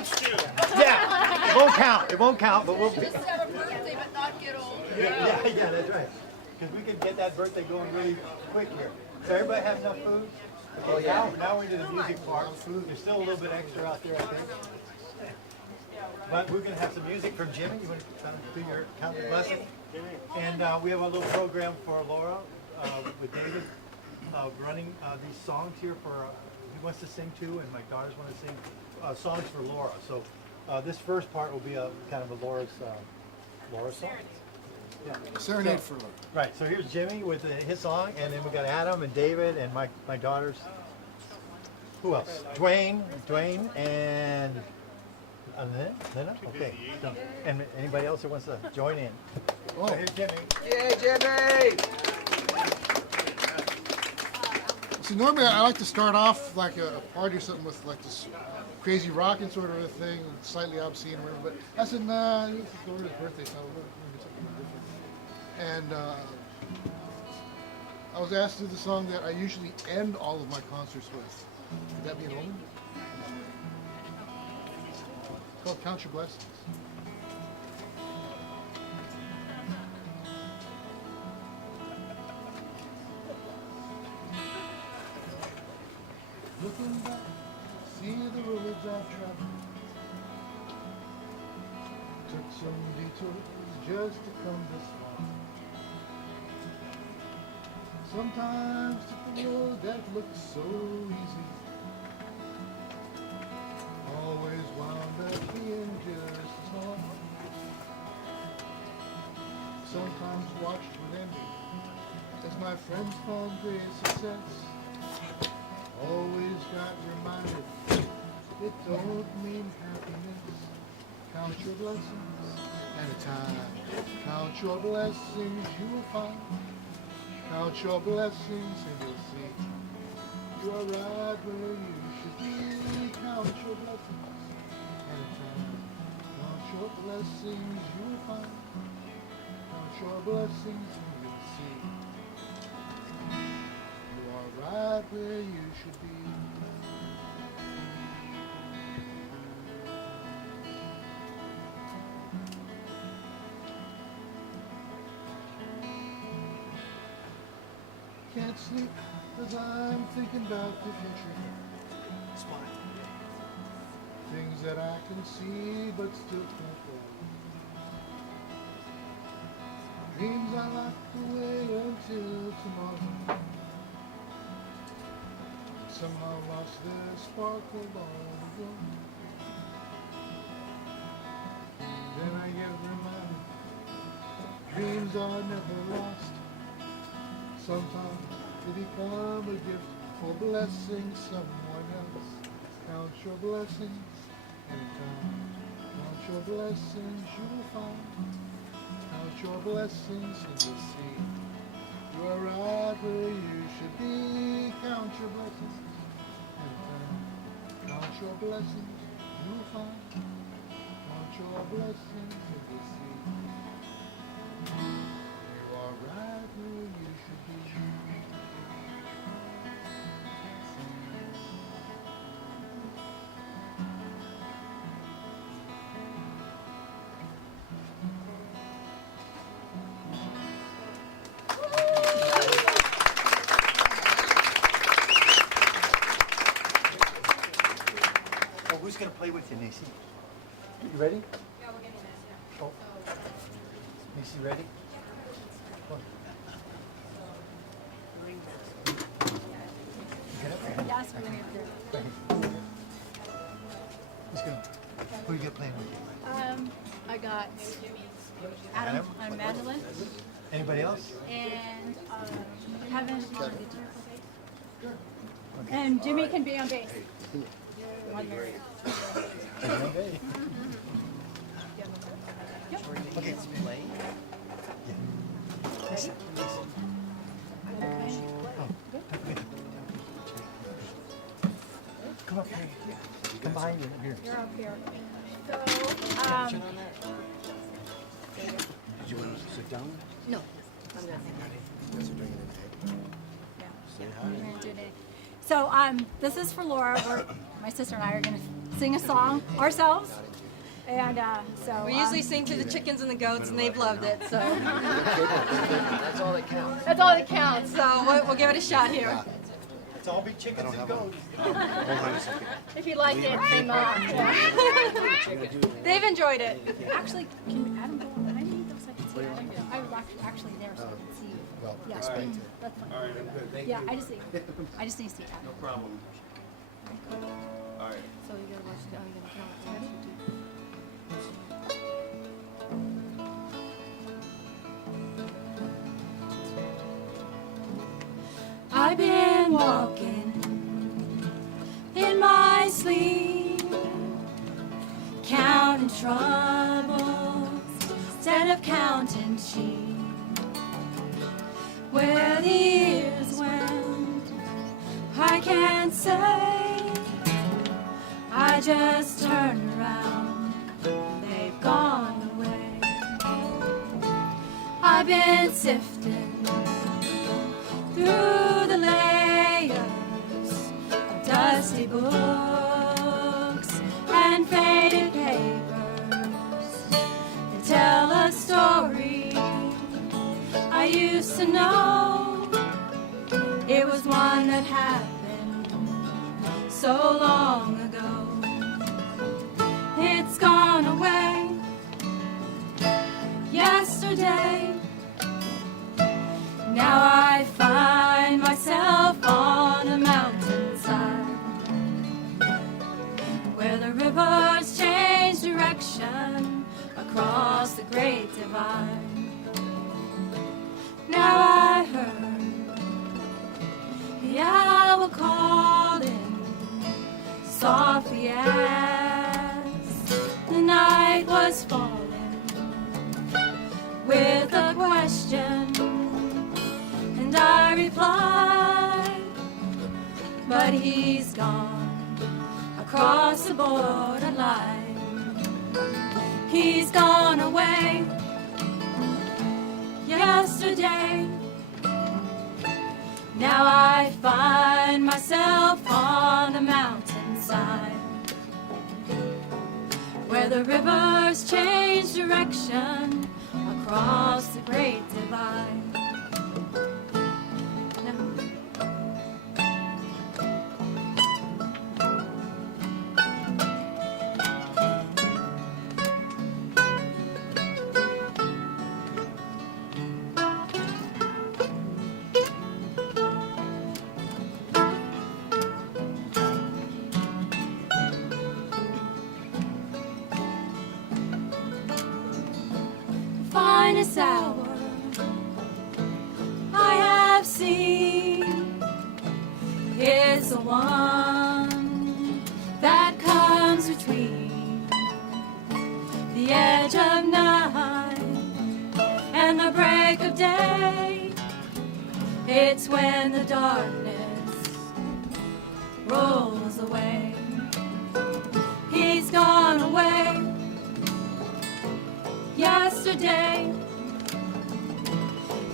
wants to. Yeah, it won't count. It won't count, but we'll. Just have a birthday, but not get old. Yeah, that's right. Because we can get that birthday going really quick here. So everybody have enough food? Okay, now we're into the music part. There's still a little bit extra out there, I think. But we're going to have some music from Jimmy. You want to kind of do your count the blessing? And we have a little program for Laura with David running these songs here for, he wants to sing too, and my daughters want to sing songs for Laura. So this first part will be a kind of a Laura song. Yeah. Serenade for Laura. Right, so here's Jimmy with his song, and then we got Adam and David and my daughters. Who else? Dwayne, and Lena? Okay. Done. And anybody else that wants to join in? Oh, here's Jimmy. Yay, Jimmy! See, normally I like to start off like a party or something with like this crazy rocking sort of a thing, slightly obscene or whatever. But I said, nah, it's Laura's birthday, so we're going to do something different. And I was asked to do the song that I usually end all of my concerts with. Would that be an omen? It's called Count Your Blessings. Looking back, see the roads I've traveled. Took some detours just to come this far. Sometimes took the road that looked so easy. Always wound up being just as hard. Sometimes watched with envy as my friends found great success. Always got reminded it don't mean happiness. Count your blessings at a time. Count your blessings, you will find. Count your blessings and you'll see you are right where you should be. Count your blessings at a time. Count your blessings, you will find. Count your blessings and you'll see you are right where you should be. Can't sleep cause I'm thinking about the future. Things that I can see but still can't hold. Dreams I locked away until tomorrow. Somehow lost their sparkle long ago. Then I get reminded, dreams are never lost. Sometimes they become a gift for blessing someone else. Count your blessings and count your blessings you'll find. Count your blessings and you'll see you are right where you should be. Count your blessings and count your blessings you'll find. Count your blessings and you'll see you are right where you should be. Who's going to play with you, Nisi? You ready? Yeah, we're getting this. Oh. Nisi, ready? Come on. Get up there. Yes, we're gonna get there. Who's going to? Who are you playing with? I got Adam on mandolin Anybody else? and Kevin on guitar. And Jimmy can be on bass. One merrier. Okay. Okay, play. Come up here. Come behind you. Here. You're up here. So, Did you want to sit down? no, I'm good. That's what doing it. Yeah. We're gonna do it. So, this is for Laura. My sister and I are gonna sing a song ourselves. And so We usually sing to the chickens and the goats, and they've loved it. So That's all that counts. that's all that counts. So we'll give it a shot here. Let's all be chickens and goats. if you like it, sing along. They've enjoyed it. Actually, can Adam go on? I need those so I can see it. I was actually there so I can see. Yeah, that's fine. Yeah, I just need to see Adam. No problem. All right. So you gotta watch. Oh, you gotta tell it. I've been walking in my sleep, counting troubles instead of counting sheep. Where the years went, I can't say. I just turned around, they've gone away. I've been sifting through the layers of dusty books and faded papers that tell a story I used to know. It was one that happened so long ago. It's gone away yesterday. Now I find myself on a mountainside where the rivers change direction across the great divide. Now I heard the owl calling softly as the night was falling with a question. And I replied, but he's gone across the borderline. He's gone away yesterday. Now I find myself on a mountainside where the rivers change direction across the great divide. Finest hour I have seen is the one that comes between the edge of night and the break of day. It's when the darkness rolls away. He's gone away yesterday.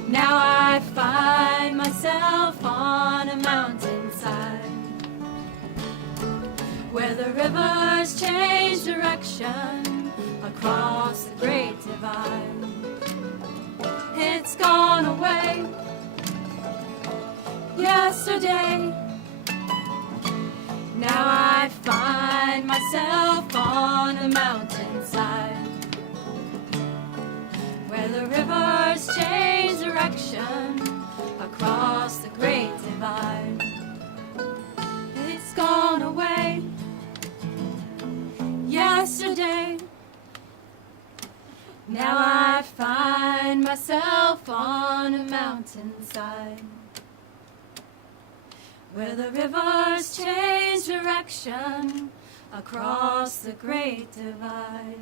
Now I find myself on a mountainside where the rivers change direction across the great divide. It's gone away yesterday. Now I find myself on a mountainside where the rivers change direction across the great divide. It's gone away yesterday. Now I find myself on a mountainside where the rivers change direction across the great divide.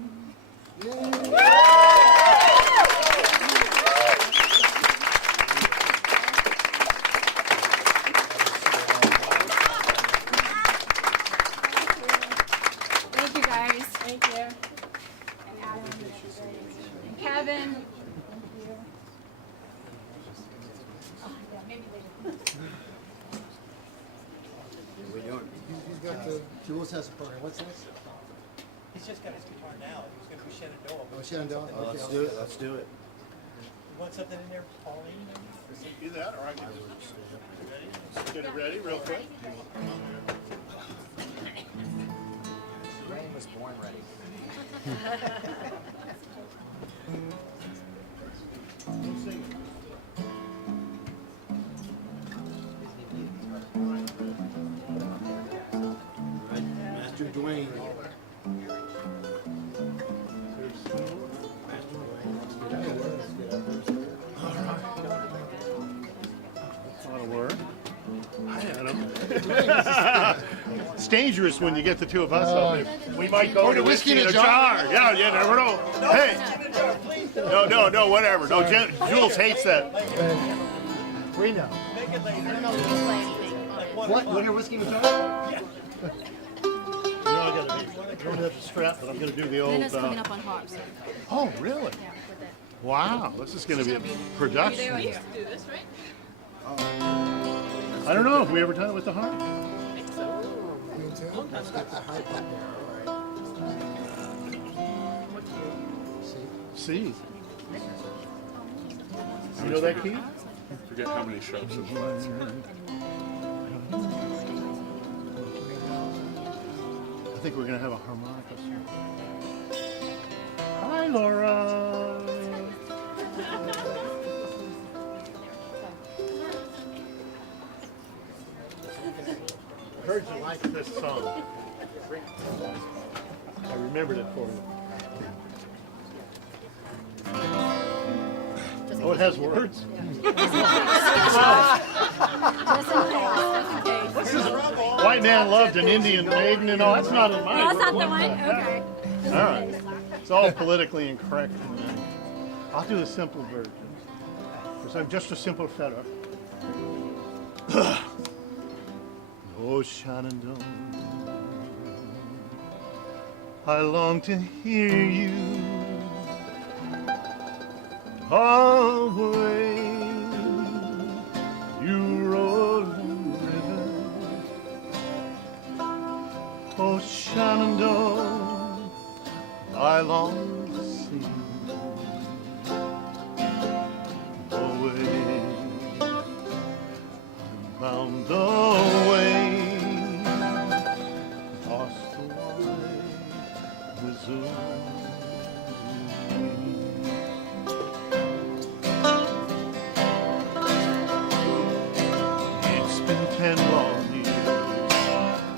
Thank you, guys. Thank you. And Adam. And Kevin. What are we doing? got the, Jules has a program. What's next? He's just got his guitar now. He was going to do Shenandoah. Oh, Shenandoah? Something- Okay. Let's do it. Let's do it. You want something in there, Pauline? maybe? Do that, or I can just get it ready real quick. Rain was born ready. Master Dwayne. That's not a word. Hi, Adam. It's dangerous when you get the two of us up there. We might go to whiskey in a jar. Yeah, you never know. Hey. No, whatever. No, Jules hates that. We know. Make it later. What? Winter whiskey in the jar? You know, I don't have the strap, but I'm going to do the old. Linda's coming up on hops. Oh, really? Yeah, with it. Wow, this is going to be a production. I don't know. Have we ever done it with the harp? Let's get the high pot there. All right. See. You know that key? Forget how many sharps and flats are. I think we're going to have a harmonica. Hi, Laura. I heard you like this song. I remembered it for you. Oh, it has words? This is White Man Loved an Indian Maiden and all. That's not in mine. Oh, that's not the one? Okay. All right. It's all politically incorrect. I'll do the simple version. Because I'm just a simple fella. Oh, Shenandoah, I long to hear you away. You rolling river. Oh, Shenandoah, I long to see you away. I'm bound away across the wide Missouri. It's been 10 long years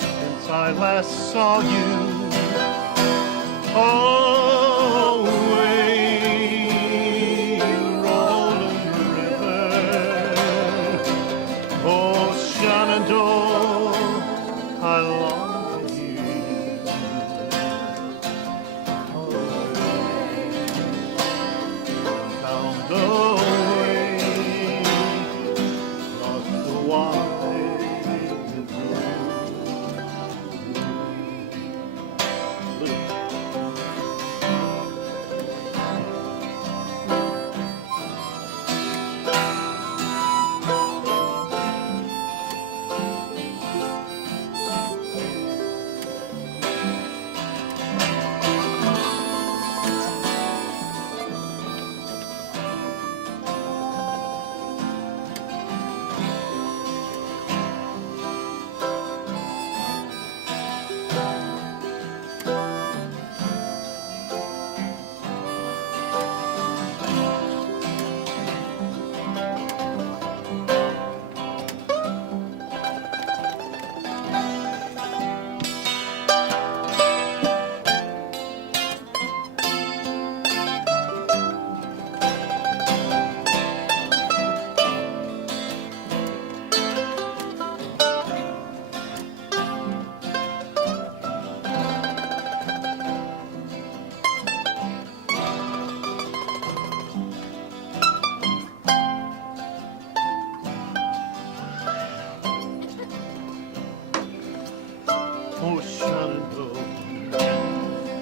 since I last saw you. Away, rolling river. Oh, Shenandoah, I long to hear you. Bound away, across the wide Missouri. Oh, Shenandoah,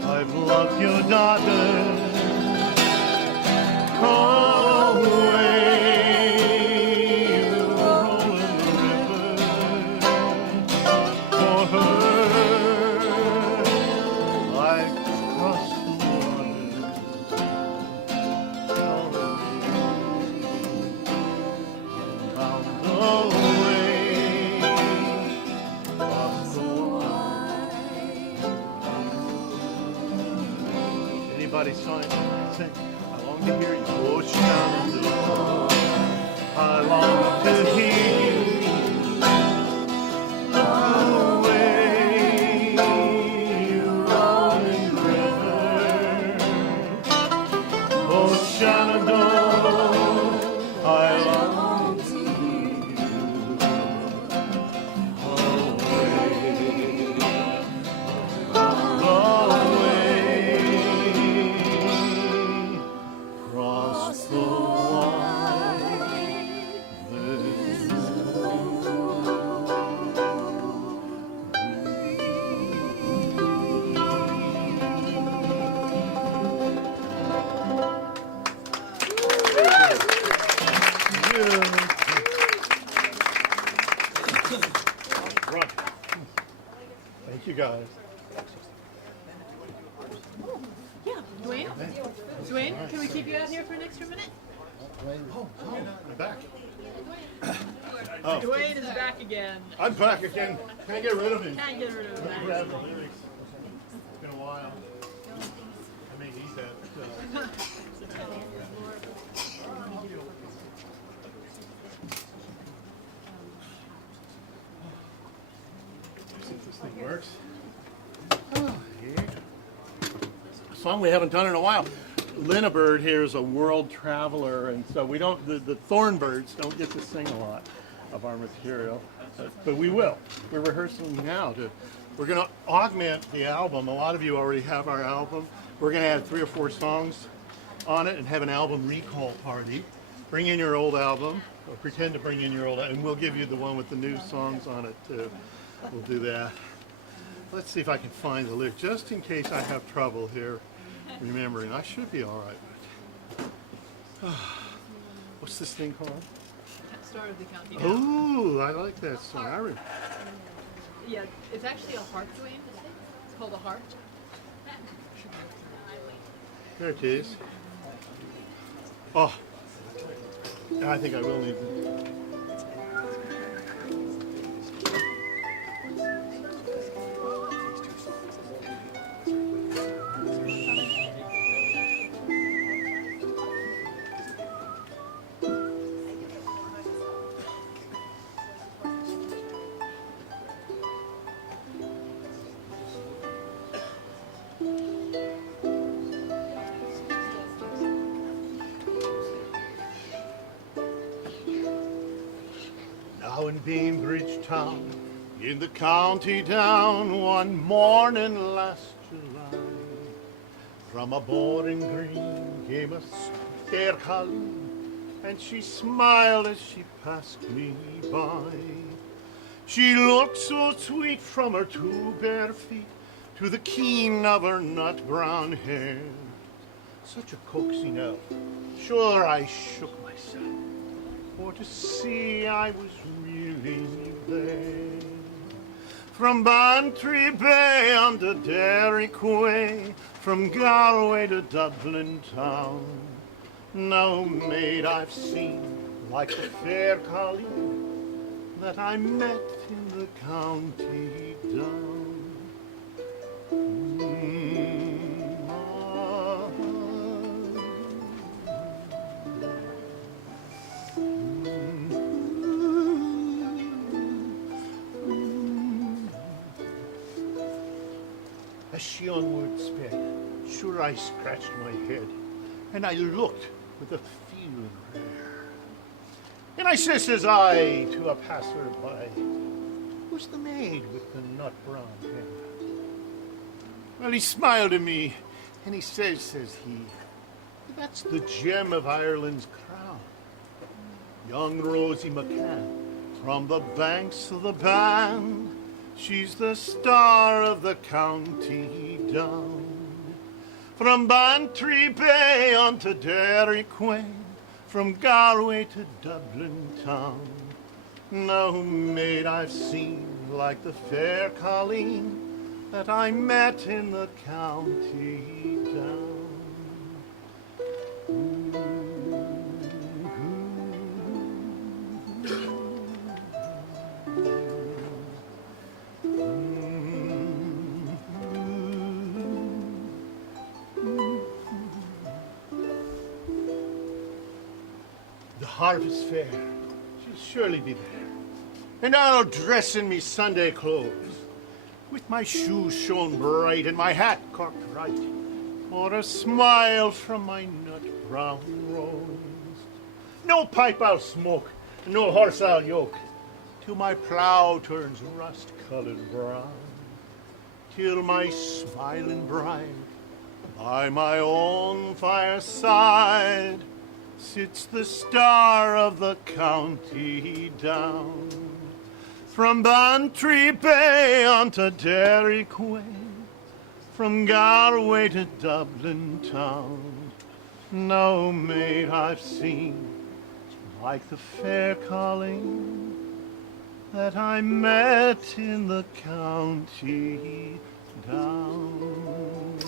I've loved your daughter. Away, rolling river, for her everybody sing. I long to hear you. Oh, Shenandoah. I long to hear you. Look away, rolling river. Oh, Shenandoah. I long to hear across the wide Right. Thank you guys. Yeah, Dwayne? Dwayne, can we keep you out here for an extra minute? I'm back. Oh, Dwayne is back again. I'm back again. Can't get rid of him. Can't get rid of him. Grab the lyrics. It's been a while. I mean, he's had. See if this thing works. Oh, yeah. A song we haven't done in a while. Linnabird here is a world traveler, and so we don't. The Thornbirds don't get to sing a lot of our material, but we will. We're rehearsing now. We're going to augment the album. A lot of you already have our album. We're going to add 3 or 4 songs on it and have an album recall party. Bring in your old album, or pretend to bring in your old, and we'll give you the one with the new songs on it too. We'll do that. Let's see if I can find the lyric, just in case I have trouble here remembering. I should be all right. What's this thing called? Start of the county down. Oh, I like that song. Yeah, it's actually a harp, Dwayne. It's called a harp. There it is. Oh, I think I will need to. Now in Bainbridge town, in the county down, one morning last July, from a boring green came a fair colleen, and she smiled as she passed me by. She looked so sweet from her 2 bare feet to the keen of her nut brown hair. Such a coaxing elf, sure I shook myself, for to see I was really there. From Bantry Bay on to Derry Quay, from Galway to Dublin town, no maid I've seen like the fair colleen that I met in the county down. As she onward sped, sure I scratched my head, and I looked with a feeling rare. And I says I to a passer-by, who's the maid with the nut brown hair? Well, he smiled at me, and he says he, that's the gem of Ireland's crown. Young Rosie McCann, from the banks of the Bann, she's the star of the county down. From Bantry Bay on to Derry Quay, from Galway to Dublin town, no maid I've seen like the fair colleen that I met in the county down. harvest fair. She'll surely be there. And I'll dress in me Sunday clothes, with my shoes shone bright and my hat cocked right, for a smile from my nut brown rose. No pipe I'll smoke, no horse I'll yoke, till my plow turns rust-colored brown, till my smiling bride by my own fireside sits the star of the county down. From Bantry Bay onto Derry Quay, from Galway to Dublin town, no maid I've seen like the fair Colleen that I met in the county down.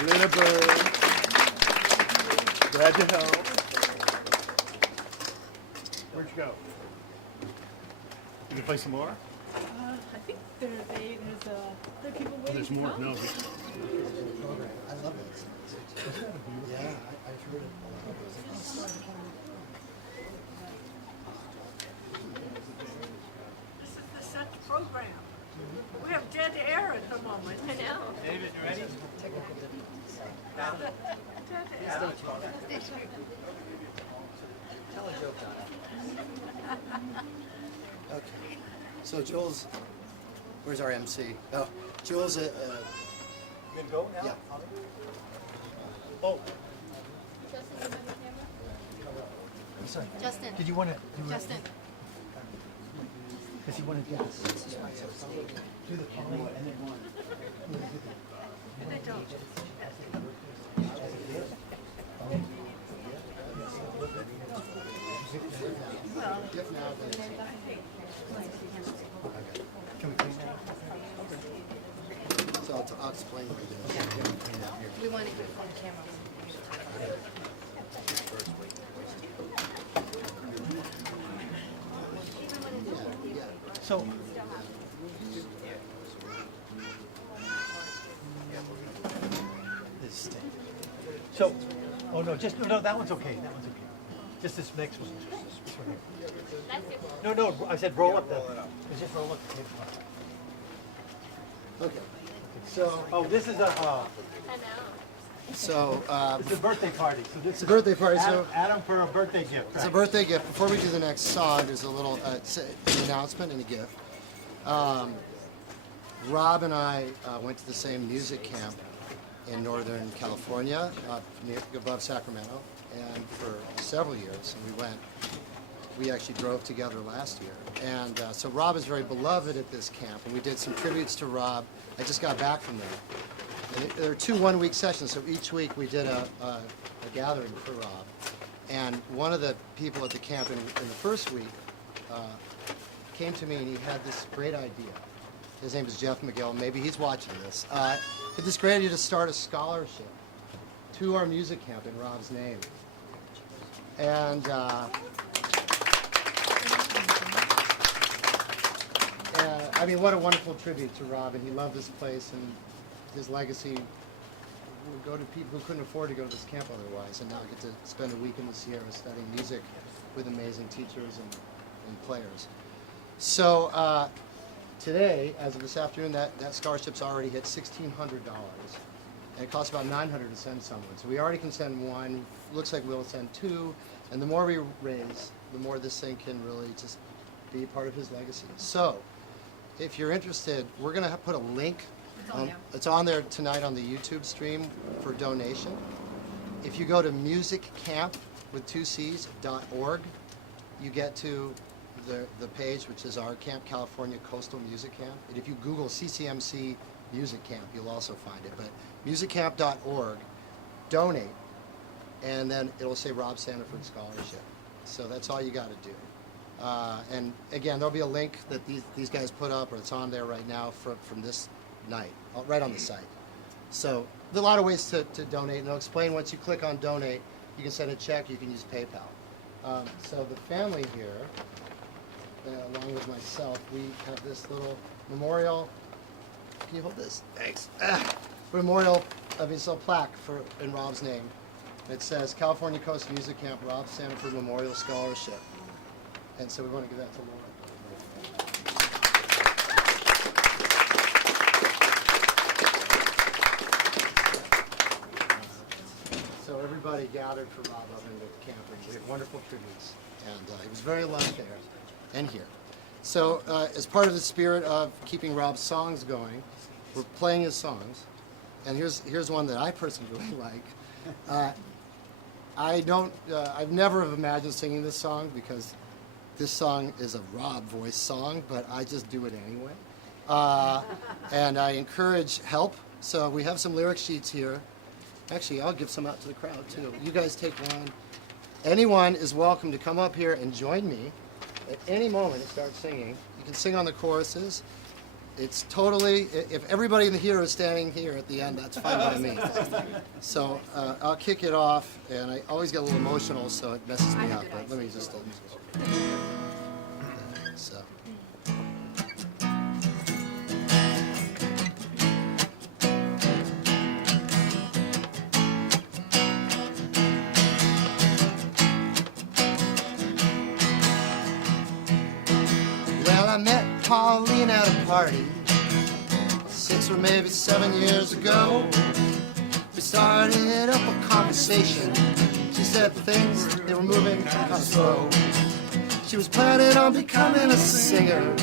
Little bird, glad to help. Where'd you go? Did you play some more? I think there are people waiting. There's more. No. I love it. Yeah, I've heard it. This is the set program. We have dead air at the moment. I know. David, you ready? Tell a joke, Donna. Okay. So Jules, where's our MC? Oh, Jules, Good go now? yeah. Oh, Justin. did you want to? Justin. Because he wanted to get this. Do the calling and then one. And they don't. Can we clean that? So I'll explain what it is. We want to get on camera. So. This stinks. So, oh no, just, no, that one's okay, that one's okay. Just this next one. This one here. No, no, I said roll up the, just roll up the table. Okay. So, Oh, this is a, so it's a birthday party, so this it's is. a birthday party. So Adam for a birthday gift, it's a right? birthday gift. Before we do the next song, there's a little it's an announcement and a gift. Rob and I went to the same music camp in Northern California, above Sacramento, and for several years. And we actually drove together last year. And so Rob is very beloved at this camp, and we did some tributes to Rob. I just got back from there. And there are 2 one-week sessions, so each week we did a gathering for Rob. And one of the people at the camp in the first week came to me and he had this great idea. His name is Jeff McGill. Maybe he's watching this. He had this great idea to start a scholarship to our music camp in Rob's name. And I mean, what a wonderful tribute to Rob. And he loved this place, and his legacy would go to people who couldn't afford to go to this camp otherwise, and now get to spend a week in the Sierra studying music with amazing teachers and players. So today, as of this afternoon, that scholarship's already hit $1,600, and it costs about $900 to send someone. So we already can send one. Looks like we'll send 2, and the more we raise, the more this thing can really just be part of his legacy. So if you're interested, we're going to put a link. It's on there tonight on the YouTube stream for donation. If you go to musiccamp.org, you get to the page, which is our Camp California Coastal Music Camp. And if you Google CCMC Music Camp, you'll also find it. But musiccamp.org, donate, and then it'll say Rob Sandiford Scholarship. So that's all you got to do. And again, there'll be a link that these guys put up, or it's on there right now from this night, right on the site. So there's a lot of ways to donate, and I'll explain once you click on donate. You can send a check, you can use PayPal. So the family here, along with myself, we have this little memorial. Can you hold this? Thanks. Memorial it's a plaque in Rob's name. It says California Coast Music Camp Rob Sandiford Memorial Scholarship. And so we want to give that to Laura. So everybody gathered for Rob up in the camp, and we had wonderful tributes. And he was very loved there and here. So as part of the spirit of keeping Rob's songs going, we're playing his songs. And here's one that I personally really like. I've never have imagined singing this song because this song is a Rob voice song, but I just do it anyway. And I encourage help. So we have some lyric sheets here. Actually, I'll give some out to the crowd too. You guys take one. Anyone is welcome to come up here and join me at any moment and start singing. You can sing on the choruses. It's totally, if everybody in here is standing here at the end, that's fine by me. So I'll kick it off, and I always get a little emotional, so it messes me up. But let me just. So. Well, I met Pauline at a party 6 or maybe 7 years ago. We started up a conversation. She said things, they were moving kind of slow. She was planning on becoming a singer,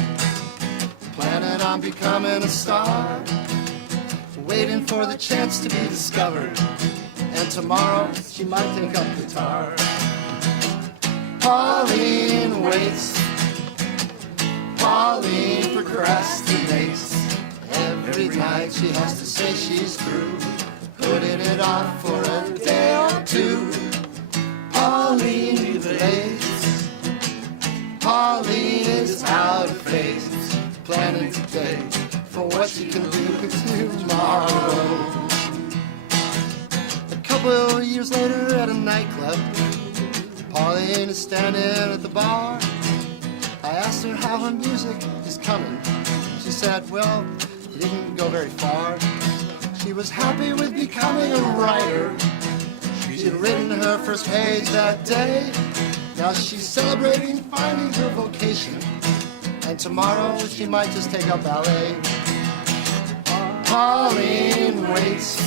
planning on becoming a star, waiting for the chance to be discovered. And tomorrow she might take up guitar. Pauline waits, Pauline procrastinates. Every night she has to say she's through, putting it off for a day or two. Pauline delays, Pauline is out of phase, planning today for what she can do tomorrow. A couple of years later at a nightclub, Pauline is standing at the bar. I asked her how her music is coming. She said, well, it didn't go very far. She was happy with becoming a writer. She'd written her first page that day. Now she's celebrating finding her vocation. And tomorrow she might just take up ballet. Pauline waits,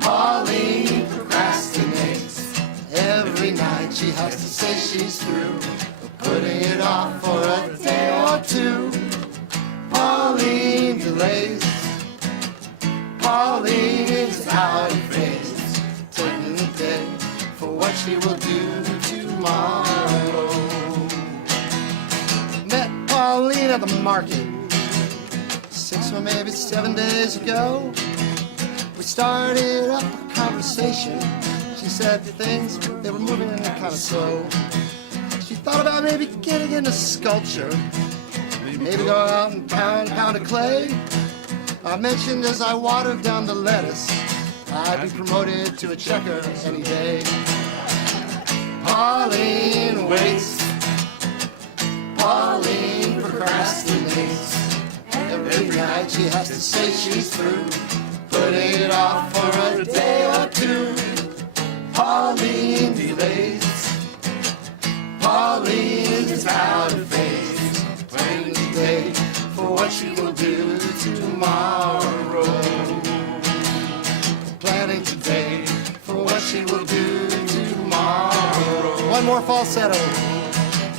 Pauline procrastinates. Every night she has to say she's through, putting it off for a day or two. Pauline delays, Pauline is out of phase, taking the day for what she will do tomorrow. Met Pauline at the market 6 or maybe 7 days ago. We started up a conversation. She said things, they were moving kind of slow. She thought about maybe getting into sculpture, maybe go out and pound a pound of clay. I mentioned as I watered down the lettuce, I'd be promoted to a checker any day. Pauline waits, Pauline procrastinates. Every night she has to say she's through, putting it off for a day or two. Pauline delays, Pauline is out of phase, planning today for what she will do tomorrow. Planning today for what she will do tomorrow. One more falsetto.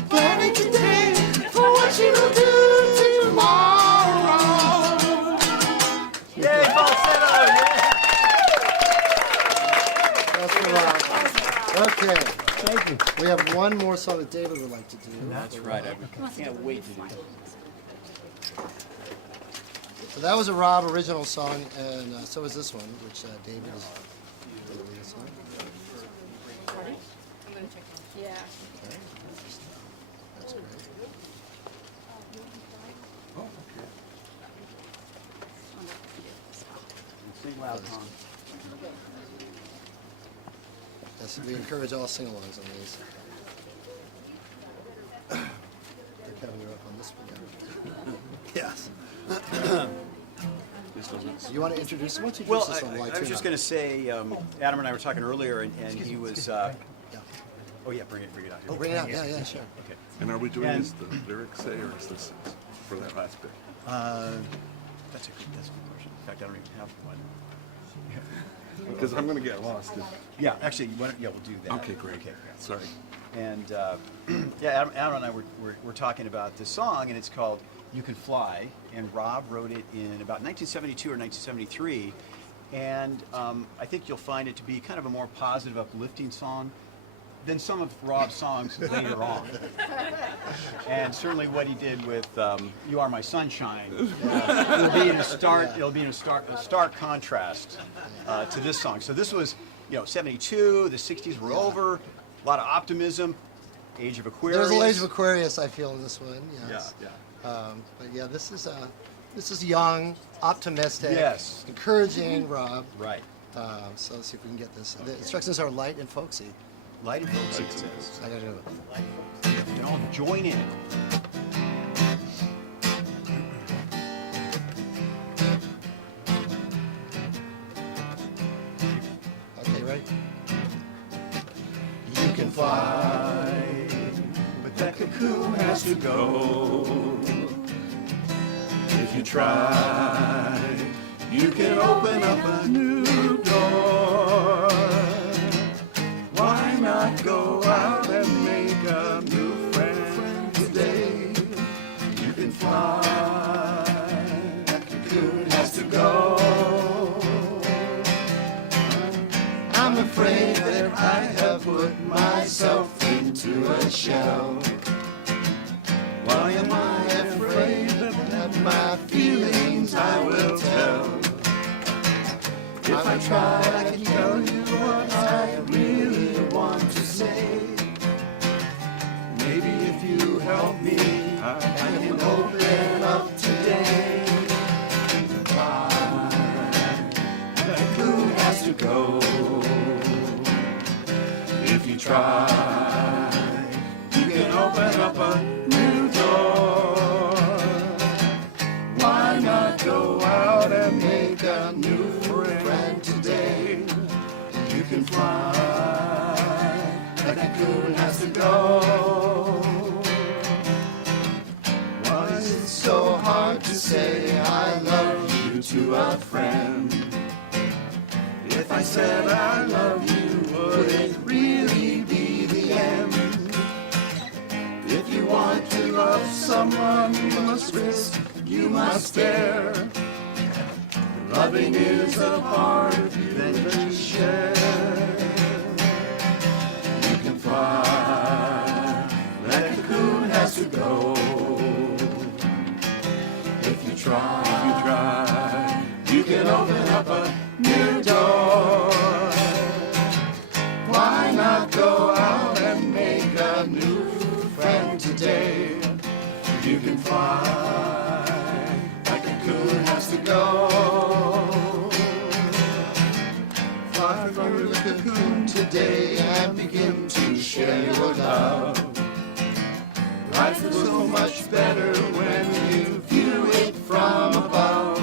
Planning today for what she will do tomorrow. Yay, falsetto! That's a lot. Okay. Thank you. We have one more song that David would like to do. That's right. I can't wait to do that. So that was a Rob original song, and so is this one, which David is going to lead us on. Yeah. Okay. That's great. Sing loud, Tom. Yes, we encourage all sing-alongs on these. Kevin, you're up on this one. Yes. Is You want to introduce him? Why don't you Well, introduce us on why I was just going to say, Adam and I were talking earlier, and he was. Oh yeah, bring it out. Here. Oh, bring it out. Yeah, sure. Okay. And are we doing as the lyrics say, or is this for that last bit? That's a good question. In fact, I don't even have one. Because I'm going to get lost. Yeah, actually, we'll do that. Okay, great. Okay. Sorry. And yeah, Adam and I were talking about this song, and it's called "You Can Fly," and Rob wrote it in about 1972 or 1973, and I think you'll find it to be kind of a more positive, uplifting song than some of Rob's songs later on. And certainly what he did with "You Are My Sunshine" will be in a stark contrast to this song. So this was, 72. The 60s were over. A lot of optimism. Age of Aquarius. There's a Age of Aquarius, I feel, in this one. Yes. Yeah. But yeah, this is young, optimistic, Yes. encouraging Rob. Right. So let's see if we can get this. The instructions are light and folksy. Light and folksy, it says. I gotta do it. You can all join in. Okay, ready? You can fly, but that cocoon has to go. If you try, you can open up a new door. Why not go out and make a new friend today? You can fly, that cocoon has to go. I'm afraid that I have put myself into a shell. Why am I afraid that my feelings I will tell? If I try, I can tell you what I really want to say. Maybe if you help me, I can open up today. Why? The cocoon has to go. If you try, you can open up a new door. Why not go out and make a new friend today? You can fly, the cocoon has to go. Why is it so hard to say I love you to a friend? If I said I love you, would it really be the end? If you want to love someone, you must risk, you must dare. Loving is a part of you that you share. You can fly, that cocoon has to go. If you try, you can open up a new door. Why not go out and make a new friend today? You can fly, that cocoon has to go. Fly from the cocoon today and begin to share your love. Life is so much better when you view it from above.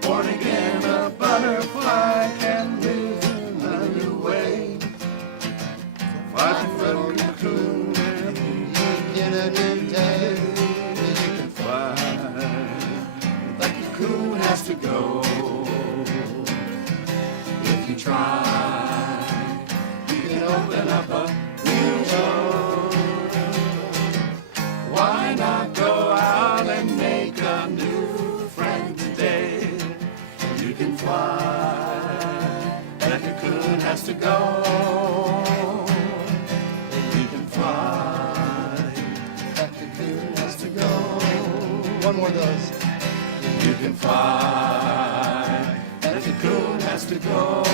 Born again, a butterfly can live in a new way. Fly from the cocoon and begin a new day. You can fly, but the cocoon has to go. If you try, you can open up a new door. Why not go out and make a new friend today? You can fly, that cocoon has to go. You can fly, that cocoon has to go. One more of those. You can fly, that cocoon has to go.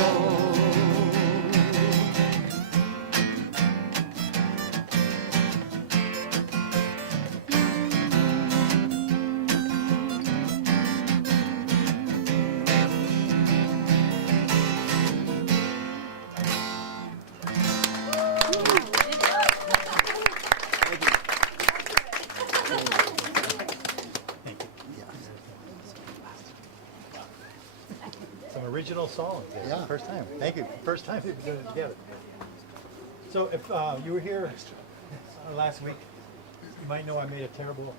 original songs. Yeah. First time. Thank you. First time we've been doing it together. So if you were here last week, you might know I made a terrible,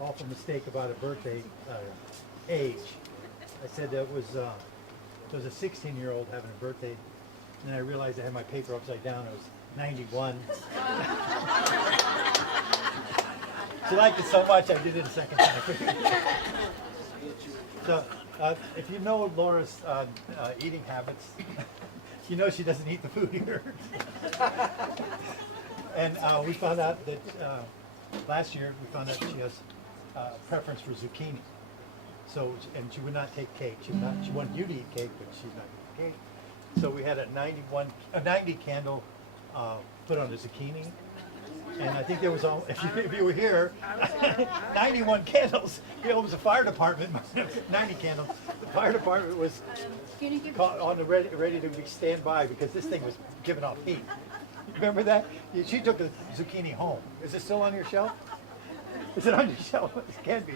awful mistake about a birthday age. I said that was a 16-year-old having a birthday, and then I realized I had my paper upside down. It was 91. She liked it so much, I did it a second time. So, if you know Laura's eating habits, you know she doesn't eat the food here. And we found out that last year, we found out she has preference for zucchini. So, and she would not take cake. She wanted you to eat cake, but she's not eating cake. So we had a 90 candle put on the zucchini. And I think there was, if you were here, 91 candles. It was a fire department, 90 candles. The fire department was on the ready to stand by because this thing was giving off heat. Remember that? She took the zucchini home. Is it still on your shelf? Is it on your shelf? It can be.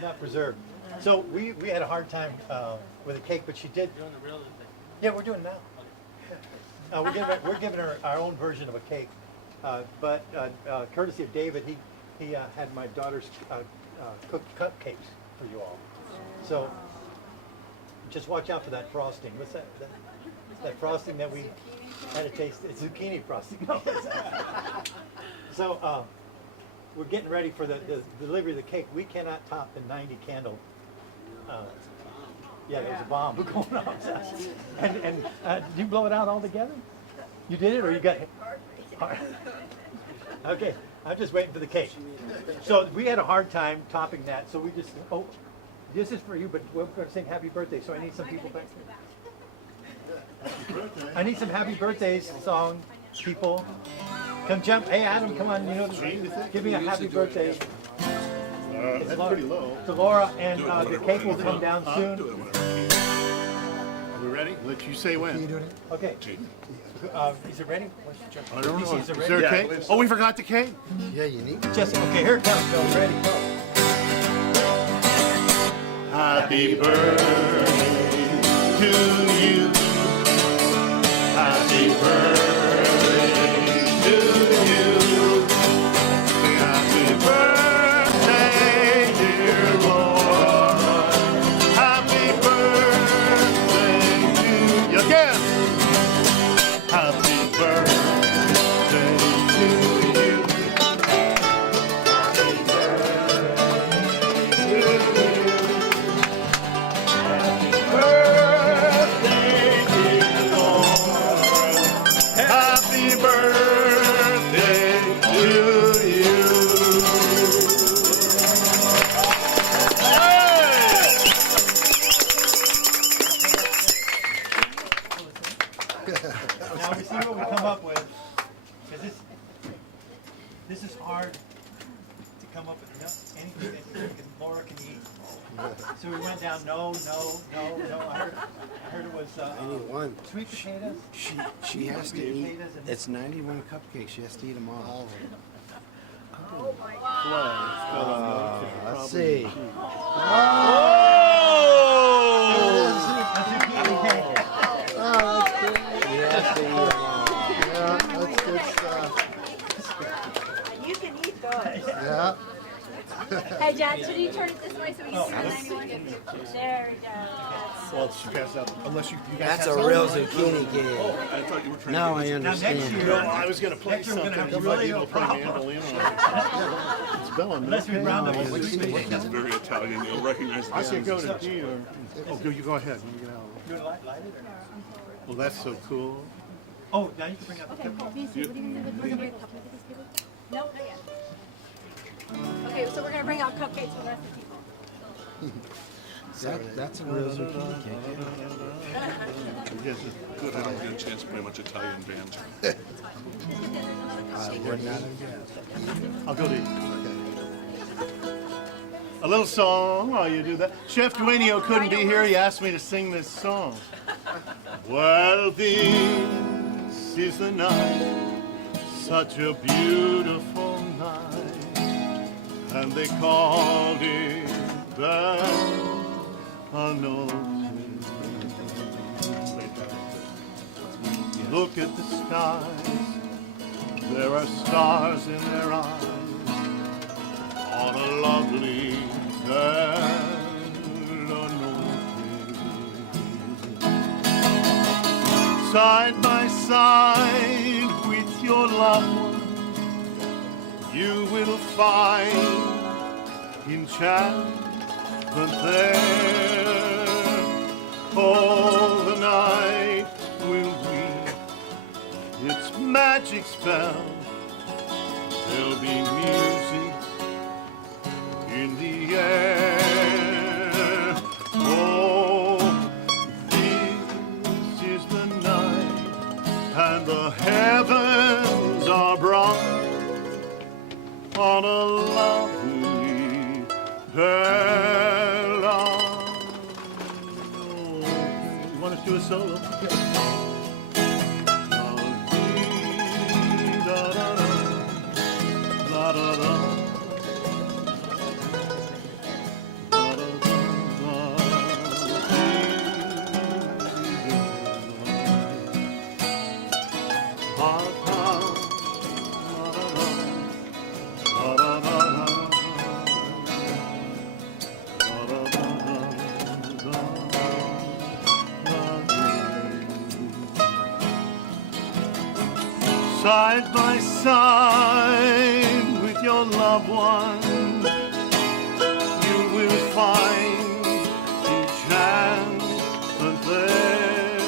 Not preserved. So we had a hard time with a cake, but she did. Yeah, we're doing it now. We're giving her our own version of a cake. But courtesy of David, he had my daughter's cooked cupcakes for you all. So just watch out for that frosting. What's that? That frosting that we had a taste. It's zucchini frosting. No. So we're getting ready for the delivery of the cake. We cannot top the 90 candle. Yeah, there was a bomb going off. And did you blow it out altogether? You did it, or you got it? Okay, I'm just waiting for the cake. So we had a hard time topping that, so we just, this is for you, but we're going to sing happy birthday, so I need some people back there. I need some happy birthdays song, people. Come jump. Hey, Adam, come on, give me a happy birthday. That's pretty low. To Laura, and the cake will come down soon. Are we ready? Let you say when. Okay. Is it ready? I don't know. Is it Is there a ready? cake? Oh, we forgot the cake? Yeah, you need. Jesse, okay, here it comes. Go, ready, go. Happy birthday to you. Happy birthday to you. Happy birthday, dear Lord. Happy birthday to you. Again. Happy birthday to you. Happy birthday to you. Happy birthday, dear Lord. Happy birthday to you. Now we see what we come up with, because this is hard to come up with anything that Laura can eat. So we went down, no. I heard it was One. sweet potatoes. She has to Sweet eat. potatoes and- It's 91 cupcakes. She has to eat them all. Let's see. That's zucchini cake. Oh, that's good. She has to eat them all. Yeah, that's good stuff. You can eat those. Yeah. Hey, Jack, should you turn it this way so we can see the 91? There we go. Well, she passed out. Unless you guys That's have a some? real zucchini cake. I thought you were trying Now I Now next understand. year, No, I was going to play Next year we're something. gonna have You might be really able to play problem. mandolin on it. It's Bella. unless we round up a sweet potato. It's very Italian. You'll recognize the I could go sounds. to G or. Oh, you go ahead. You get out. You wanna light it or not? Well, that's so cool. Oh, now you can bring up the Okay, cupcake. what do you think? We're gonna bring a couple of these people? No, not yet. Okay, so we're gonna bring out cupcakes for the rest of the people. That's a real zucchini cake. Yes. Good, I don't get a chance to play much Italian band. I would not have guessed. I'll go to you. A little song while you do that. Chef Duenio couldn't be here. He asked me to sing this song. Well, this is the night, such a beautiful night, and they called it the Anointing. Look at the skies, there are stars in their eyes on a lovely side by side with your loved one, you will find enchantment there. All the night will weave its magic spell. There'll be music in the air. Oh, this is the night, and the heavens are bright on a lovely Bella. You want to do a solo? Side by side with your loved one, you will find enchantment there.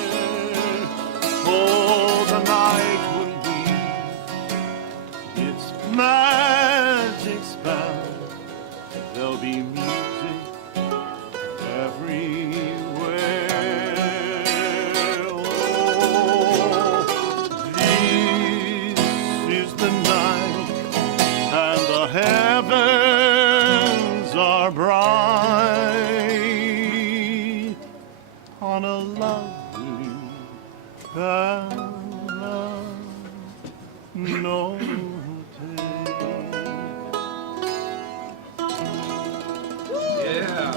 Oh, the night will weave its magic spell. There'll be music everywhere. Heavens are bright on a lovely Bella notte. Yeah.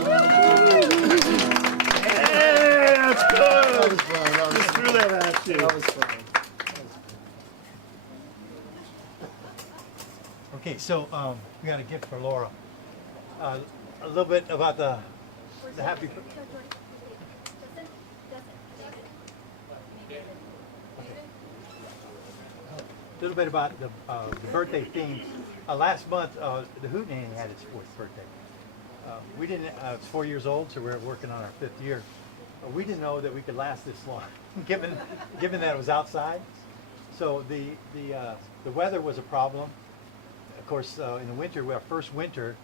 Hey, that's good. That was fun. That was Just threw that at you. That was fun. Okay, so we got a gift for Laura. A little bit about the happy. A little bit about the birthday theme. Last month, the Hootenanny had its 4th birthday. We didn't. It's 4 years old, so we're working on our 5th year. We didn't know that we could last this long, given that it was outside. So the weather was a problem. Of course, in the winter, our first winter,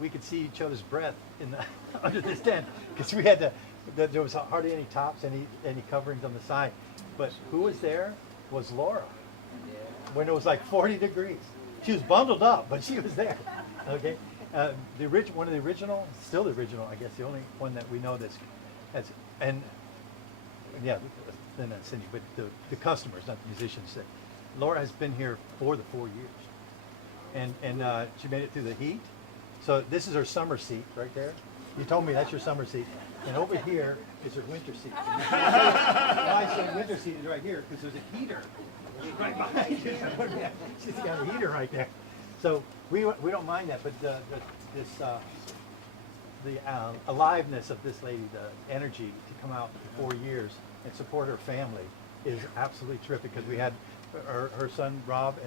we could see each other's breath in the, under this tent because we had to. There was hardly any tops, any coverings on the side. But who was there was Laura. When it was like 40 degrees, she was bundled up, but she was there. Okay, one of the original, still the original, I guess, the only one that we know that's and yeah, then that's Cindy, but the customers, not the musicians. Laura has been here for the 4 years. And she made it through the heat. So this is her summer seat right there. You told me that's your summer seat. And over here is her winter seat. Why I say winter seat is right here because there's a heater right behind you. She's got a heater right there. So we don't mind that, but the aliveness of this lady, the energy to come out for 4 years and support her family is absolutely terrific because we had her son Rob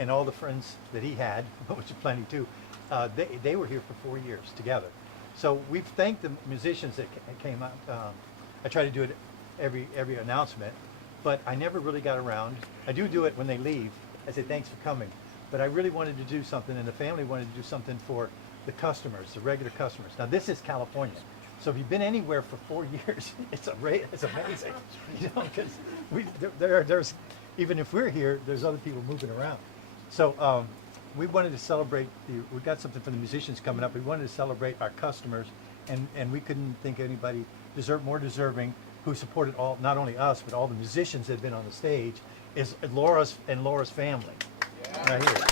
and all the friends that he had, which is plenty too, they were here for 4 years together. So we've thanked the musicians that came out. I try to do it every announcement, but I never really got around. I do it when they leave. I say thanks for coming, but I really wanted to do something, and the family wanted to do something for the customers, the regular customers. Now this is California, so if you've been anywhere for 4 years, it's amazing, you know, because there's even if we're here, there's other people moving around. So we wanted to celebrate, we got something for the musicians coming up. We wanted to celebrate our customers, and we couldn't think anybody more deserving who supported not only us, but all the musicians that had been on the stage, is Laura's family. Yeah. Right here.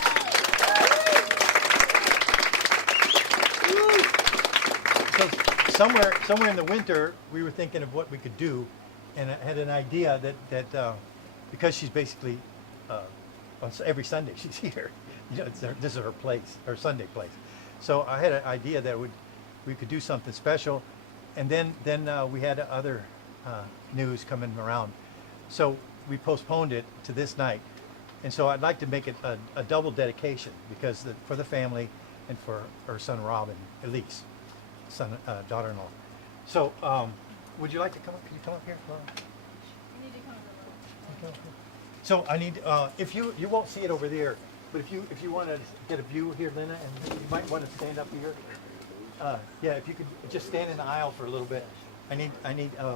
So somewhere in the winter, we were thinking of what we could do, and I had an idea that because she's basically every Sunday she's here. This is her place, her Sunday place. So I had an idea that we could do something special, and then we had other news coming around, so we postponed it to this night. And so I'd like to make it a double dedication because for the family and for her son Rob and Elise, daughter-in-law. So would you like to come up? Can you come up here, Laura? You need to come to the room. So I need, if you won't see it over there, but if you want to get a view here, Lena, and you might want to stand up here. Yeah, if you could just stand in the aisle for a little bit. I need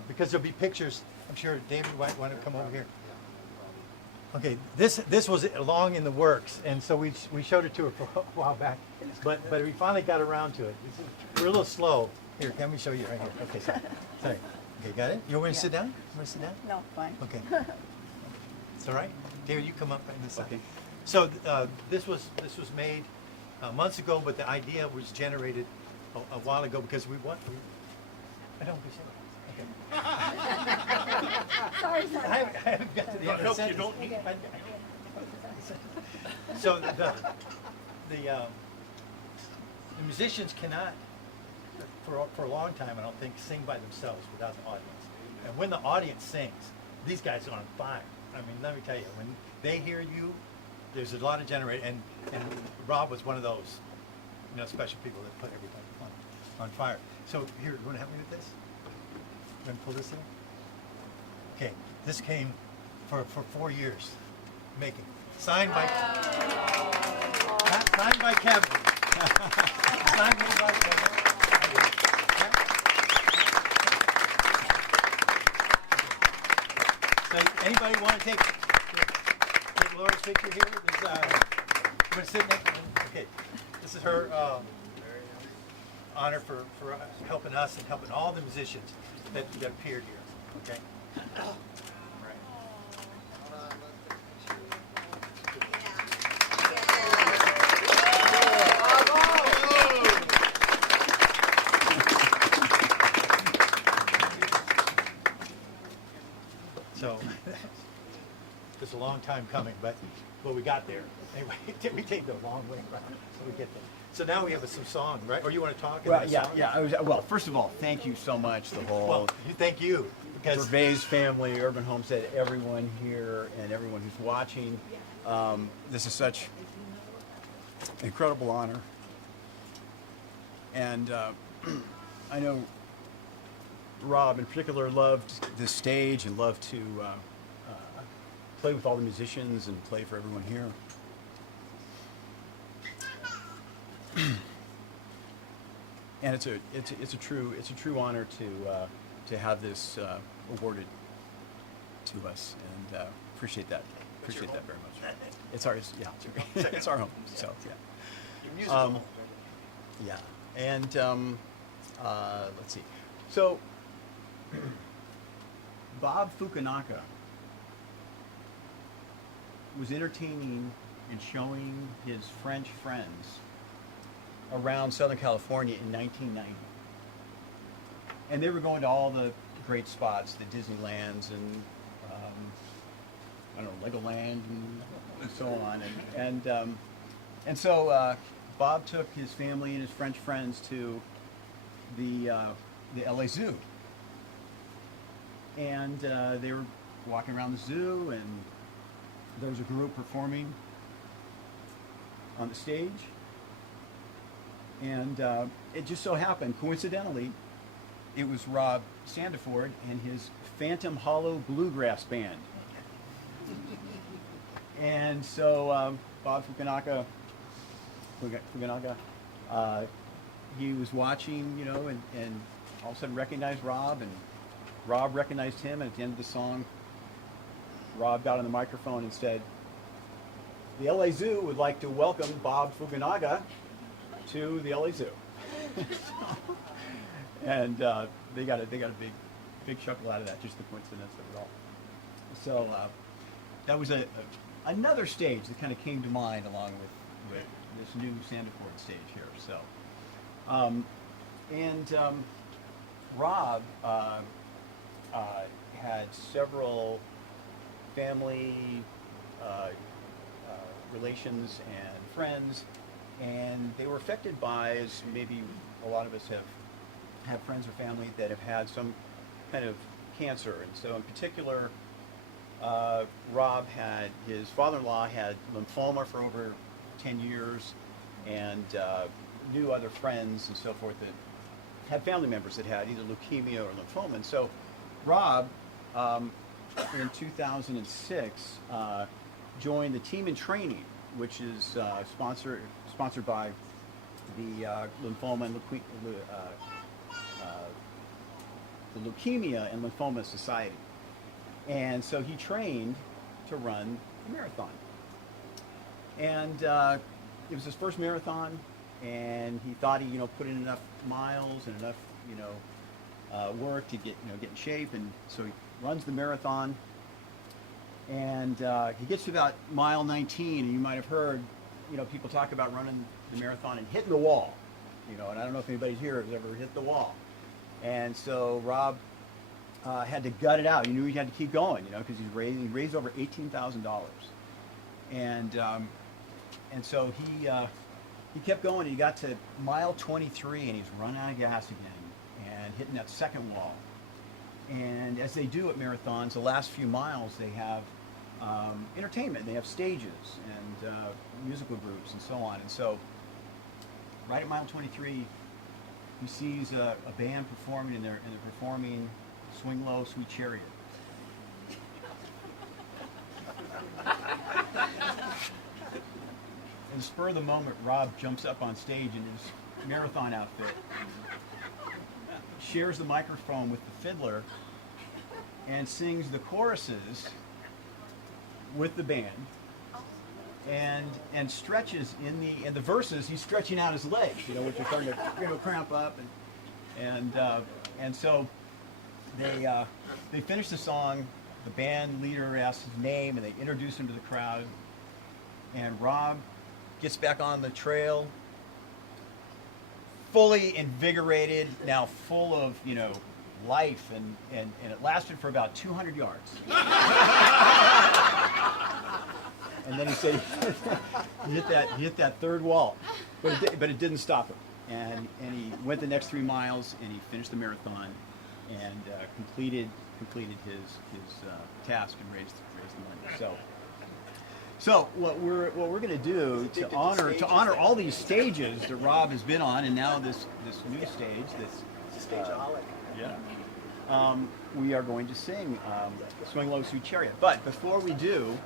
because there'll be pictures. I'm sure David might want to come over here. Okay, this was long in the works, and so we showed it to her for a while back, but we finally got around to it. We're a little slow. Here, let me show you right here. Okay, sorry. Okay, got it? You want me to sit down? You want to sit down? No, fine. Okay. It's all right. David, you come up in this side. Okay. So this was made months ago, but the idea was generated a while ago because I don't be sorry. Sorry. I haven't got to the end of the help, you sentence. don't need. So the musicians cannot, for a long time, I don't think, sing by themselves without the audience. And when the audience sings, these guys are on fire. I mean, let me tell you, when they hear you, there's a lot of and Rob was one of those, special people that put everything on fire. So here, you want to help me with this? You want to pull this in? Okay, this came for 4 years making. Signed by Kevin. Signed by Kevin. So anybody want to take Laura's picture here? You want to sit next to her? Okay, this is her honor for helping us and helping all the musicians that appeared here. Okay. All right. So it's a long time coming, but we got there. Anyway, we take the long way around, so we get there. So now we have some song, right? Or you want to talk? Well, yeah. Well, first of all, thank you so much, the whole thank you, because Gervais family, Urban Homestead, everyone here, and everyone who's watching. This is such an incredible honor, and I know Rob in particular loved this stage and loved to play with all the musicians and play for everyone here. And it's a true honor to have this awarded to us, and appreciate that very much. It's ours, yeah. It's our home. So yeah. Yeah, and let's see. So Bob Fukunaga was entertaining and showing his French friends around Southern California in 1990. And they were going to all the great spots, the Disneylands and I don't know, Legoland and so on. And so Bob took his family and his French friends to the LA Zoo. And they were walking around the zoo, and there was a group performing on the stage. And it just so happened, coincidentally, it was Rob Sandiford and his Phantom Hollow Bluegrass Band. And so Bob Fukunaga, he was watching, and all of a sudden recognized Rob, and Rob recognized him, and at the end of the song, Rob got on the microphone and said, "The LA Zoo would like to welcome Bob Fukunaga to the LA Zoo." And they got a big chuckle out of that, just the coincidence of it all. So that was another stage that kind of came to mind along with this new Sandiford stage here. So Rob had several family, relations, and friends, and they were affected by, as maybe a lot of us have friends or family that have had some kind of cancer. And so in particular, Rob had, his father-in-law had lymphoma for over 10 years, and knew other friends and so forth that had family members that had either leukemia or lymphoma. And so Rob, in 2006, joined the Team in Training, which is sponsored by the Lymphoma and the Leukemia and Lymphoma Society. And so he trained to run a marathon. And it was his first marathon, and he thought he, put in enough miles and enough, work to get in shape, and so he runs the marathon. And he gets to about mile 19, and you might have heard, people talk about running the marathon and hitting the wall, and I don't know if anybody here has ever hit the wall. And so Rob had to gut it out. He knew he had to keep going, because he raised over $18,000, and so he kept going. And he got to mile 23, and he's running out of gas again and hitting that second wall. And as they do at marathons, the last few miles they have entertainment. They have stages and musical groups and so on. And so right at mile 23, he sees a band performing, and they're performing "Swing Low, Sweet Chariot." And spur of the moment, Rob jumps up on stage in his marathon outfit, shares the microphone with the fiddler, and sings the choruses with the band, and stretches in the verses. He's stretching out his legs, which are starting to cramp up, and so they finish the song. The band leader asks his name, and they introduce him to the crowd. And Rob gets back on the trail, fully invigorated, now full of life, and it lasted for about 200 yards. And then he said he hit that third wall, but it didn't stop him. And he went the next 3 miles, and he finished the marathon, and completed his task and raised the money. So what we're going to do to honor all these stages that Rob has been on, and now this new stage that's we are going to sing "Swing Low, Sweet Chariot." But before we do,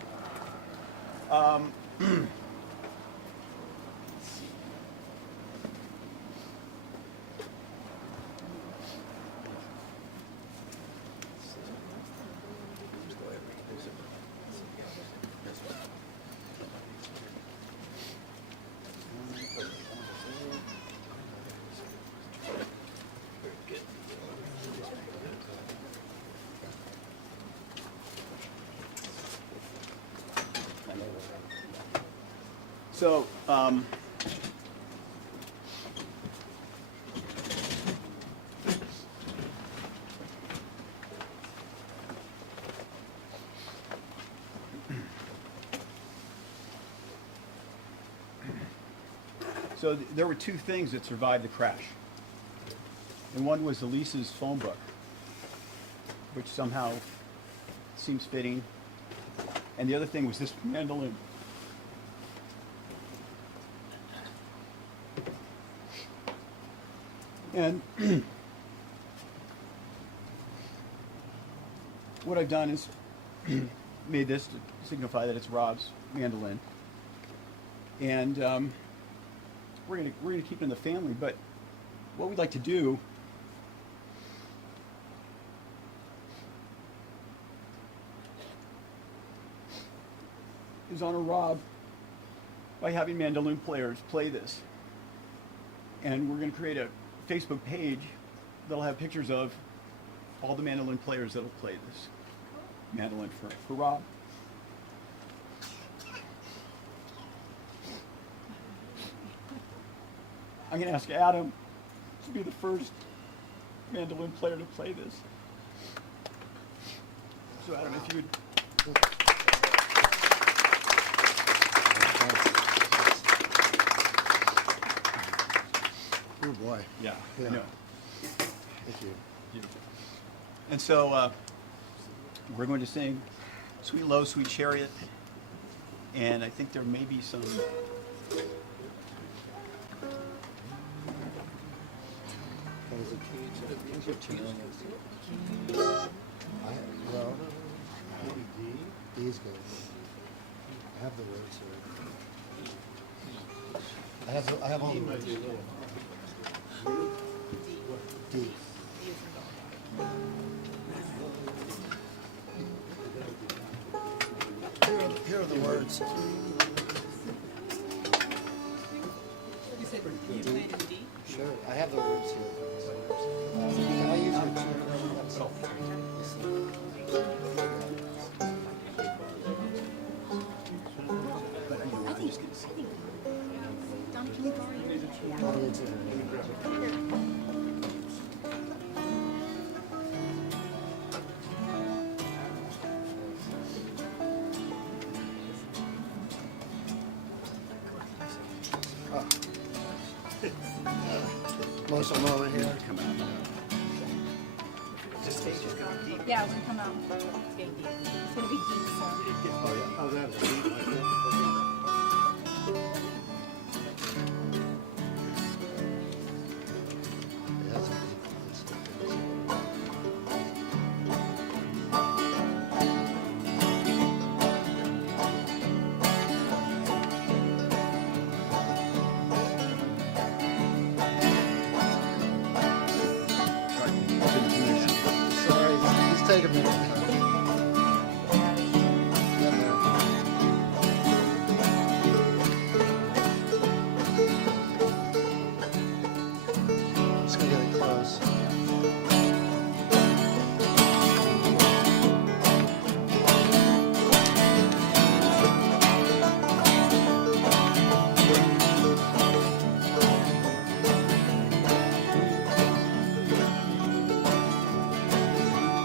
so So there were 2 things that survived the crash. And one was Elise's phone book, which somehow seems fitting. And the other thing was this mandolin. And what I've done is made this to signify that it's Rob's mandolin. And we're gonna keep it in the family, but what we'd like to do is honor Rob by having mandolin players play this. And we're going to create a Facebook page that'll have pictures of all the mandolin players that'll play this mandolin for Rob. I'm going to ask Adam to be the first mandolin player to play this. So Adam, if you would Oh, boy. Yeah, Yeah. I know. Thank you. And so we're going to sing Sweet Low, Sweet Chariot. And I think there may be some. Well, D's good. I have the words here. I have all the words. D. Here are the words. Sure, I have the words here. Can I use your Donna, can you borrow yours? Emotional moment here. Yeah, it's gonna come out. It's gonna be deep, so. Oh, yeah. How's that? Yeah, that's a deep one. Sorry, just take a minute. Get there. Just gonna get it close.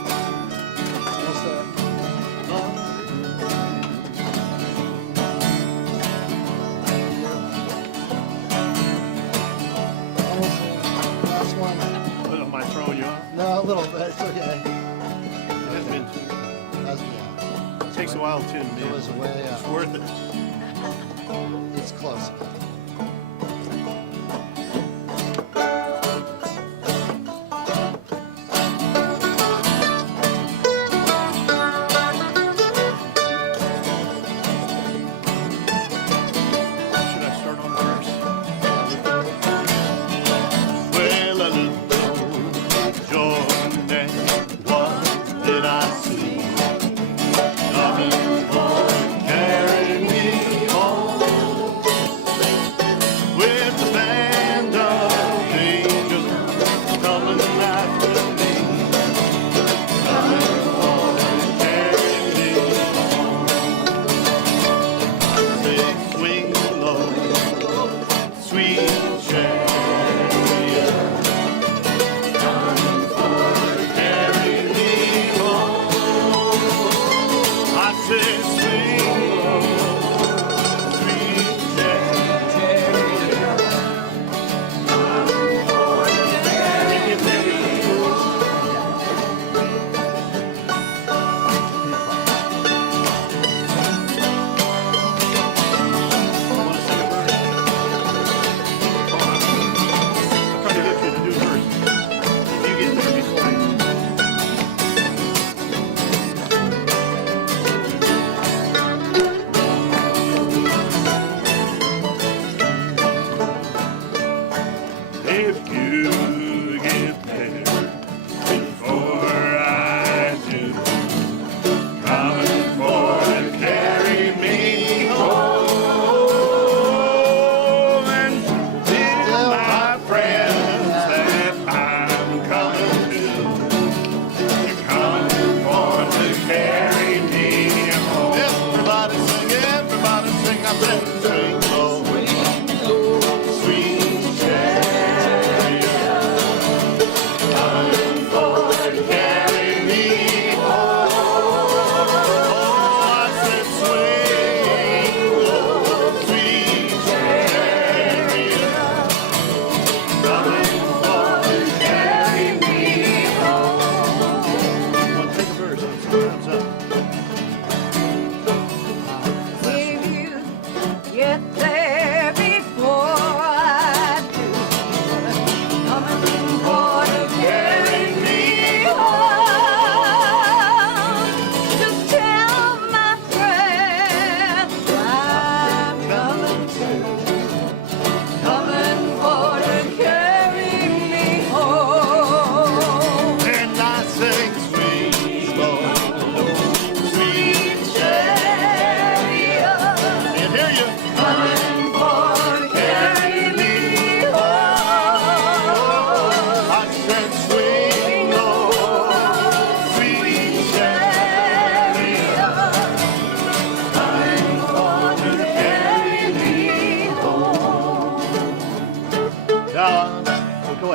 Almost there. Almost there. Last one. Am I throwing you off? No, a little bit. It's okay. It's been- That's, yeah. It takes a while to tune It was in. way It's up. worth it. It's close. Should I start on the verse? Well, a little Jordan, what did I see? Coming for to carry me home with the band of angels coming after me. Coming for to carry me home. Say, swing low, sweet chariot, coming for to carry me home. I said, swing low, sweet chariot, coming for to carry me home. Want to sing a verse? I'm trying to get you to do a verse. If you get there before I do. If you get there before I do, coming for to carry me home, and tell my friends that I'm coming too. You're coming for to carry me home. Everybody sing, I said, swing low, sweet chariot.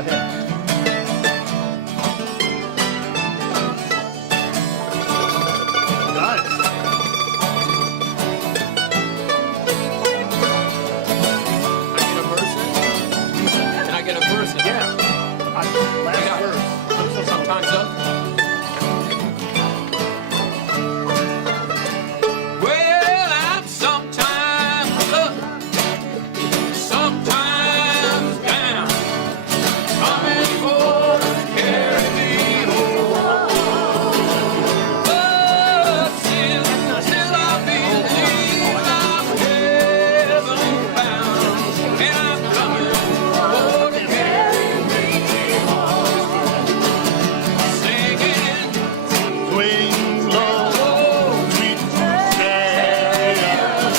ahead. Nice. Can I get a verse? Yeah. Last verse. Sometimes up. Well, I'm sometimes up, sometimes down, coming for to carry me home. But still I believe I'm heaven bound, and I'm coming for to carry me home. Singing, Swing low, sweet chariot,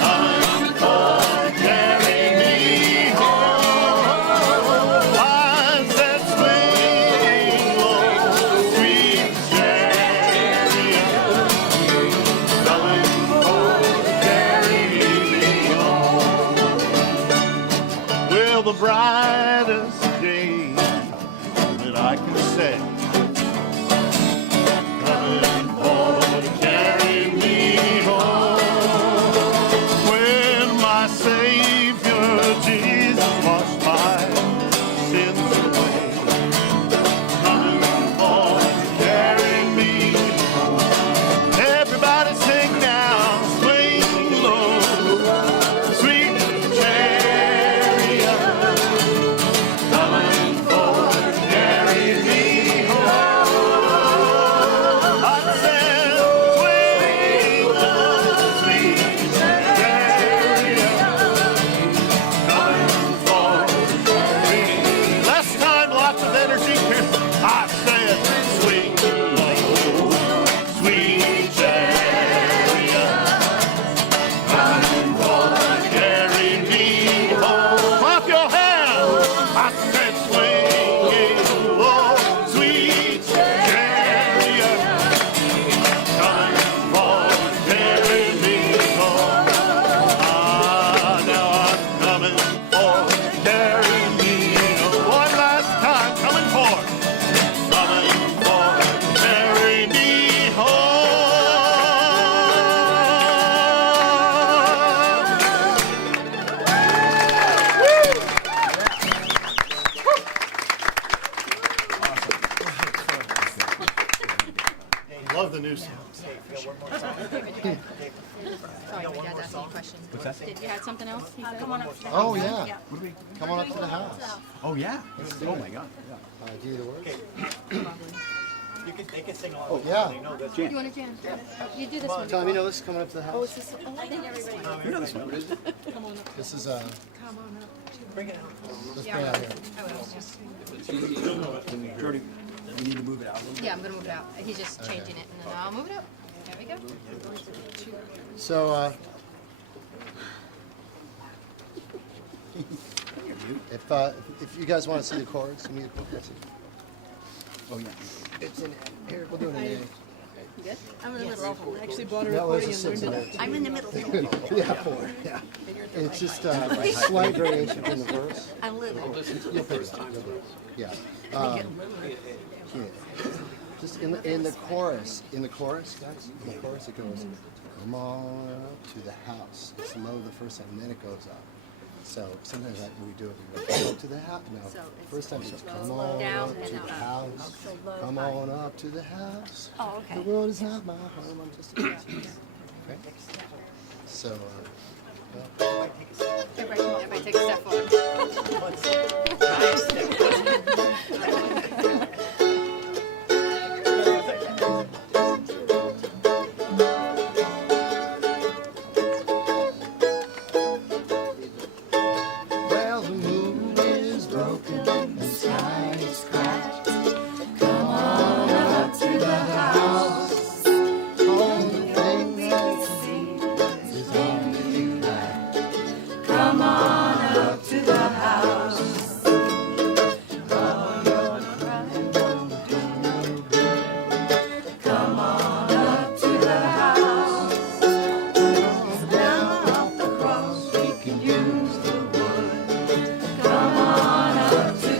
coming for to carry me home. I said, swing low, sweet chariot, coming for to carry me home. Well, the brightest day that I can say, coming for to carry me home. When my Savior Jesus washed my sins away, coming for to carry me home. Everybody sing now, swing low, sweet chariot, coming for to carry me home. I said, swing low, sweet chariot, coming for to carry me. Last time, lots of energy here. I said, swing low, sweet chariot, coming for to carry me home. Clap your hands. I said, swing low, sweet chariot, coming for to carry me home. Ah, now I'm coming for to carry me home. One last time, coming for to carry me home. Love the new song. Sorry, my dad asked me a question. What's that? Did you have something else? He said, come on up. Oh, yeah. Come on up to the house. Oh yeah. Oh my God. Yeah. Do the words? They can sing along. Oh, yeah. They know that's You want to jam? You do this one. Tom, you know this coming up to the Oh, house? it's this, oh, I think everybody knows. You know this one. Come on up. This is, Come on up. Bring it out. let's bring it out here. I will, yeah. Jordy, we need to move it out a little bit. Yeah, I'm gonna move it out. He's just changing it, and then I'll move it up. There we go. So, if you guys want to see the chords, you need the chords. Oh yeah. It's in here. We'll do it in A. Good? I'm in the middle. I actually bought a That was recording a and six learned in it. it. I'm in the middle. Yeah, 4. Yeah. It's just a slight variation in the verse. A little. You'll pick it up. Yeah. Yeah. Just in the chorus, guys, in the chorus it goes, come on up to the house. It's low the first time, and then it goes up. So sometimes we do it, we go, come up to the house. No, So it's first time it's come slow on down up and to up. the house. So low, Come high. on up to the house. Oh, okay. The world is not my home, I'm just a prisoner. Okay? So, well, Everybody take a step forward. well, the moon is broken, the sky is cracked. Come on up to the house. Only thing I see is only you like. Come on up to the house. All your crying won't do no good. Come on up to the house. Down off the cross, we can use the wood. Come on up to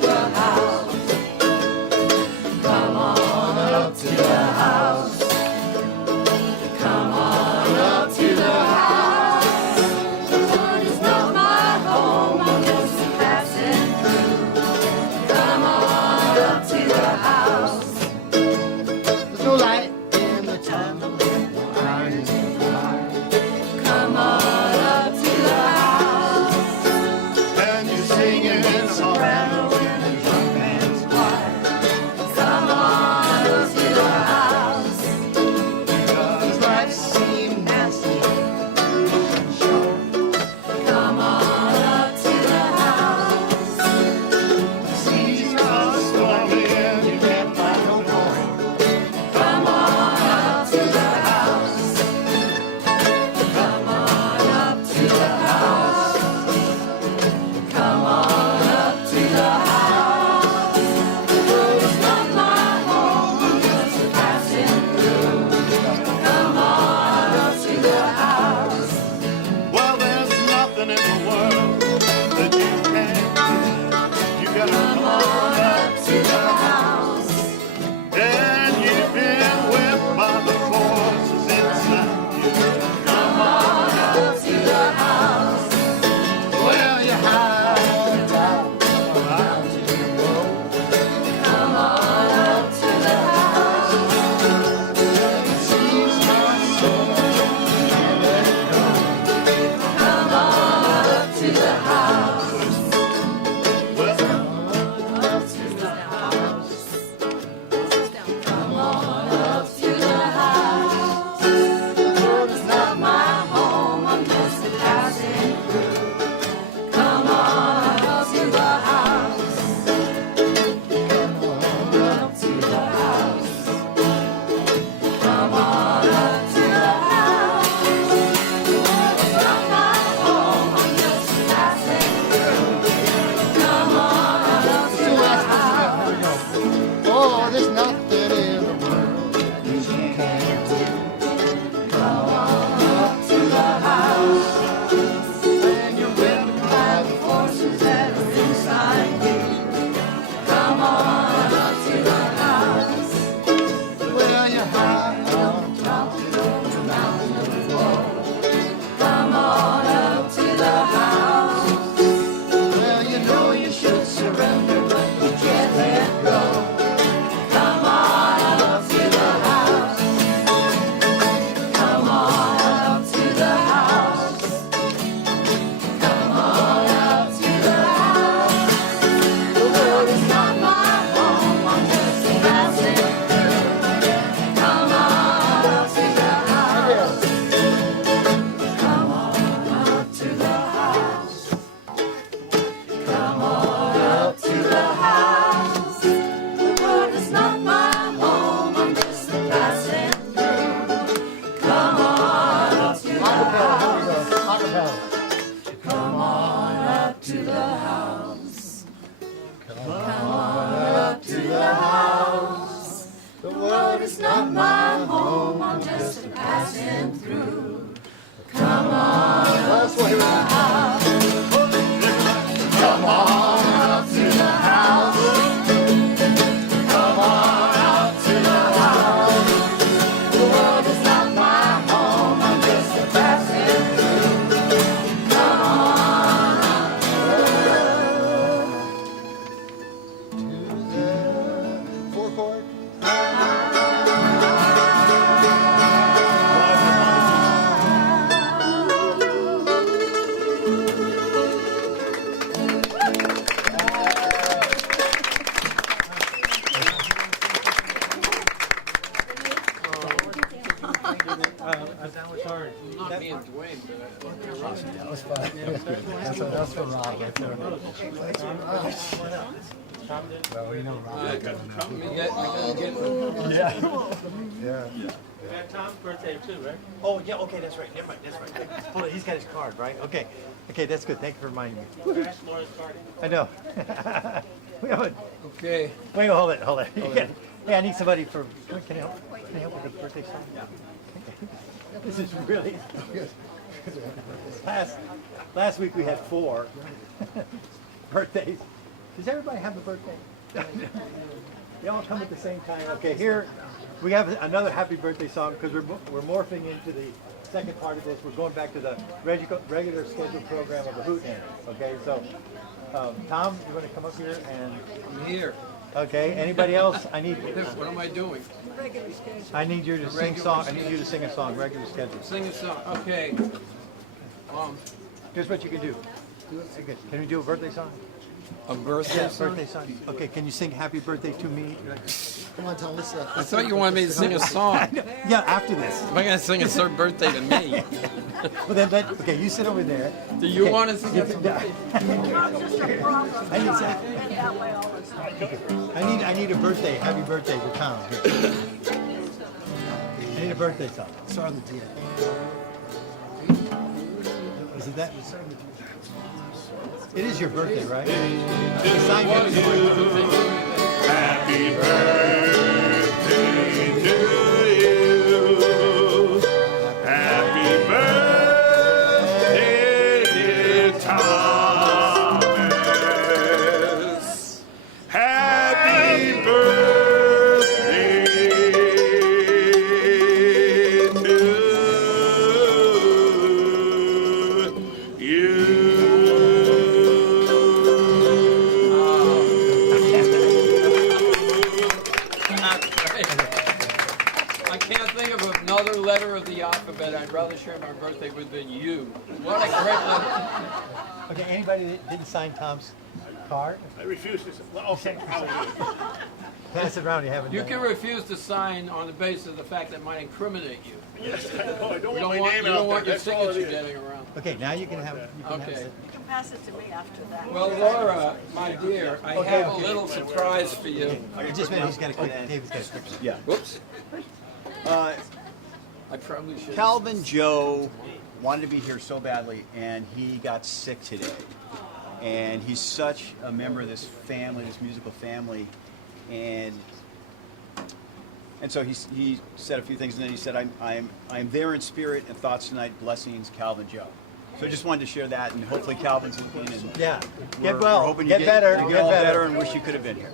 to the house. Come on up to the house. The world is not my home, I'm just a passing through. Come on up to the house. Come on up to the house. Come on up to the house. The world is not my home, I'm just a passing through. Come on up to the Four chord. Sorry. Not me and Dwayne, but That was fun. That's for Rob. Well, we know Rob. Yeah. Tom's birthday too, right? Oh, yeah, okay, that's right, never mind, that's right. Hold on, he's got his card, right? Okay, okay, that's good, thank you for reminding me. I know. We have a, okay. wait, hold it. Hey, I need somebody for, can you help with the birthday song? Yeah. This is really, last week we had 4 birthdays. Does everybody have a birthday? They all come at the same time. Okay, here we have another happy birthday song because we're morphing into the second part of this. We're going back to the regular scheduled program of the Hootenanny. Okay, so Tom, you want to come up here and I'm here. okay. Anybody else? I need. What am I doing? I need you to sing song. I need you to sing a song. Regular schedule. Sing a song. Okay. Here's what you can do. Can you do a birthday song? A birthday song? Birthday song. Okay. Can you sing "Happy Birthday" to me? Come on, tell us that. I thought you wanted me to sing a song. Yeah, after this. Am I going to sing a third birthday to me? Well, then, okay. You sit over there. Do you Okay. want to sing a I'm just a problem. I need some- And that way all the time. I need a birthday. Happy birthday to Tom. Here. I need a birthday song. Start on the D. Is it that? It is your birthday, right? Sign it to you. Happy birthday to you. Happy birthday, dear Thomas. Happy birthday to you. I can't think of another letter of the alphabet I'd rather share my birthday with than you. What a great letter. Okay. Anybody that didn't sign Tom's card? I refuse to. Well, okay. Pass it around. You haven't. You done can it. refuse to sign on the basis of the fact that it might incriminate you. Yes, I know. I don't You want don't my want, name you out don't there. want your That's all it signature is. getting around. Okay. Now you can have. You can have Okay. it. You can pass it to me after that. Well, Laura, my dear, I have a little surprise for you. It just meant he's got a quick. David's got a quick. Yeah. Whoops. I probably should. Calvin Joe wanted to be here so badly, and he got sick today. And he's such a member of this family, this musical family, and so he said a few things, and then he said, "I'm there in spirit and thoughts tonight. Blessings, Calvin Joe." So I just wanted to share that, and hopefully Calvin's in. And Yeah. we're- Get well. We're hoping you Get better. you Get all better. and wish you could have been here.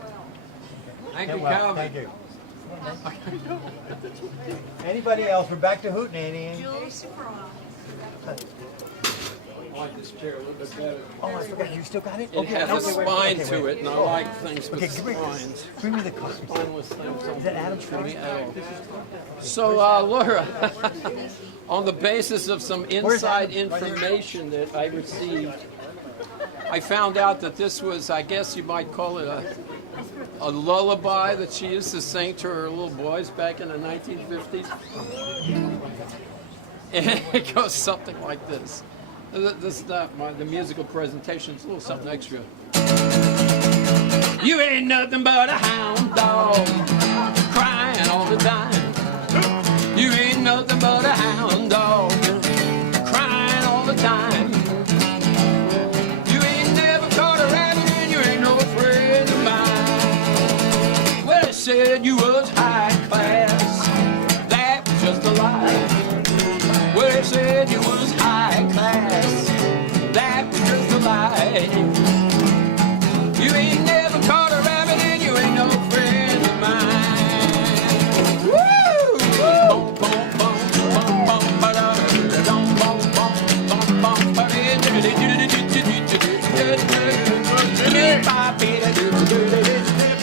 Thank Get you, well. Calvin. Thank you. Anybody else? We're back to Hootenanny. Julie Surprise. I like this chair a little bit better. Oh, I forgot. You still got it? It has a wait, spine okay, to wait. it, and I like things with Okay, bring spines. me the card. Spineless things don't Is that Adam's for me card? at all. So, Laura, on the basis of some inside information that I received, I found out that this was, I guess you might call it a lullaby that she used to sing to her little boys back in the 1950s. And it goes something like this. This is not the musical presentation. It's a little something extra. You ain't nothing but a hound dog, crying all the time. You ain't nothing but a hound dog, crying all the time. You ain't say, you ain't never caught a rabbit and you ain't no friend of mine. Woo! Boom, boom, boom, boom, boom, ba-da, dum, boom, boom, boom, boom, ba-da,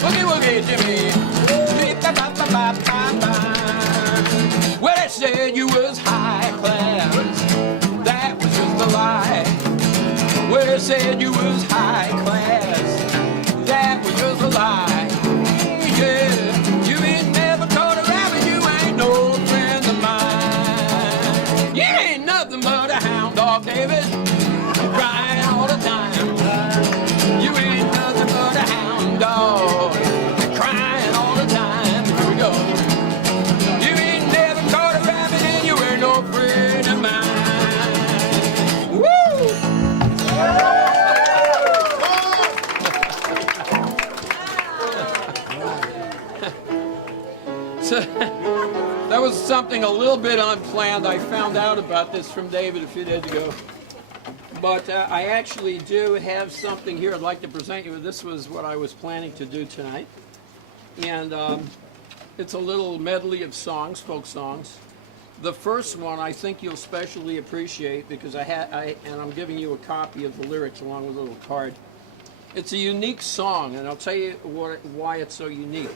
boogie woogie Jimmy. Well, they said you was high class. That was just a lie. Well, they said you was high class. That was just a lie. Yeah, you ain't never caught a rabbit. You ain't no friend of mine. You ain't nothing but a hound dog, David. Crying all the time. You ain't nothing but a hound dog. Crying all the time. Here we go. You ain't never caught a rabbit and you ain't no friend of mine. Woo! So, that was something a little bit unplanned. I found out about this from David a few days ago. But I actually do have something here I'd like to present you. This was what I was planning to do tonight. And it's a little medley of songs, folk songs. The first one I think you'll especially appreciate because I'm giving you a copy of the lyrics along with a little card. It's a unique song, and I'll tell you why it's so unique.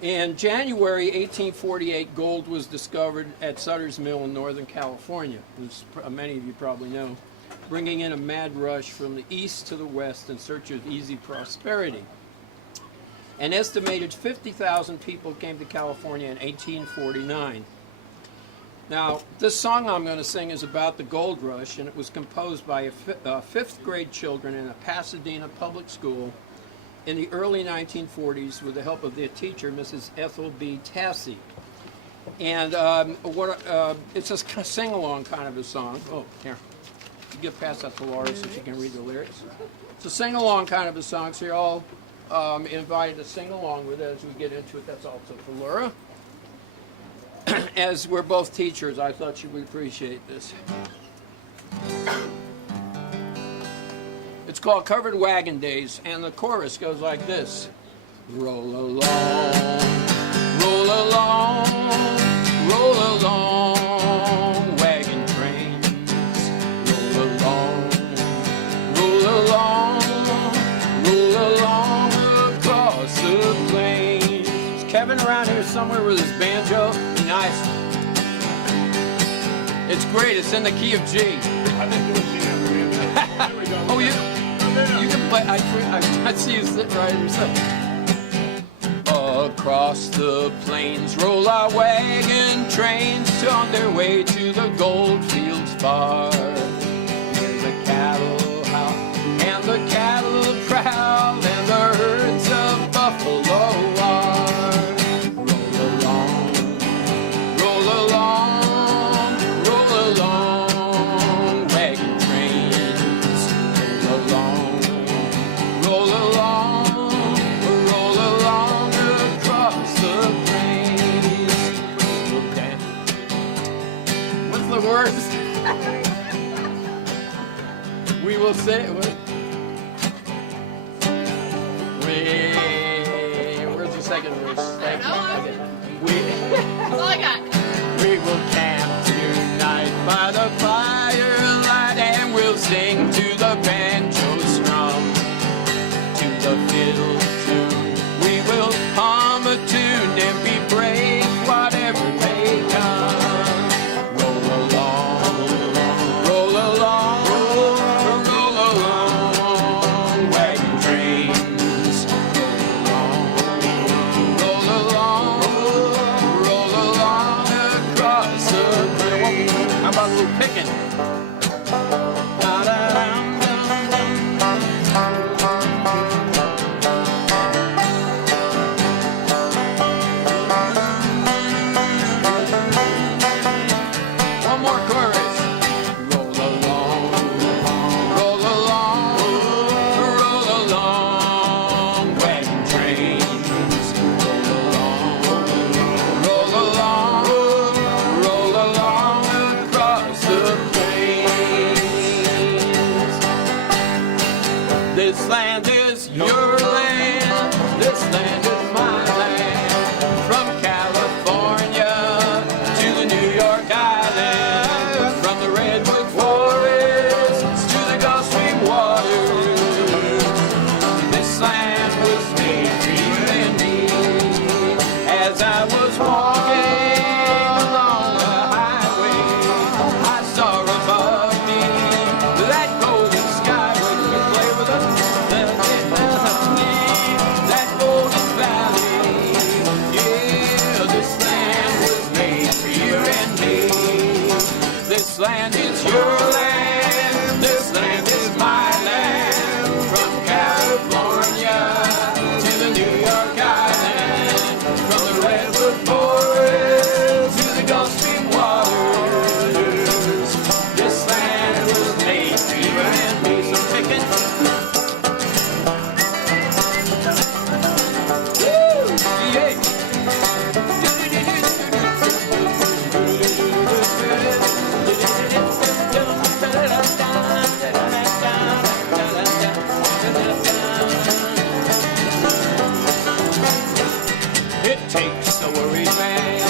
In January 1848, gold was discovered at Sutter's Mill in Northern California, as many of you probably know, bringing in a mad rush from the east to the west in search of easy prosperity. An estimated 50,000 people came to California in 1849. Now, this song I'm going to sing is about the gold rush, and it was composed by fifth grade children in a Pasadena public school in the early 1940s with the help of their teacher, Mrs. Ethel B. Tassie. And it's a sing-along kind of a song. Oh, here. You get past that to Laura so she can read the lyrics. It's a sing-along kind of a song, so you're all invited to sing along with it as we get into it. That's also for Laura. As we're both teachers, I thought you would appreciate this. It's called Covered Wagon Days, and the chorus goes like this. Roll along, roll along, roll along, wagon trains. Roll along, roll along, roll along across the plains. Is Kevin around here somewhere with his banjo? Nice. It's great. It's in the key of G. Oh, you can play. I see you sitting right here. Across the plains roll our wagon trains on their way to the gold fields far. Where the cattle howl and the cattle prowl and the herds of buffalo are. Roll along, roll along, wagon trains. Roll along across the plains. Okay. What's the words? We will say it. Where's the second verse? That's all I got. We will camp tonight by the firelight and we'll sing to the banjo strum, to the fiddle tune. We will hum a tune and be brave whatever may come. Roll along, roll along, roll along, wagon trains. Roll along across the plains. How about a little picking? This land is your land. This land is my land. From California to the New York Island. From the redwood forests to the Gulf Stream waters. This land was made for you and me. As I was walking along the highway, I saw above me that golden sky where you could play with us. That golden valley, yeah, this land was made for you and me. This land is your land, this land is my land. From California to the New York Island, from the redwood forest to the Gulf Stream waters. This land was made for you and me. So take it. Woo! Yeah. It takes a worried man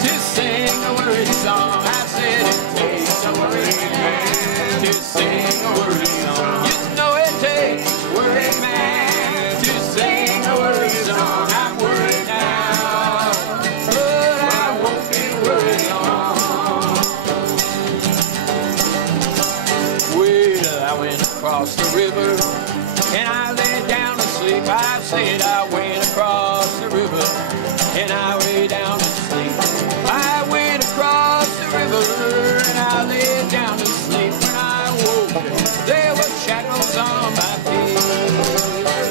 to sing a worried song. I said it takes a worried man to sing a worried song. You know it takes a worried man to sing a worried song. I'm worried now, but I won't be worried long. Well, I went across the river and I lay down to sleep. I said I went across the river and I lay down to sleep. I went across the river and I lay down to sleep. When I woke, there were shadows on my feet.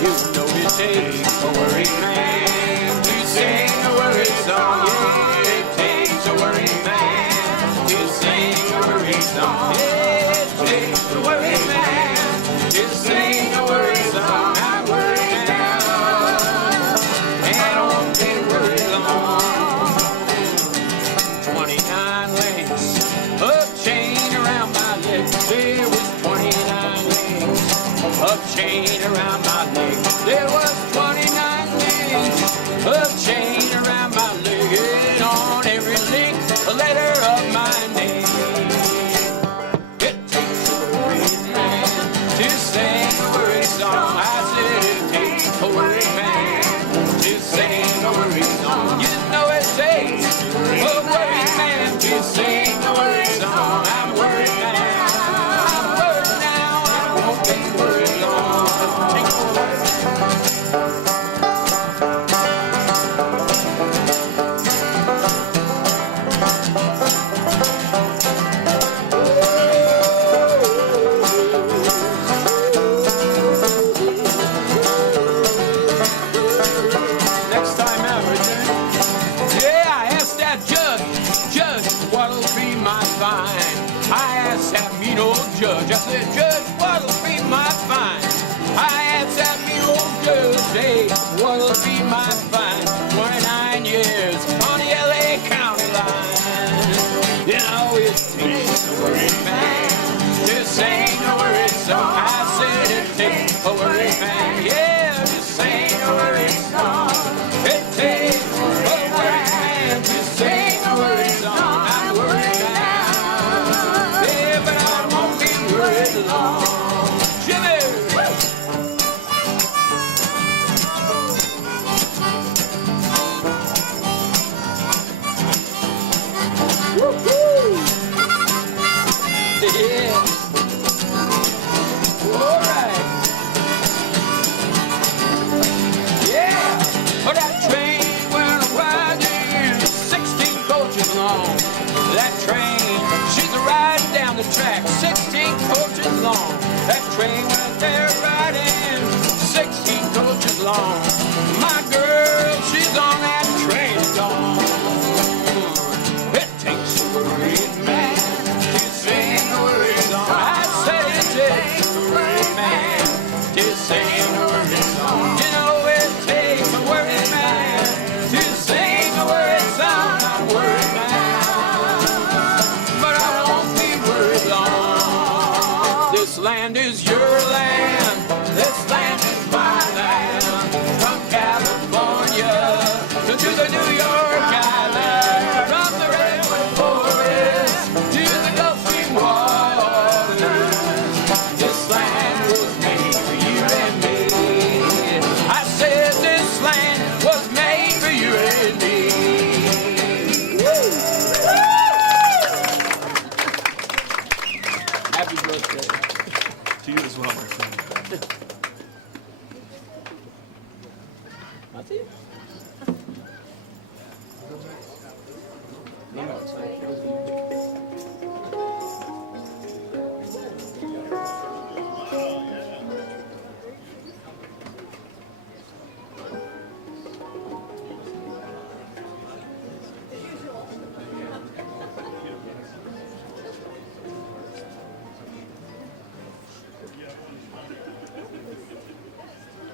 You know it takes a worried man to sing a worried song. Yeah, it takes a worried man to sing a worried song. Yeah, it takes a worried man to sing a worried song. I'm worried now, and I won't be worried long. 29 links of chain around my neck. There was 29 links of chain around my neck. There was 29 links of chain around my leg. And on every link, a letter of my name. It takes a worried man to sing a worried song. I said it takes a worried man to sing a worried song. You know it takes a worried man to sing a worried song. I'm worried now, I won't be worried long. Take a worried.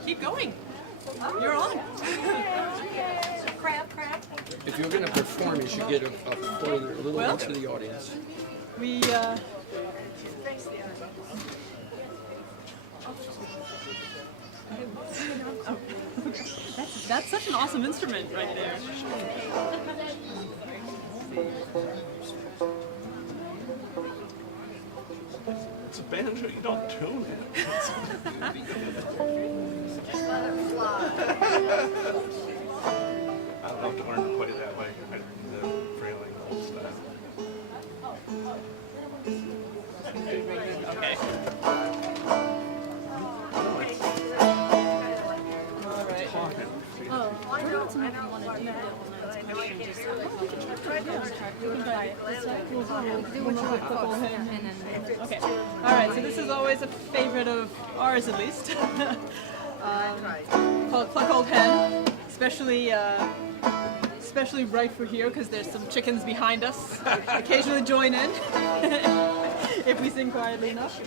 Keep going. You're on. Crab, crab. If you're going to perform, you should get a further, a little Well, into the audience. We, that's such an awesome instrument right there. It's a banjo, you don't tune it. I'd love to learn to play that way. The frailing old style. Okay. All right. Oh, we're doing something we want to do that one night. We can try it. We can do what you want. And then Okay. All right. So this is always a favorite of ours, at least. Called Cluck Old Hen, especially right for here because there's some chickens behind us. Occasionally join in if we sing quietly enough.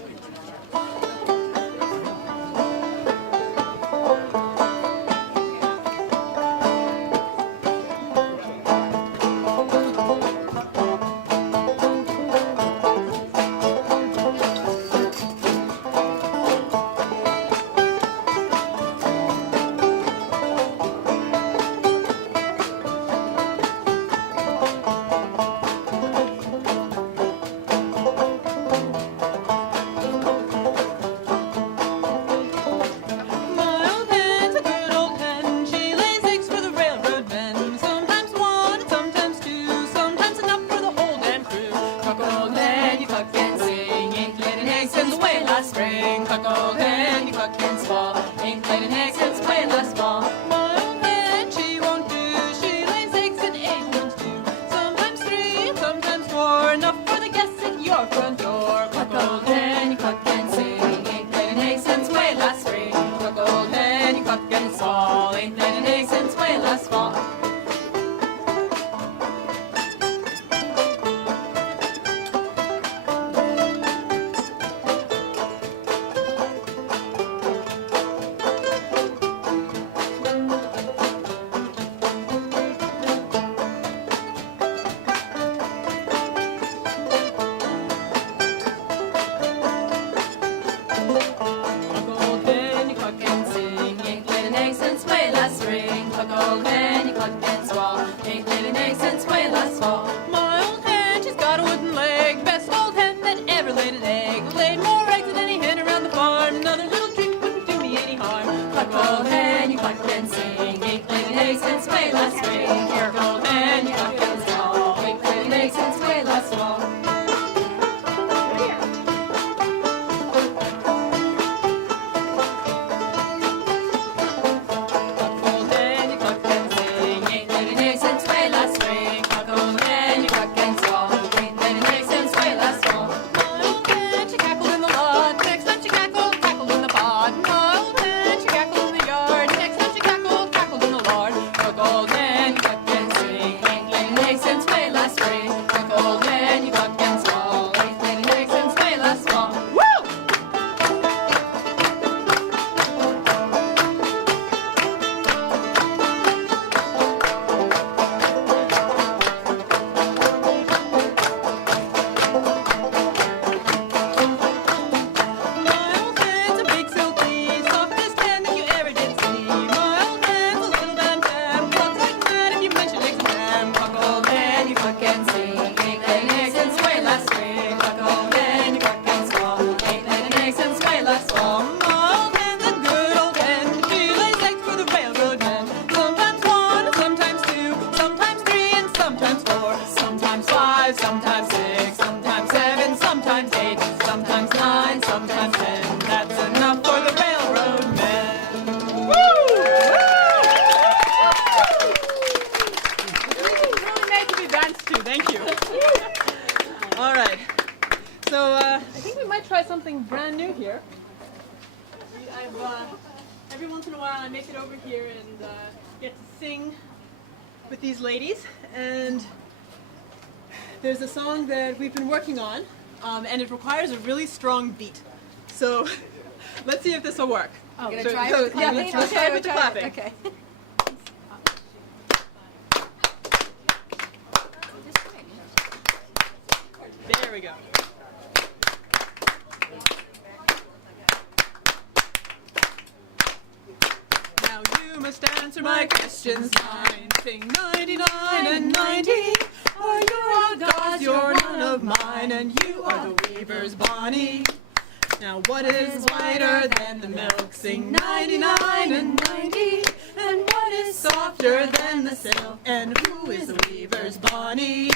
Every once in a while I make it over here and get to sing with these ladies, and there's a song that we've been working on, and it requires a really strong beat. So let's see if this will work. Oh, So- so- yeah, let's try it with the clapping. Okay. There we go. Now you must answer my questions 9, sing 99 and 90. For you are God's, you're none of mine, and you are the weaver's Bonnie. Now what is whiter than the milk? Sing 99 and 90. And what is softer than the silk? And who is the weaver's Bonnie?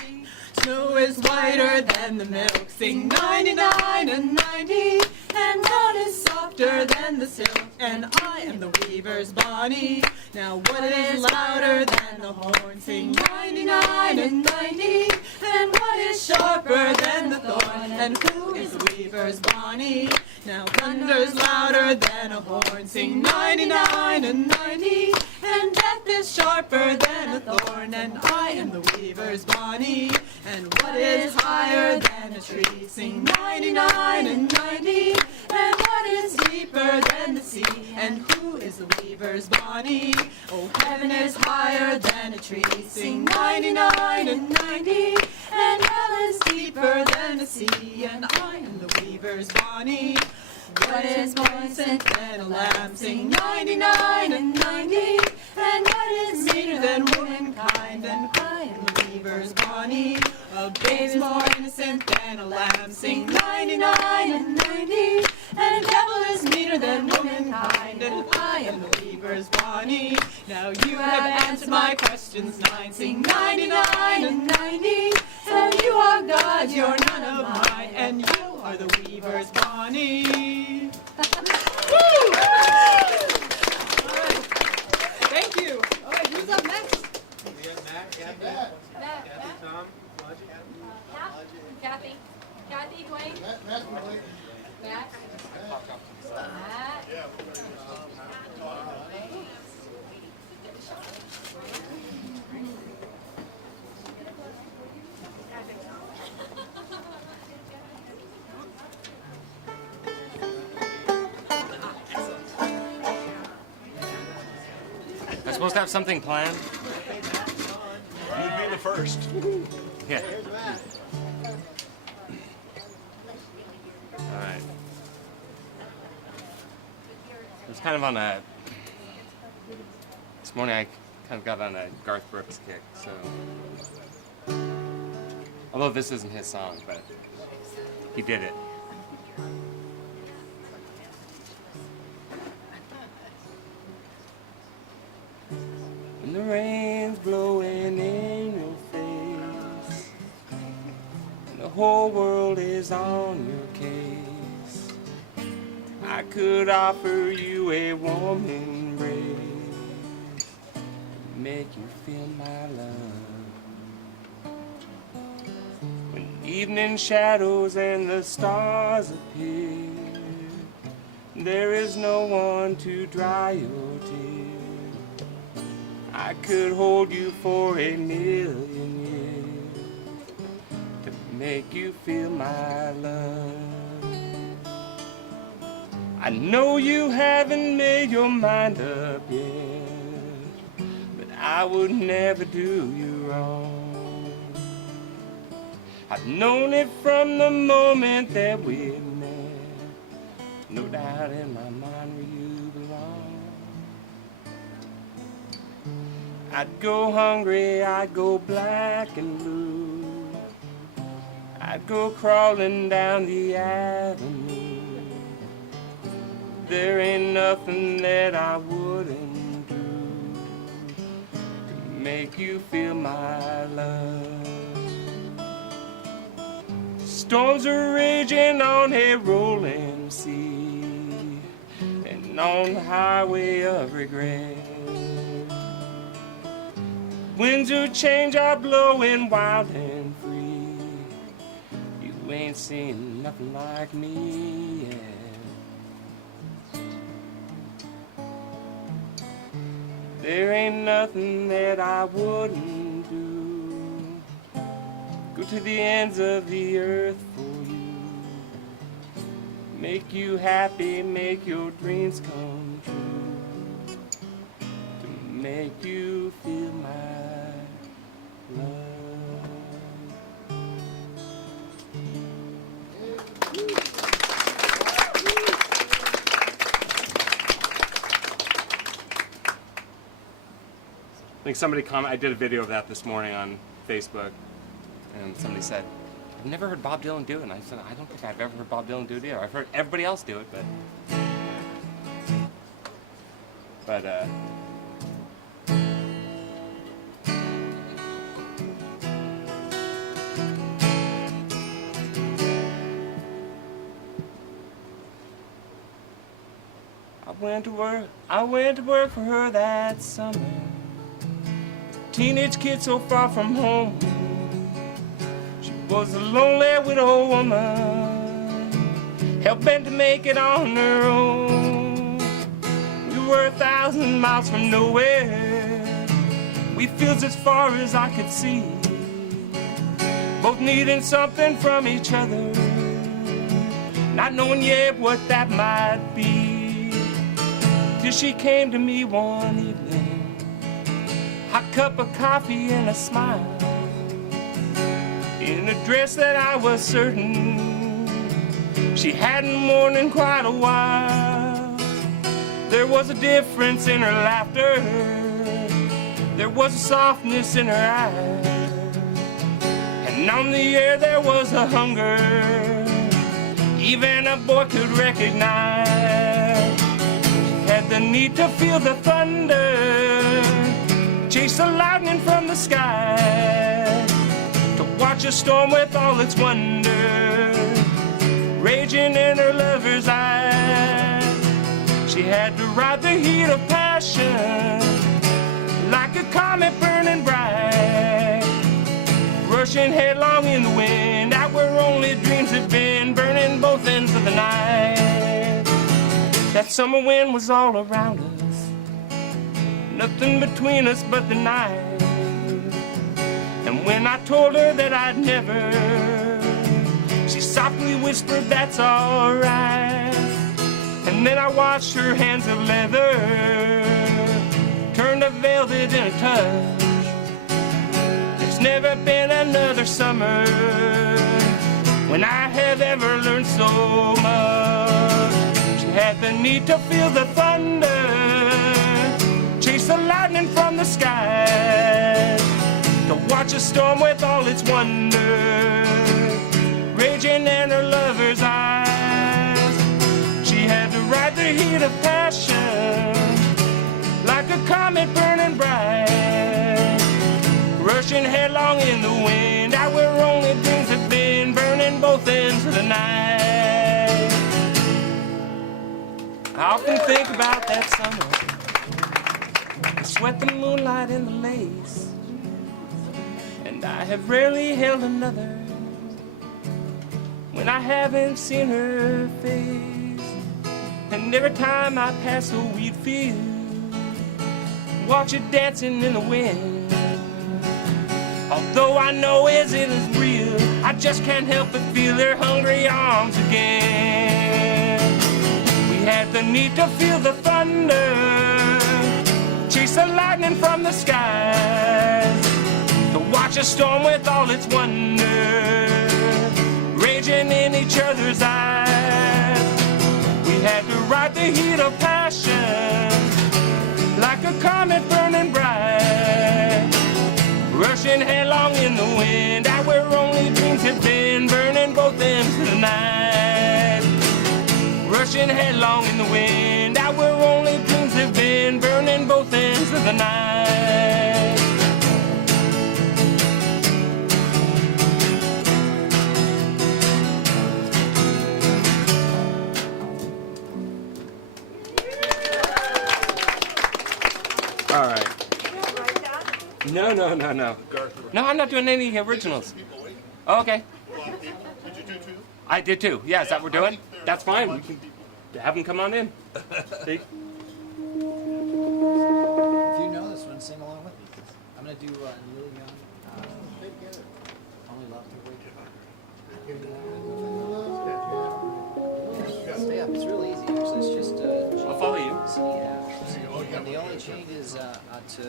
Snow is whiter than the milk. Sing 99 and 90. And what is softer than the silk? And I am the weaver's Bonnie. Now what is louder than the horn? Sing 99 and 90. And what is sharper than the thorn? And who is the weaver's Bonnie? Now thunder's louder than a horn. Sing 99 and 90. And death is sharper than a thorn. And I am the weaver's Bonnie. And what is higher than a tree? Sing 99 and 90. And what is deeper than the sea? And who is the weaver's Bonnie? Oh, heaven is higher than a tree. Sing 99 and 90. And hell is deeper than the sea. And I am the weaver's Bonnie. What is more innocent than a lamb? Sing 99 and 90. And what is meaner than womankind? And I am the weaver's Bonnie. A babe's more innocent than a lamb. Sing 99 and 90. And a devil is meaner than womankind. And I am the weaver's Bonnie. Now you have answered my questions 9. Sing 99 and 90. And you are God, you're none of mine. And you are the weaver's Bonnie. Woo! Thank you. All right, who's up next? We got Matt, Kathy, Tom, Logic. Kathy. Kathy, Dwayne. Matt, Matt. Matt. I'm supposed to have something planned? You'd be the first. Yeah. All right. It was kind of on a... This morning I kind of got on a Garth Brooks kick, so... Although this isn't his song, but he did it. When the rain's blowing in your face, and the whole world is on your case, I could offer you a warm embrace to make you feel my love. When evening shadows and the stars appear, there is no one to dry your tears. I could hold you for a million years to make you feel my love. I know you haven't made your mind up yet, but I would never do you wrong. I've known it from the moment that we met, no doubt in my mind where you belong. I'd go hungry, I'd go black and blue, I'd go crawling down the avenue. There ain't nothing that I wouldn't do to make you feel my love. Storms are raging on a rolling sea and on the highway of regret. Winds of change are blowing wild and free. You ain't seen nothing like me yet. There ain't nothing that I wouldn't do. Go to the ends of the earth for you. make you happy, make your dreams come true, to make you feel my love. I think somebody commented, I did a video of that this morning on Facebook, and somebody said, I've never heard Bob Dylan do it. And I said, I don't think I've ever heard Bob Dylan do it either. I've heard everybody else do it, but I went to work for her that summer. Teenage kid so far from home. She was a lonely widow woman, hell-bent to make it on her own. We were 1,000 miles from nowhere, we fields as far as I could see, both needing something from each other, not knowing yet what that might be. Till she came to me one evening, hot cup of coffee and a smile, in a dress that I was certain she hadn't worn in quite a while. There was a difference in her laughter, there was a softness in her eyes, and on the air there was a hunger even a boy could recognize. She had the need to feel the thunder, chase the lightning from the sky, to watch a storm with all its wonder raging in her lover's eyes. She had to ride the heat of passion like a comet burning bright, rushing headlong in the wind out where only dreams had been, burning both ends of the night. That summer wind was all around us, nothing between us but the night. And when I told her that I'd never, she softly whispered, that's alright. And then I watched her hands of leather turn to velvet in a touch. There's never been another summer when I have ever learned so much. She had the need to feel the thunder, chase the lightning from the sky, to watch a storm with all its wonder raging in her lover's eyes. She had to ride the heat of passion like a comet burning bright, rushing headlong in the wind out where only dreams had been, burning both ends of the night. I often think about that summer, the sweat, the moonlight, and the lace, and I have rarely held another when I haven't seen her face. And every time I pass a wheat field, watch it dancing in the wind, although I know it isn't real, I just can't help but feel her hungry arms again. We had the need to feel the thunder, chase the lightning from the skies, to watch a storm with all its wonder raging in each other's eyes. We had to ride the heat of passion like a comet burning bright, rushing headlong in the wind out where only dreams had been, burning both ends of the night. Rushing headlong in the wind out where only dreams have been, burning both ends of the night. all right. No. No, I'm not doing any originals. Oh, okay. Did you do two? I did too. Yeah, is that what we're doing? That's fine. We can have them come on in. See? If you know this one, sing along with me. I'm going to do Neil Young. Only Love to Wait. yeah, it's real easy. Actually, it's just I'll follow you. C, F. And the only change is to F, to E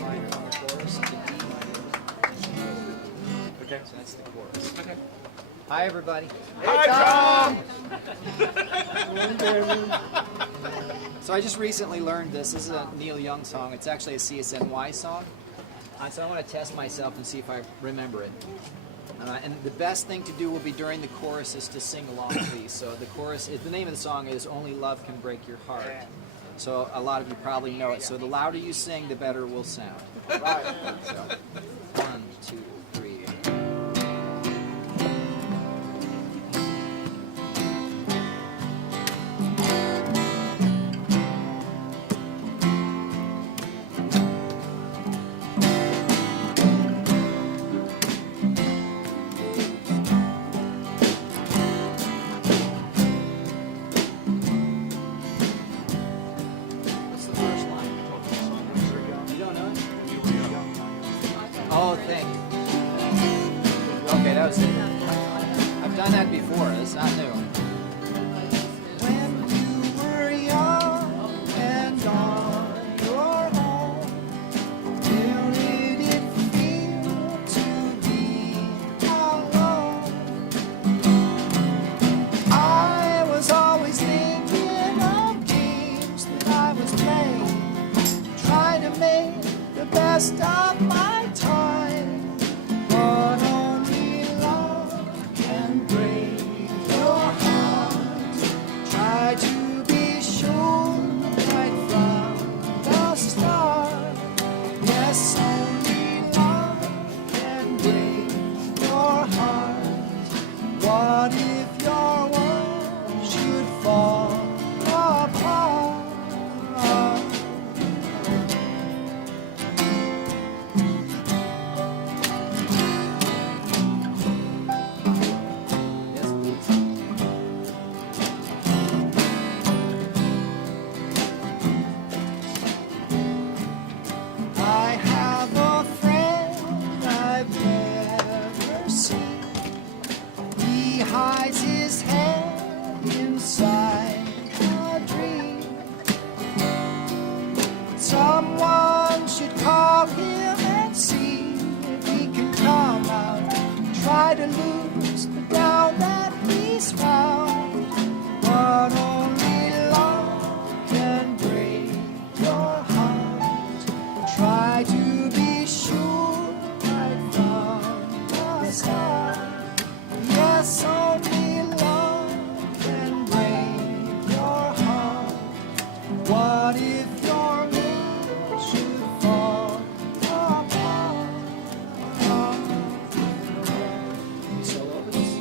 minor on the chorus, and to D minor. Okay. So that's the chorus. Okay. Hi, everybody. Hi, Tom! So I just recently learned this. This is a Neil Young song. It's actually a CSNY song. So I want to test myself and see if I remember it. And the best thing to do will be during the chorus is to sing along, please. So the chorus, the name of the song is "Only Love Can Break Your Heart." So a lot of you probably know it. So the louder you sing, the better it will sound. Right. So 1, 2, 3. What's the first line? You don't know it? Oh, thank you. Okay, that was it. I've done that before. It's not new. When you were young and on your own, how did it feel to be alone? I was always thinking of games that I was playing, trying to make the best of my time. But only love can break your heart. Try to be sure right from the start. Yes, only love can break your heart. What if your world should fall apart? Yes, please. I have a friend I've never seen. He hides his head inside a dream. Someone should call him and see if he can come out. Try to lose the doubt that he's found. But only love can break your heart. Try to be sure right from the start. Yes, only love can break your heart. What if your world should fall apart? Solo, please.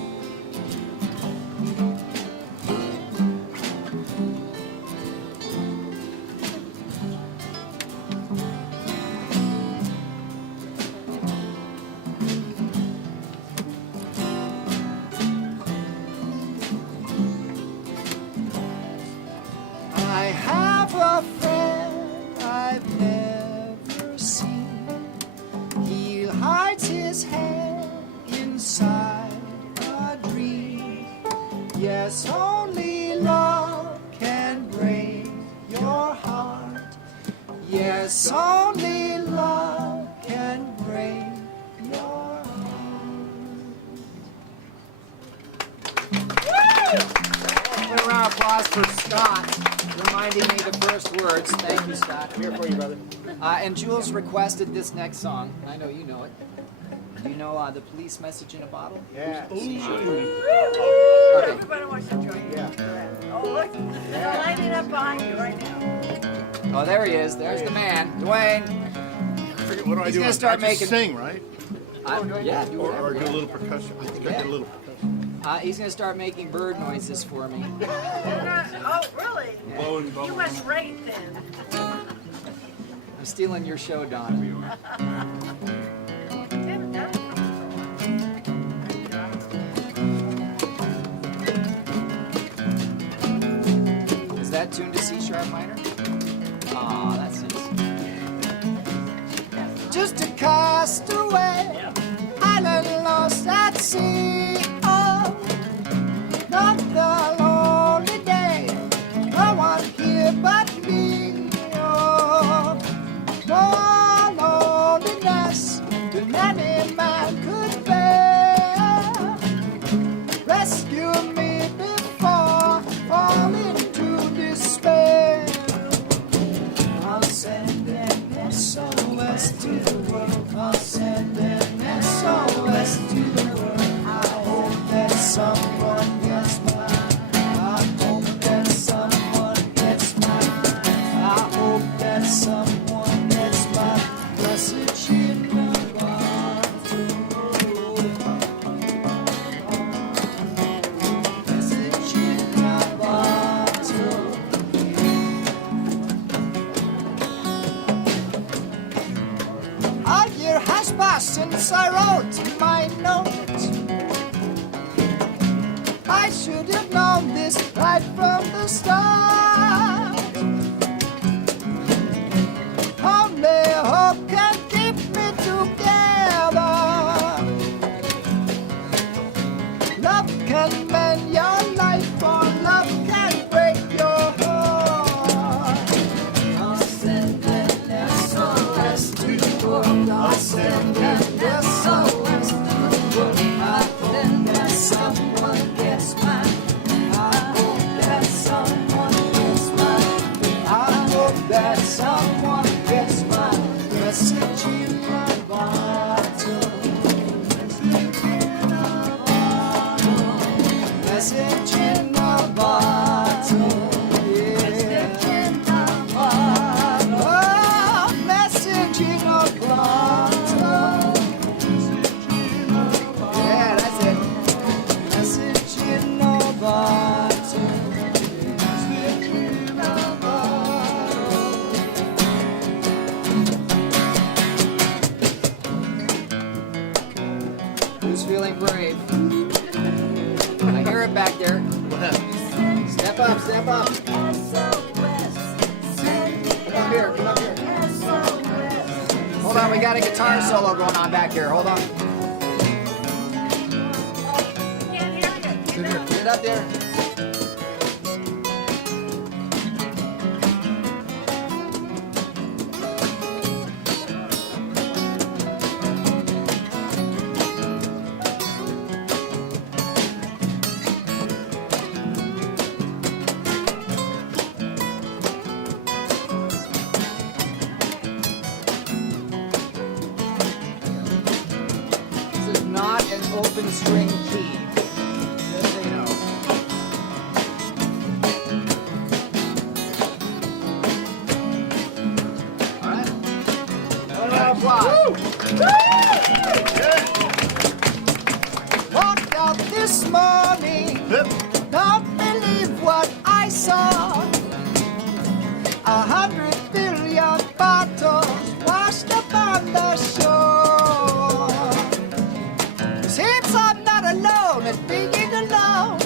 I have a friend I've never seen. He hides his head inside a dream. Yes, only love can break your heart. Yes, only love can break your heart. Put a round of applause for Scott, reminding me the first words. Thank you, Scott. I'm here for you, brother. And Jules requested this next song. I know you know it. Do you know the police message in a bottle? Yeah. Everybody wants to join you. Yeah. Oh, look, they're lining up behind you right now. Oh, there he is. There's the man, Dwayne. What do I He's do? gonna start I just making- sing, right? Yeah, do Or whatever. do a little percussion. I think I did a little percussion. He's going to start making bird noises for me. Oh, really? Blowing bubbles. You must rate then. I'm stealing your show, Don. Is that tuned to C sharp minor? Aw, that's nice. Just a castaway, island lost at sea. Oh, not the Lord. but me. Oh, more loneliness than any man could bear. Rescue me before fall into despair. I'll send an SOS to the world. I'll send an SOS to the world. I hope that someone gets mine. I hope that someone gets mine. I hope that someone gets my message in the bottle. Message in the bottle. A year has passed since I wrote my note. I should have known this right from the start. Only hope can keep me together. Love can mend your life, or love can break your heart. I'll send an SOS to the world. I'll send an SOS to the world. I hope that someone gets mine. I hope that someone gets mine. I hope that someone gets mine. Message in my bottle. Message in my bottle. Message in my bottle. Oh, message in my bottle. Yeah, that's it. Message in my bottle. Message in my bottle. Who's feeling brave? I hear it back there. Step up, step up. Come up here, come up here. Hold on, we got a guitar solo going on back here. Hold on. Get up there. This is not an open string key. Just so you know. All right. Round of applause. Walked out this morning, don't believe what I saw. 100 billion bottles washed up on the shore. Seems I'm not alone in being alone.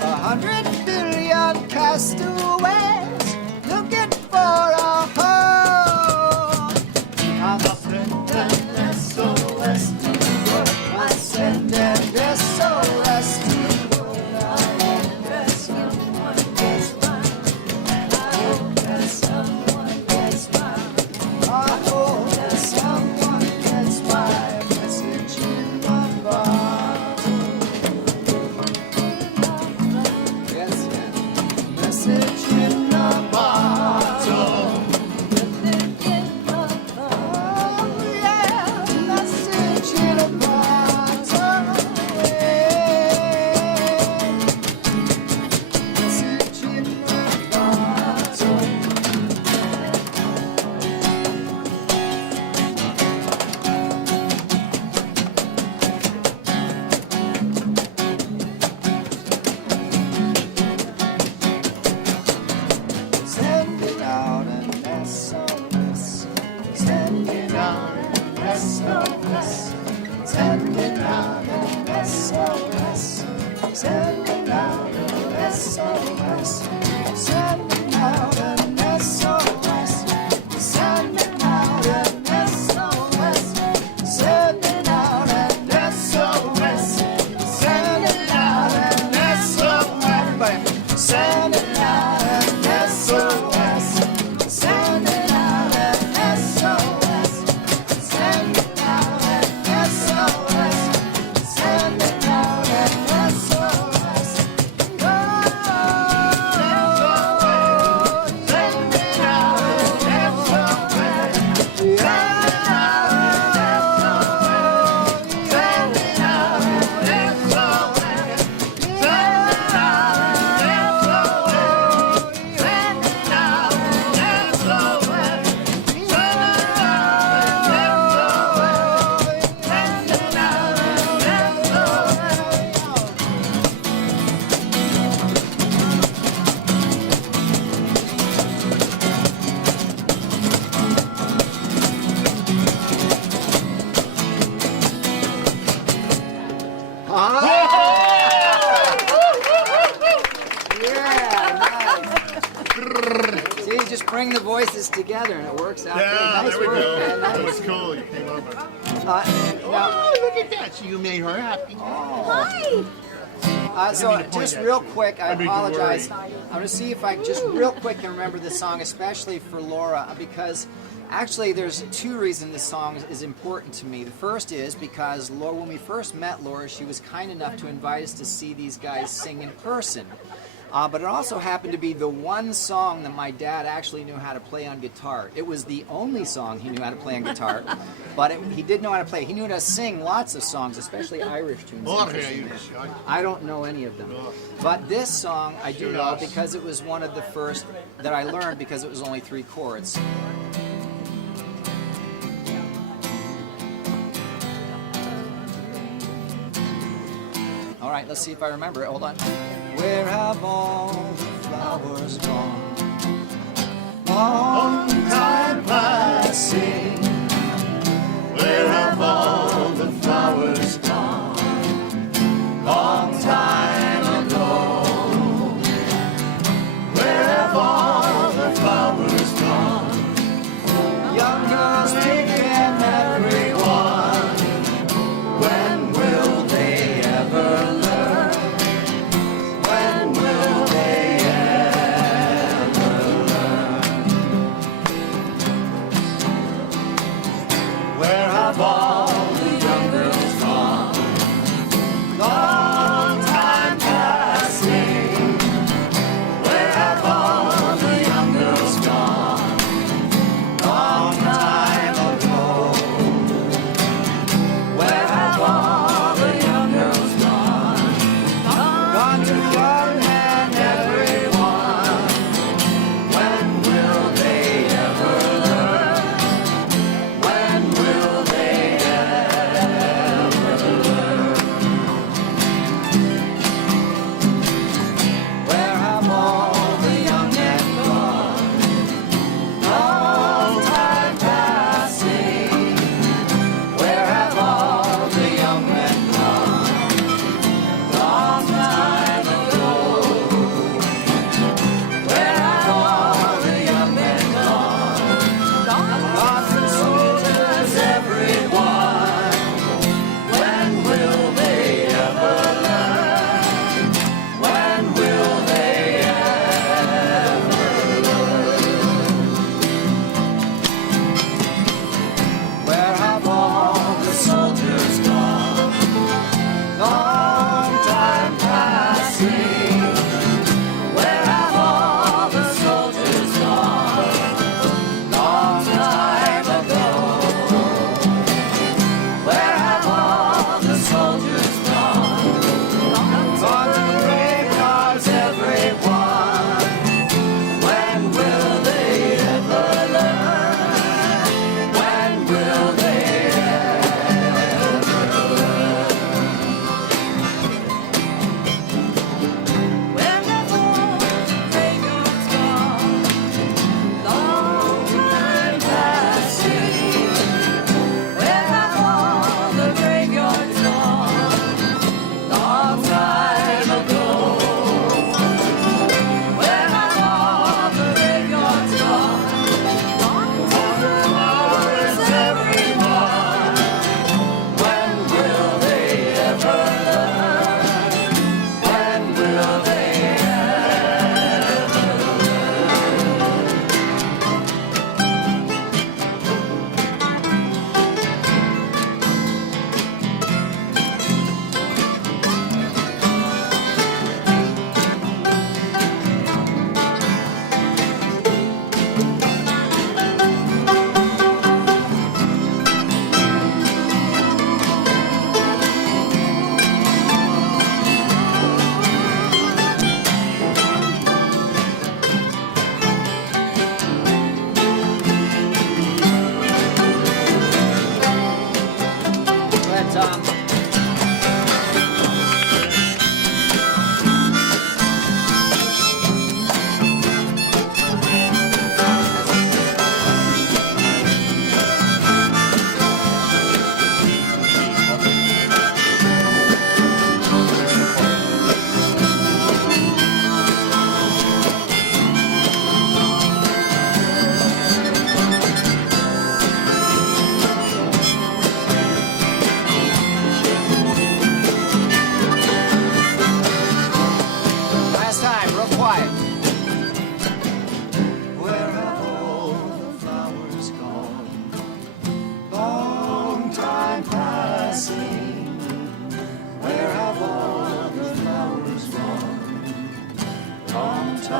100 billion castaways looking for a home. I'll send an SOS to the world. I'll send an SOS to the world. I hope that someone gets mine. I hope that someone gets mine. I hope that someone gets my message in my bottle. Yes, yes. Message in the bottle. Oh, yeah. Message in a bottle. Message in my bottle. Sending out an SOS. Sending out an SOS. Sending out an SOS. Sending out an SOS. Sending out an SOS. Sending out an SOS. Sending out an SOS. Sending out an SOS. Everybody. sending out an SOS, sending out an SOS, sending out an SOS, sending out an SOS. Oh, sending out an SOS. See, you just bring the voices together and it works out. Yeah, Nice there we work, go. man. That Nice. was cool. You came over. Now, Oh, look at that. So you made her happy. so to point just at real you. quick, I I mean, to apologize. worry. I'm going to see if I just real quick can remember this song, especially for Laura, because actually there's two reasons this song is important to me. The first is because Laura, when we first met Laura, she was kind enough to invite us to see these guys sing in person. But it also happened to be the one song that my dad actually knew how to play on guitar. It was the only song he knew how to play on guitar, but he did know how to play. He knew how to sing lots of songs, especially Irish tunes. I don't know any of them. But this song I do know because it was one of the first that I learned because it was only 3 chords. All right, let's see if I remember it. Hold on. Where have all the flowers gone? Long time passing. Where have all the flowers gone? Long time ago. Where have all the flowers gone? Young girls taking everyone. When will they ever learn? When will they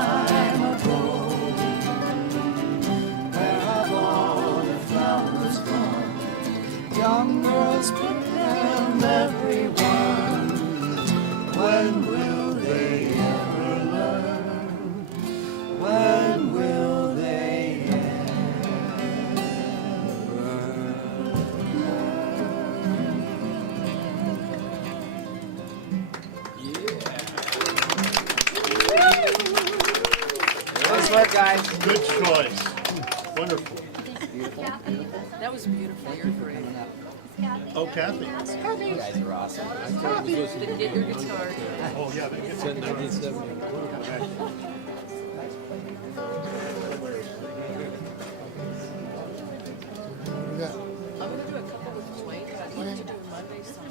time ago. Where have all the flowers gone? Young girls pick them, everyone. When will they ever learn? When will they ever Nice work, guys. Good choice. Wonderful. That was beautiful. You're great. Oh, Kathy. You guys are awesome. Then get your guitar. Oh, yeah. They get It's in 1970. Yeah. I'm gonna do a couple with Dwayne, but I need to do a Monday song.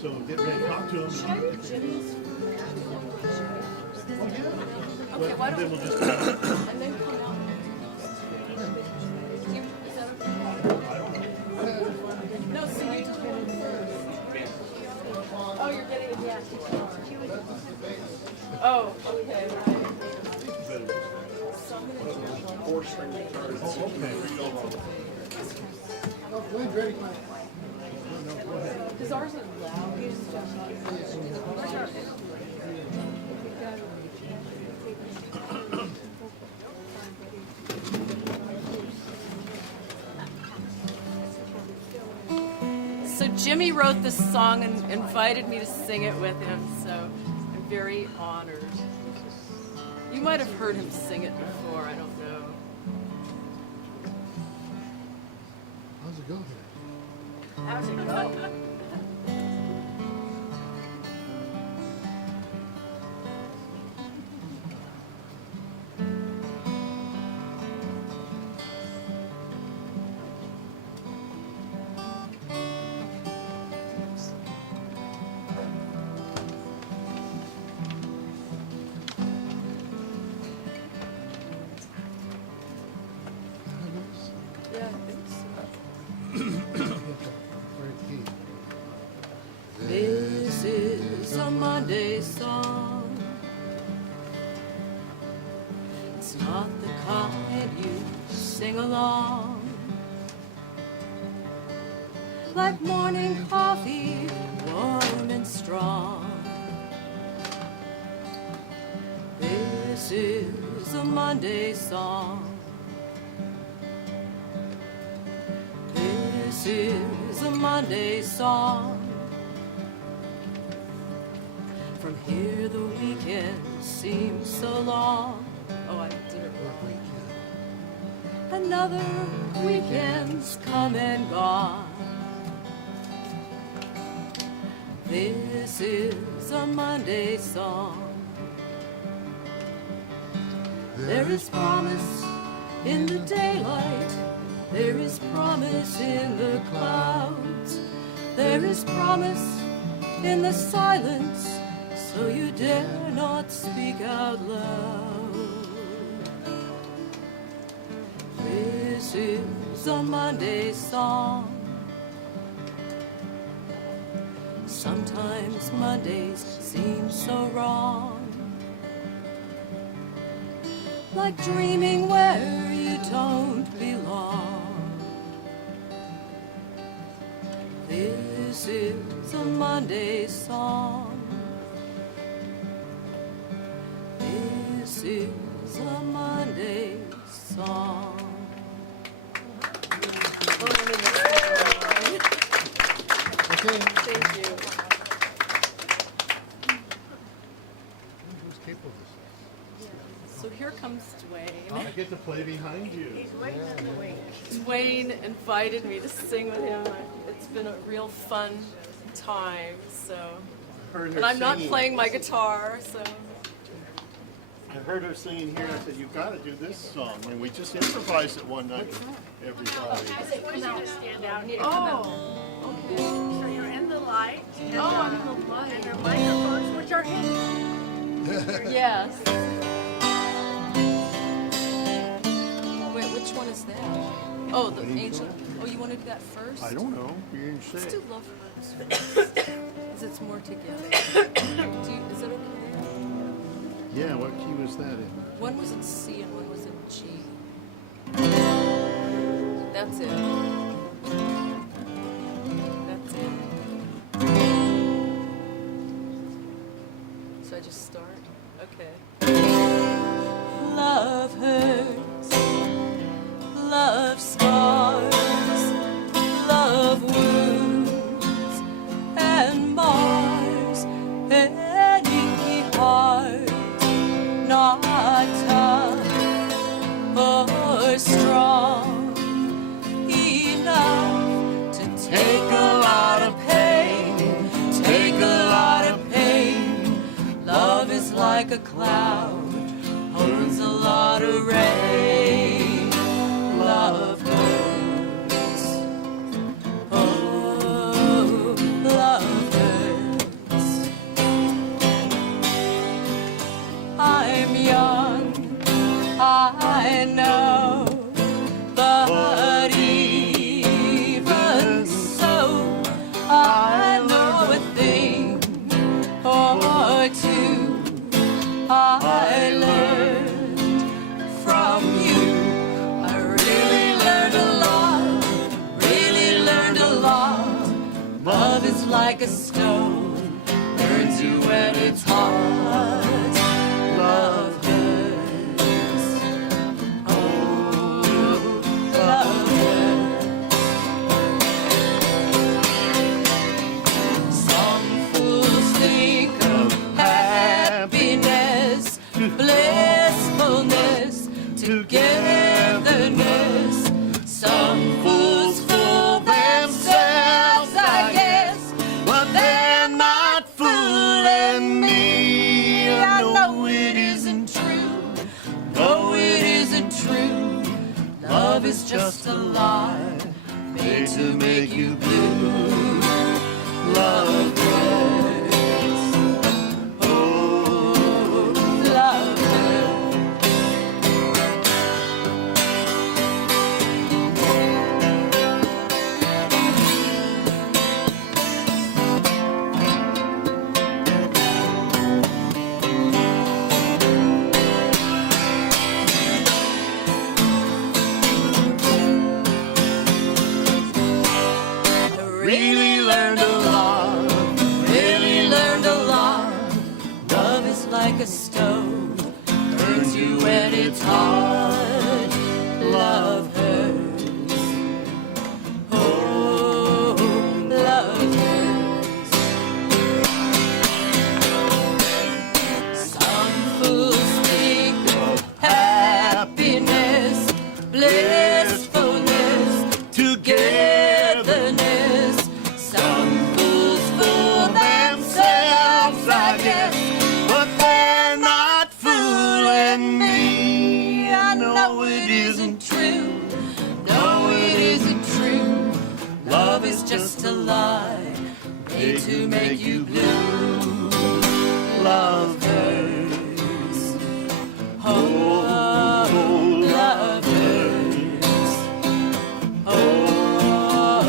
So get ready to talk to them. Okay, why don't Then we'll just. and then come out. Is that okay? No, see you just go first. Oh, you're getting it, yeah. Oh, okay, right. So I'm gonna Oh, Dwayne's ready. because ours is loud. Where's our So Jimmy wrote this song and invited me to sing it with him, so I'm very honored. You might have heard him sing it before, I don't know. How's it go there? How's it go? Yeah, I think so. Very key. This is a Monday song. It's not the kind you sing along. Like morning coffee, warm and strong. This is a Monday song. This is a Monday song. From here the weekend seems so long. Oh, I did it wrong. Another weekend's come and gone. This is a Monday song. There is promise in the daylight. There is promise in the clouds. There is promise in the silence, so you dare not speak out loud. This is a Monday song. Sometimes Mondays seem so wrong, like dreaming where you don't belong. This is a Monday song. This is a Monday song. Okay. Thank you. Who's capable of this? So here comes Dwayne. I get to play behind you. He's waiting on the wing. Dwayne invited me to sing with him. It's been a real fun time. So, Heard her and I'm not singing. playing my guitar. So, I heard her singing here. I said, "You've got to do this song." And we just improvised it one night. Everybody. I think we need to stand out. oh, okay. So you're in the light. And, Oh, I'm in the And light. there are microphones, which are hidden. Yes. Wait, which one is that? Oh, the angel. Oh, you want to do that first? I don't know. You didn't say. Let's do love first, because it's more together. Is it okay? Yeah, what key was that in? One was in C and one was in G. That's it. That's it. So I just start? Okay. Love hurts, love scars, love wounds and mars any heart not tough or strong enough to take a lot of pain, take a lot of pain. Love is like a cloud, holds a lot of rain. Love hurts. Oh, love hurts. I'm young, I know, but even so, I know a thing or two. I learned from you. I really learned a lot, really learned a lot. Love is like a stone, burns you when it's hot. Love hurts. Oh, love hurts. Some fools think of happiness, blissfulness, togetherness. Some fools fool themselves, I guess, but they're not fooling me. I know it isn't true. No, it isn't true. Love is just a lie made to make you blue. Love hurts. Oh, love hurts. I really learned a lot, really learned a lot. Love is like a stove, burns you when it's hot. Love hurts. Oh, love hurts. Some fools think of happiness, blissfulness, togetherness. Some fools fool themselves, I guess, but they're not fooling me. I know it isn't true. No, it isn't true. Love is just a lie made to make you blue. Love hurts. Oh, love hurts. Oh,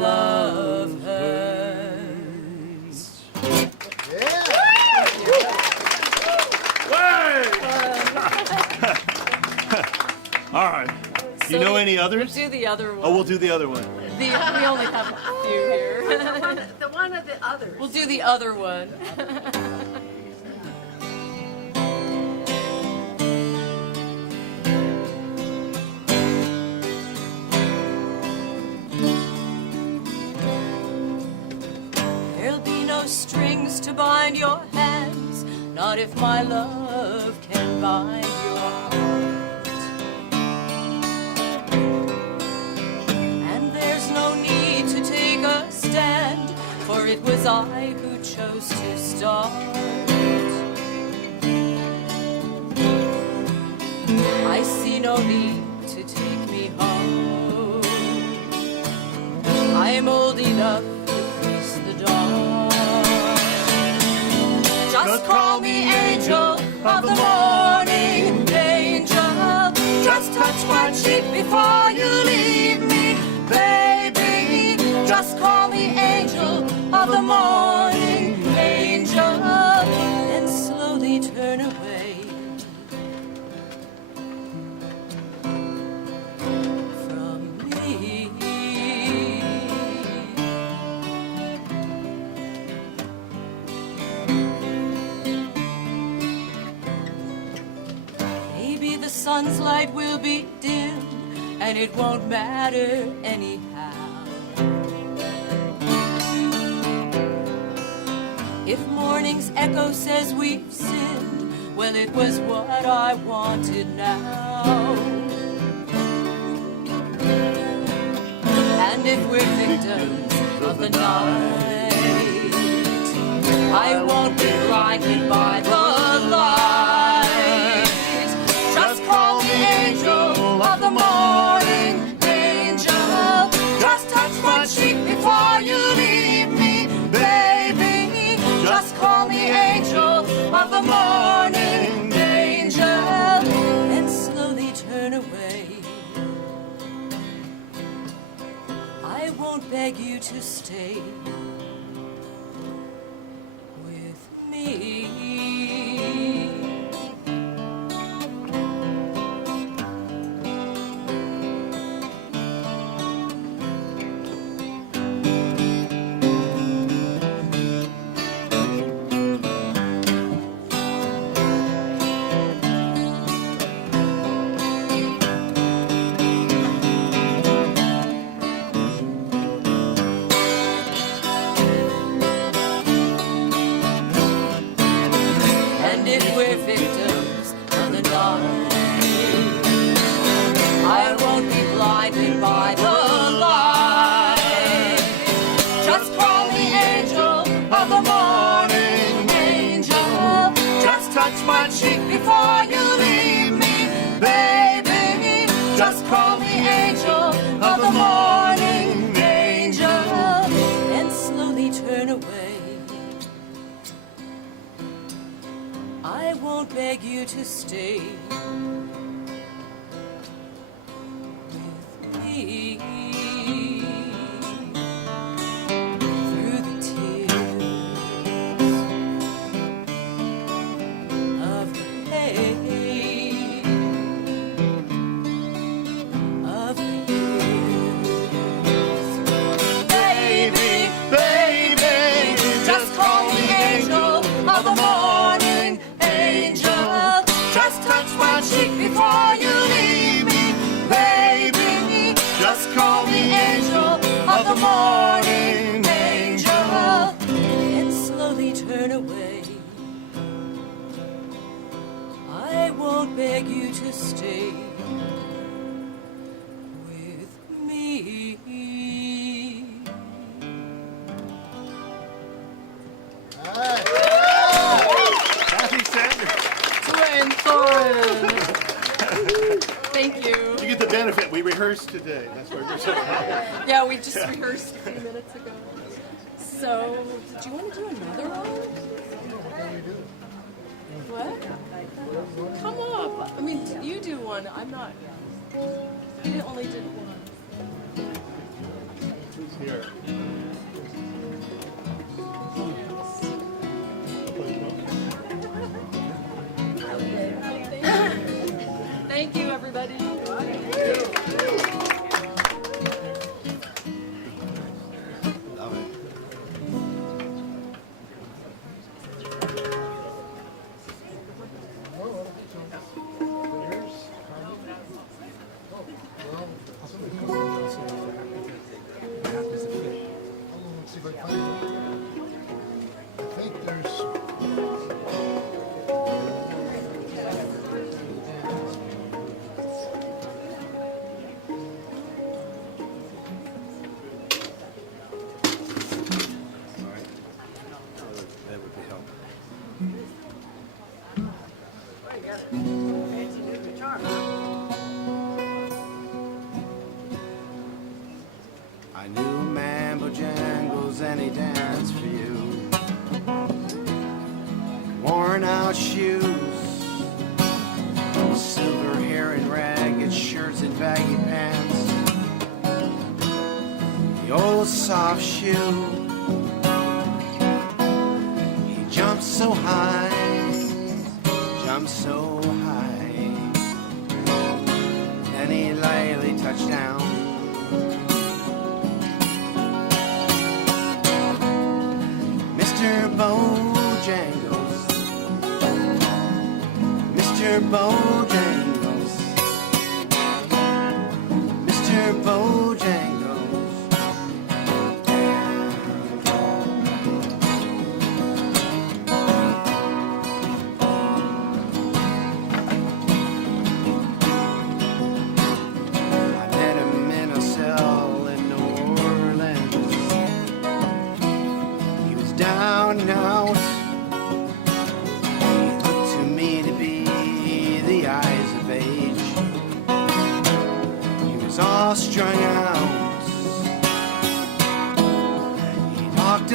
love hurts. All right. Do you know any others? We'll do the other one. Oh, we'll do the other one. We only have a few here. The one of the others. We'll do the other one. There'll be no strings to bind your hands, not if my love can bind your heart. And there's no need to take a stand, for it was I who chose to start. I see no need to take me home. I am old enough to face the dawn. Just call me angel of the morning, angel. Just touch my cheek before you leave me, baby. Just call me angel of the morning, angel. Then slowly turn sun's light will be dim, and it won't matter anyhow. If morning's echo says we've sinned, well, it was what I wanted now. And if we're victims of the night, I won't be blinded by the light. Just call me angel of the morning, angel. Just touch my cheek before you leave me, baby. Just call me angel of the morning, angel. And slowly turn away. I won't beg you to stay with me. Before you leave me, baby, just call me angel of the morning, angel, and slowly turn away. I won't beg you to stay with me. Through the tears of the of the years. Baby, baby, just call me angel of the morning, angel. Just touch my cheek before you leave me, baby. Just call me angel of the morning, angel. And slowly turn away. I won't beg you to stay with me. Kathy Sanders. Twin Thorn. Thank you. You get the benefit. We rehearsed today. That's why we're so happy. Yeah, we just rehearsed a few minutes ago. So, do you want to do another one? What? Come up. I mean, you do one. I'm not. You only did one. Here. Thank you, everybody. I knew mambo jangles and he danced for you. Worn out shoes, silver hair and ragged shirts and baggy pants. The old soft shoe, he jumped so high, jumped so high. Then he lightly touched down. Mr. Bojangles, Mr. Bojangles,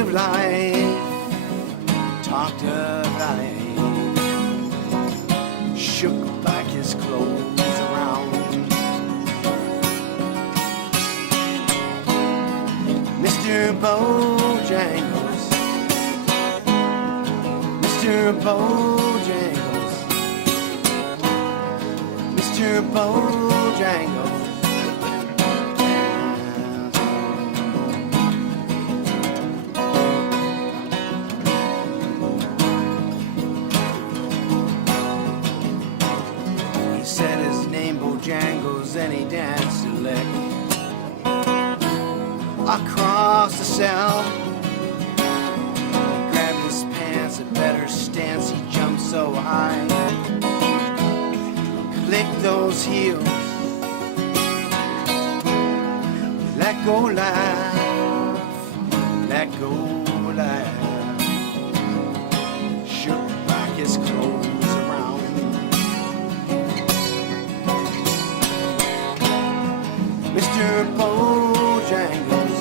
of life, talked of life, shook back his clothes around. Mr. Bojangles, Mr. Bojangles, Mr. Bojangles. He said his name Bojangles and he danced a lick across the cell. He grabbed his pants, a better stance, he jumped so high. Clicked those heels, let go laugh, let go laugh. Shook back his clothes around. Mr. Bojangles,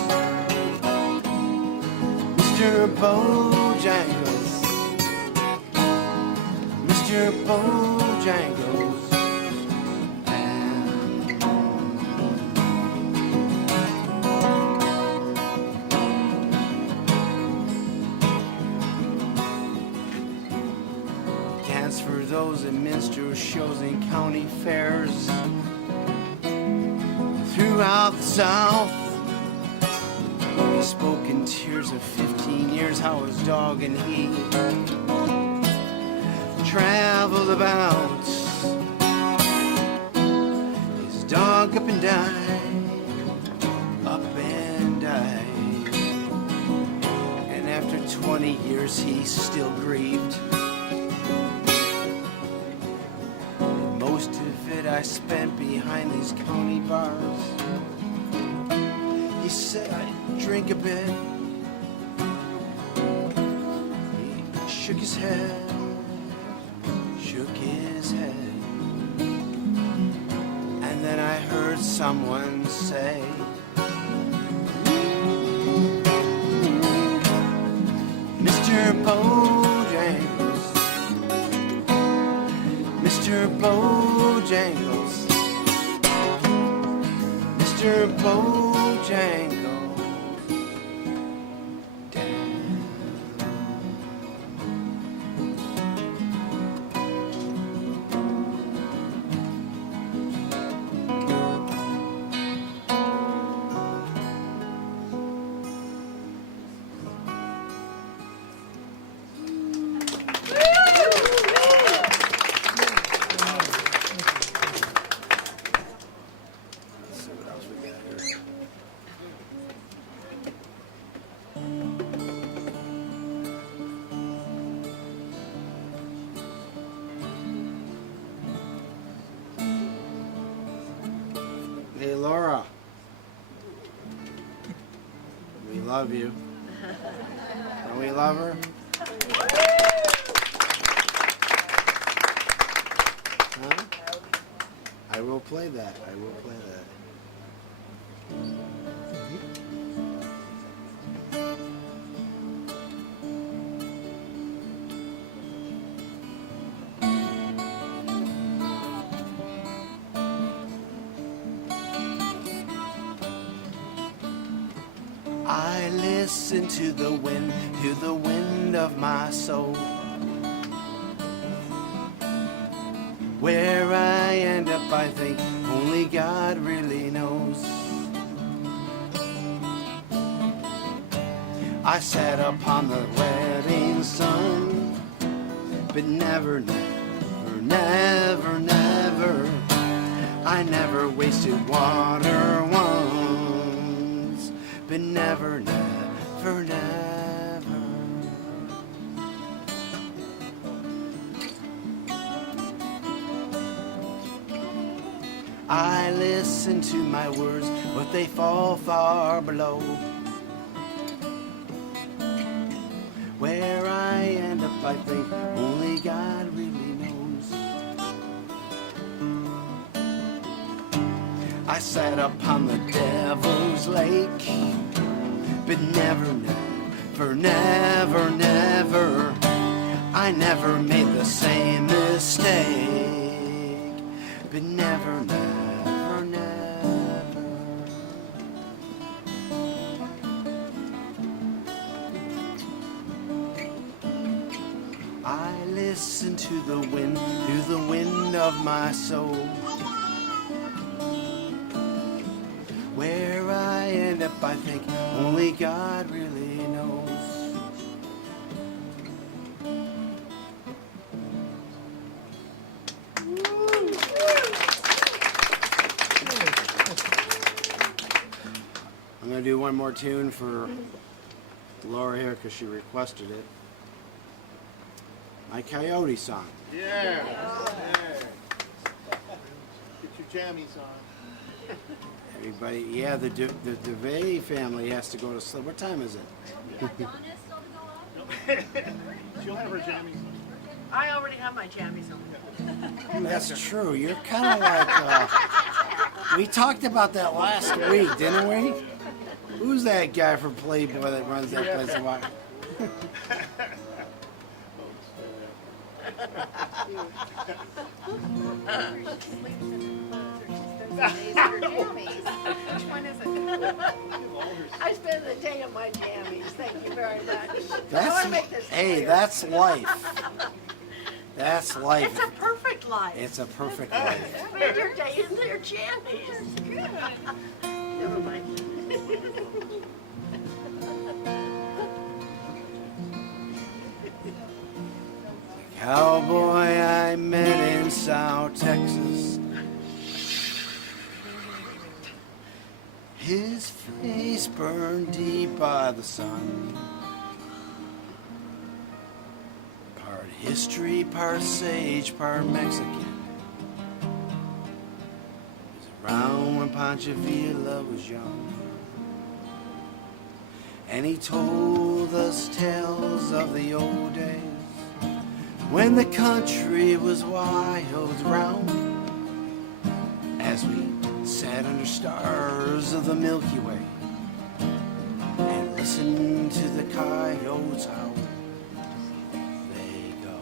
Mr. Bojangles, Mr. Bojangles. Dance for those at minstrel shows and county fairs throughout the South. He spoke in tears of 15 years how his dog and he traveled about. His dog up and died, up and died. And after 20 years he still grieved. Most of it I spent behind these county bars. He said I'd drink a bit. He shook his head, shook his head. And then I heard someone say, Mr. Bojangles, Mr. Bojangles, Mr. Bojangles. Hey, Laura. We love you. Don't we love her? Huh? I will play that. I will play that. I listen to the wind of my soul. Where I end up, I think only God really knows. I sat upon the wedding sun, but never, never, never, never, I never wasted water once, but never, never, never. I listen to my words, but they fall far below. Where I end up, I think only God really knows. I sat upon the devil's lake, but never, For never, never, I never made the same mistake. But never, never, never. I listen to the wind, of my soul. Where I end up, I think only God really knows. I'm going to do one more tune for Laura here because she requested it. My Coyote song. Yeah. Get your jammies on. Everybody, yeah, the DeVay family has to go to sleep. What time is it? She'll have her jammies on. I already have my jammies on. That's true. You're kind of like, we talked about that last week, didn't we? Who's that guy from Playboy that runs that place? Which one is it? I spend the day on my jammies. Thank you very much. I want to make this clear. That's life. That's life. It's a perfect life. It's a perfect life. Spend your day in their jammies. Good. Never mind. Cowboy I met in South Texas. His face burned deep by the sun. Part history, part sage, part Mexican. He was around when Pancho Villa was young. And he told us tales of the old days when the country was wild round, as we sat under stars of the Milky Way and listened to the coyotes howl. They go.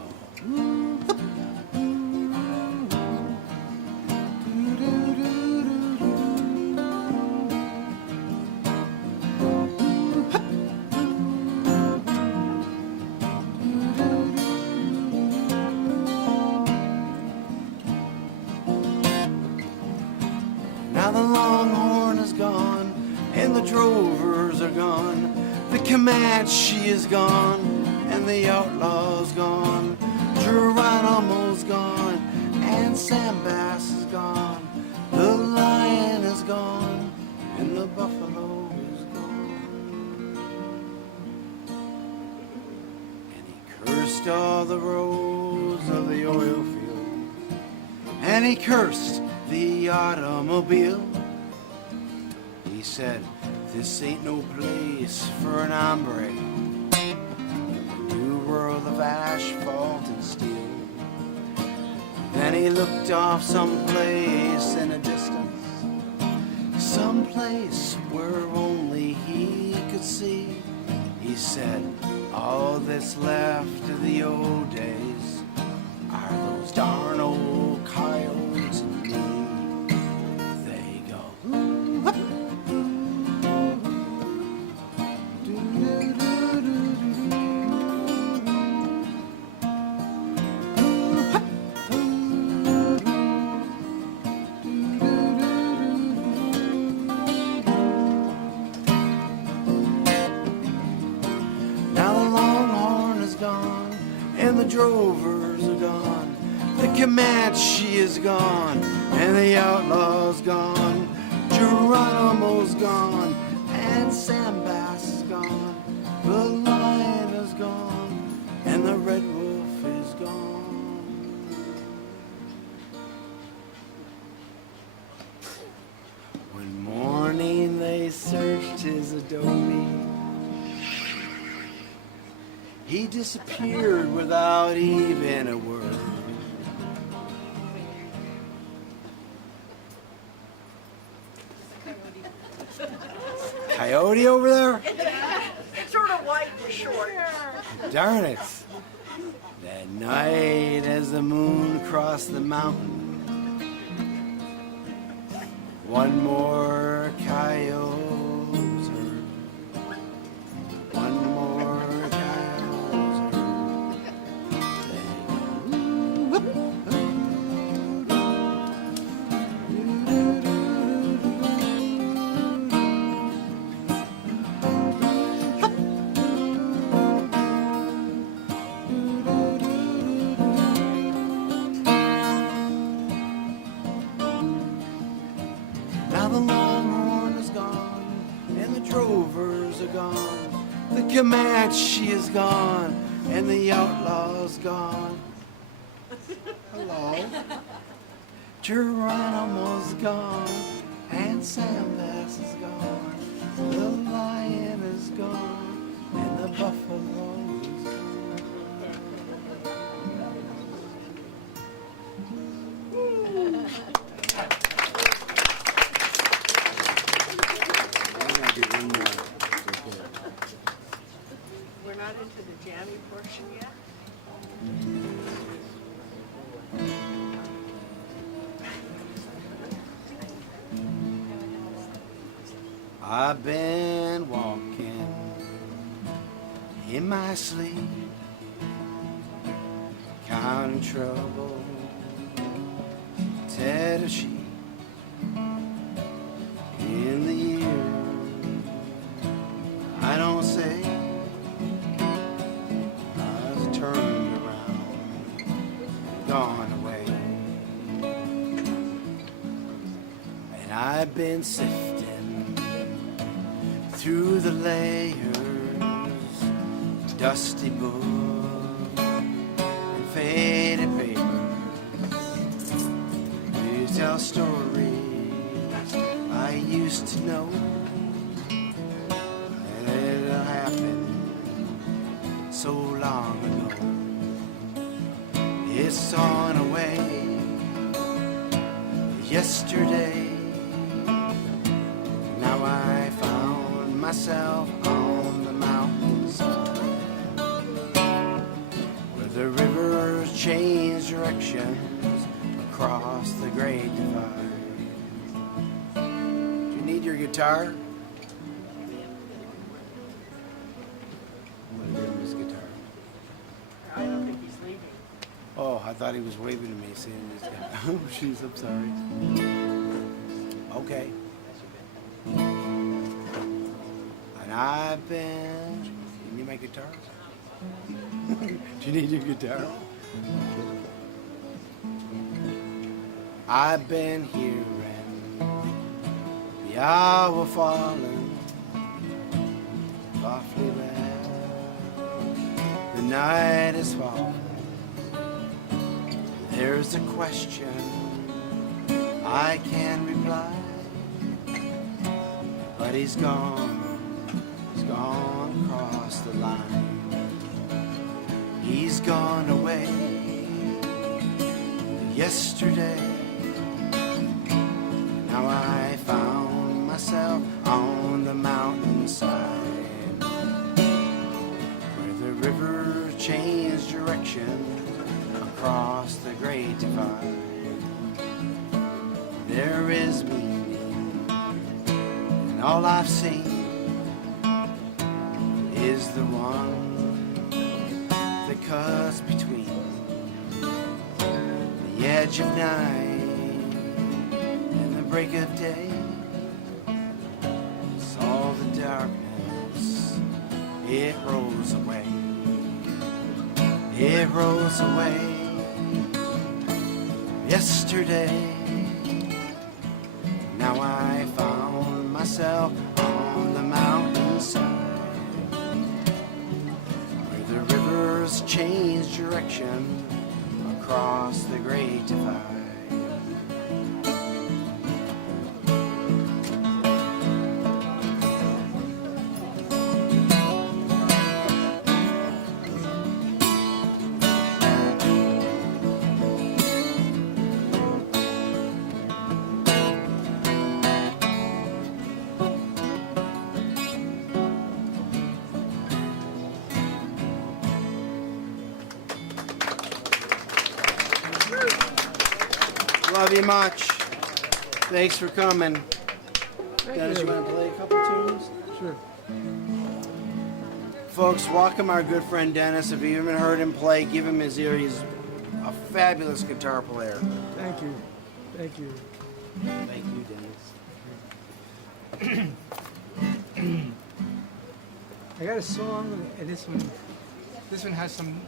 Now the longhorn is gone, and the drovers are gone. The Comanche is gone, and the outlaw's gone. Geronimo's gone, and Sam Bass is gone. The lion is gone, and the buffalo is gone. And he cursed all the roads of the oil field, and he cursed the automobile. He said, this ain't no place for an hombre. A new world of asphalt and steel. Then he looked off someplace in a distance, someplace where only he could see. He said, all that's left of the old days are those darn old coyotes and me. They go. Now the longhorn is gone, and the drovers are gone. The Comanche is gone, and the outlaw's gone. Geronimo's gone, and Sam Bass is gone. The lion is gone, and the red wolf is gone. One morning they searched his adobe. He disappeared without even a word. Coyote over there? It's sort of white and short. Darn it. That night as the moon crossed the mountain, one more coyote's heard. One more coyote's Now the longhorn is gone, and the drovers are gone. The Comanche is gone, and the outlaw's gone. Hello. Geronimo's gone, and Sam Bass is gone. The lion is gone, and the buffalo is We're not into the jammy portion yet. I've been walking in my sleep, counting trouble, tattered sheep in the year. I don't say I was turned around, gone away, and I've been sifting through the layers, dusty book and faded papers. These tell stories I used to know, and it happened so long ago. It's on away yesterday. Now I found myself on the mountainside, where the rivers change directions across the great divide. Do you need your guitar? I'm gonna give him his guitar. I don't think he's leaving. Oh, I thought he was waving to me, saying he's got. Oh, jeez, I'm sorry. Okay. And I've been. You need my guitar? Do you need your guitar? I've been hearing the hour falling softly loud. The night is falling. There's a question I can reply, but he's gone across the line. He's gone away yesterday. Now I found myself on the mountainside, where the river changed direction across the great divide. There is meaning, and all I've seen is the one that cuts between the edge of night and the break of day. Saw the darkness, it rolls away. It rolls away yesterday. Now I found myself on the mountainside, where the rivers change direction across the great divide. Love you much. Thanks for coming. Dennis, you want to play a couple tunes? Sure. Folks, welcome our good friend Dennis. If you haven't heard him play, give him his ear. He's a fabulous guitar player. Thank you. Thank you. Thank you, Dennis. I got a song, and this one has some.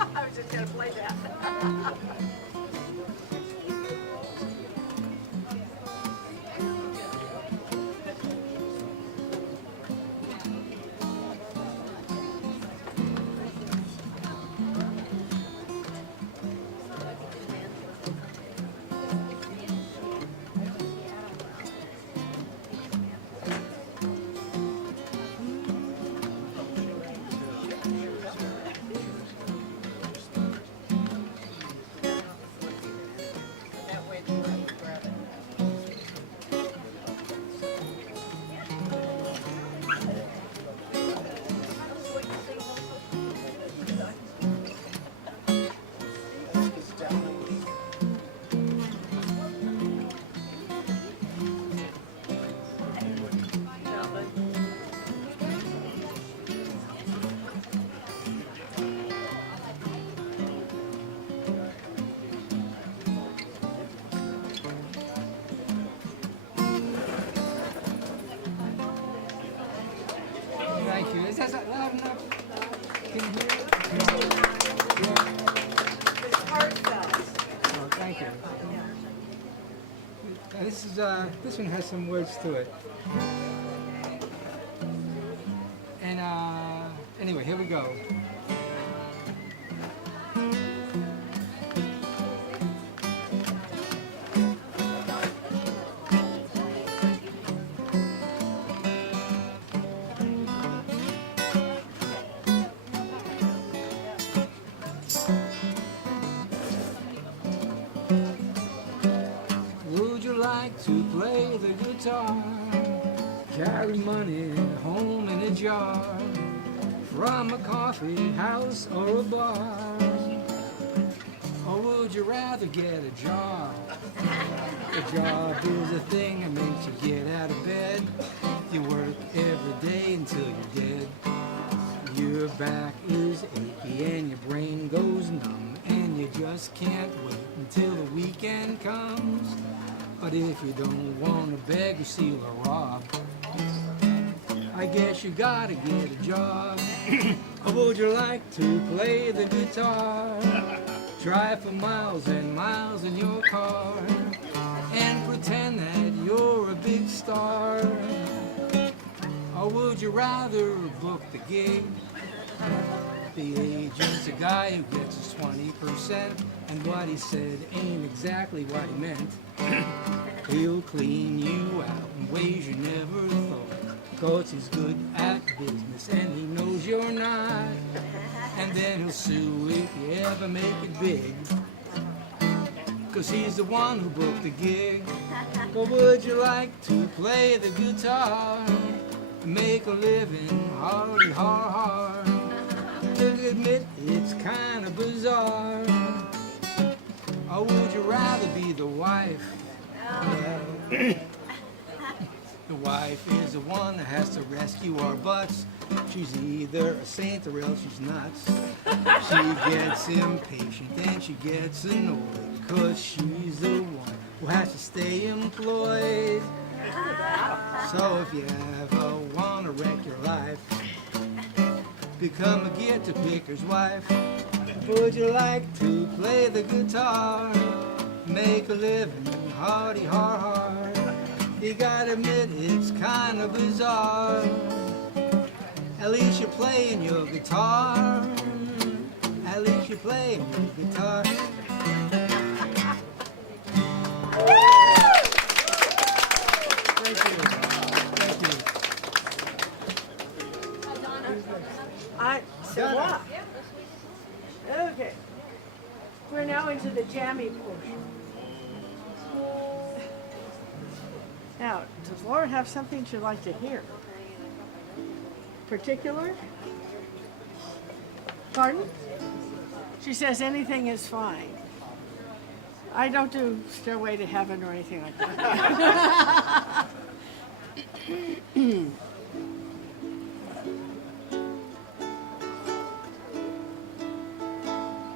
I was just gonna play that. Thank you. Is that loud enough? Can you hear it? It's heartfelt. Oh, thank you. This one has some words to it. And anyway, here we go. Would you like to play the guitar? Carry money home in a jar from a coffee house or a bar? Or would you rather get a job? A job is a thing that makes you get out of bed. You work every day until you're dead. Your back is achy and your brain goes numb, and you just can't wait until the weekend comes. But if you don't want to beg or steal or rob, I guess you gotta get a job. Or would you like to play the guitar? Drive for miles and miles in your car and pretend that you're a big star? Or would you rather book the gig? The agent's a guy who gets his 20%, and what he said ain't exactly what he meant. He'll clean you out in ways you never thought, 'cause he's good at business and he knows you're not. And then he'll sue if you ever make it big, 'cause he's the one who booked the gig. Or would you like to play the guitar and make a living hard, hard? To admit it's kind of bizarre. Or would you rather be the wife? The wife is the one that has to rescue our butts. She's either a saint or else she's nuts. She gets impatient and she gets annoyed, 'cause she's the one who has to stay employed. So if you ever want to wreck your life, become a guitar picker's wife. Would you like to play the guitar? Make a living, hardy, hard, hard. You gotta admit it's kind of bizarre. At least you're playing your guitar. At least you're playing your guitar. Thank you. Thank you. I said what? Okay. We're now into the jammy portion. Now, does Laura have something she'd like to hear? Particular? Pardon? She says anything is fine. I don't do Stairway to Heaven or anything like that.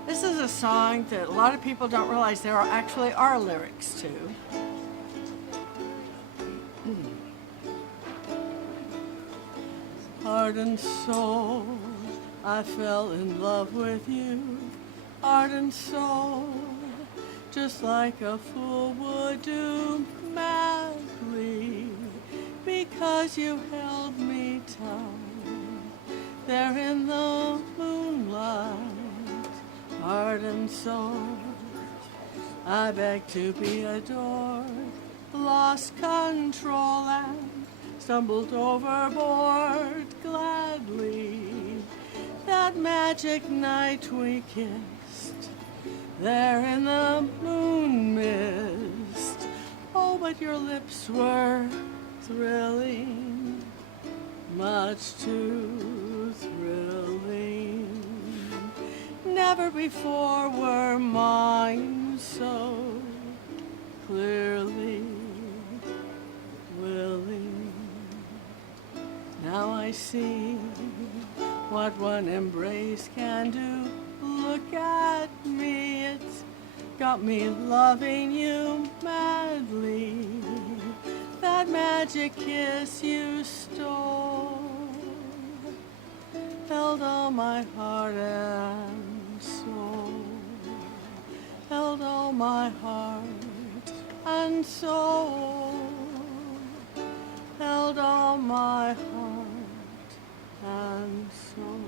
This is a song that a lot of people don't realize there actually are lyrics to. Heart and soul, I fell in love with you. Heart and soul, just like a fool would do madly, because you held me tight there in the moonlight. Heart and soul, I beg to be adored, lost control and stumbled overboard gladly. That magic night we kissed there in the moon mist. Oh, but your lips were thrilling, much too thrilling. Never before were mine so clearly willing. Now I see what one embrace can do. Look at me, it's got me loving you madly. That magic kiss you stole held all my heart and soul, held all my heart and soul, held all my heart and soul.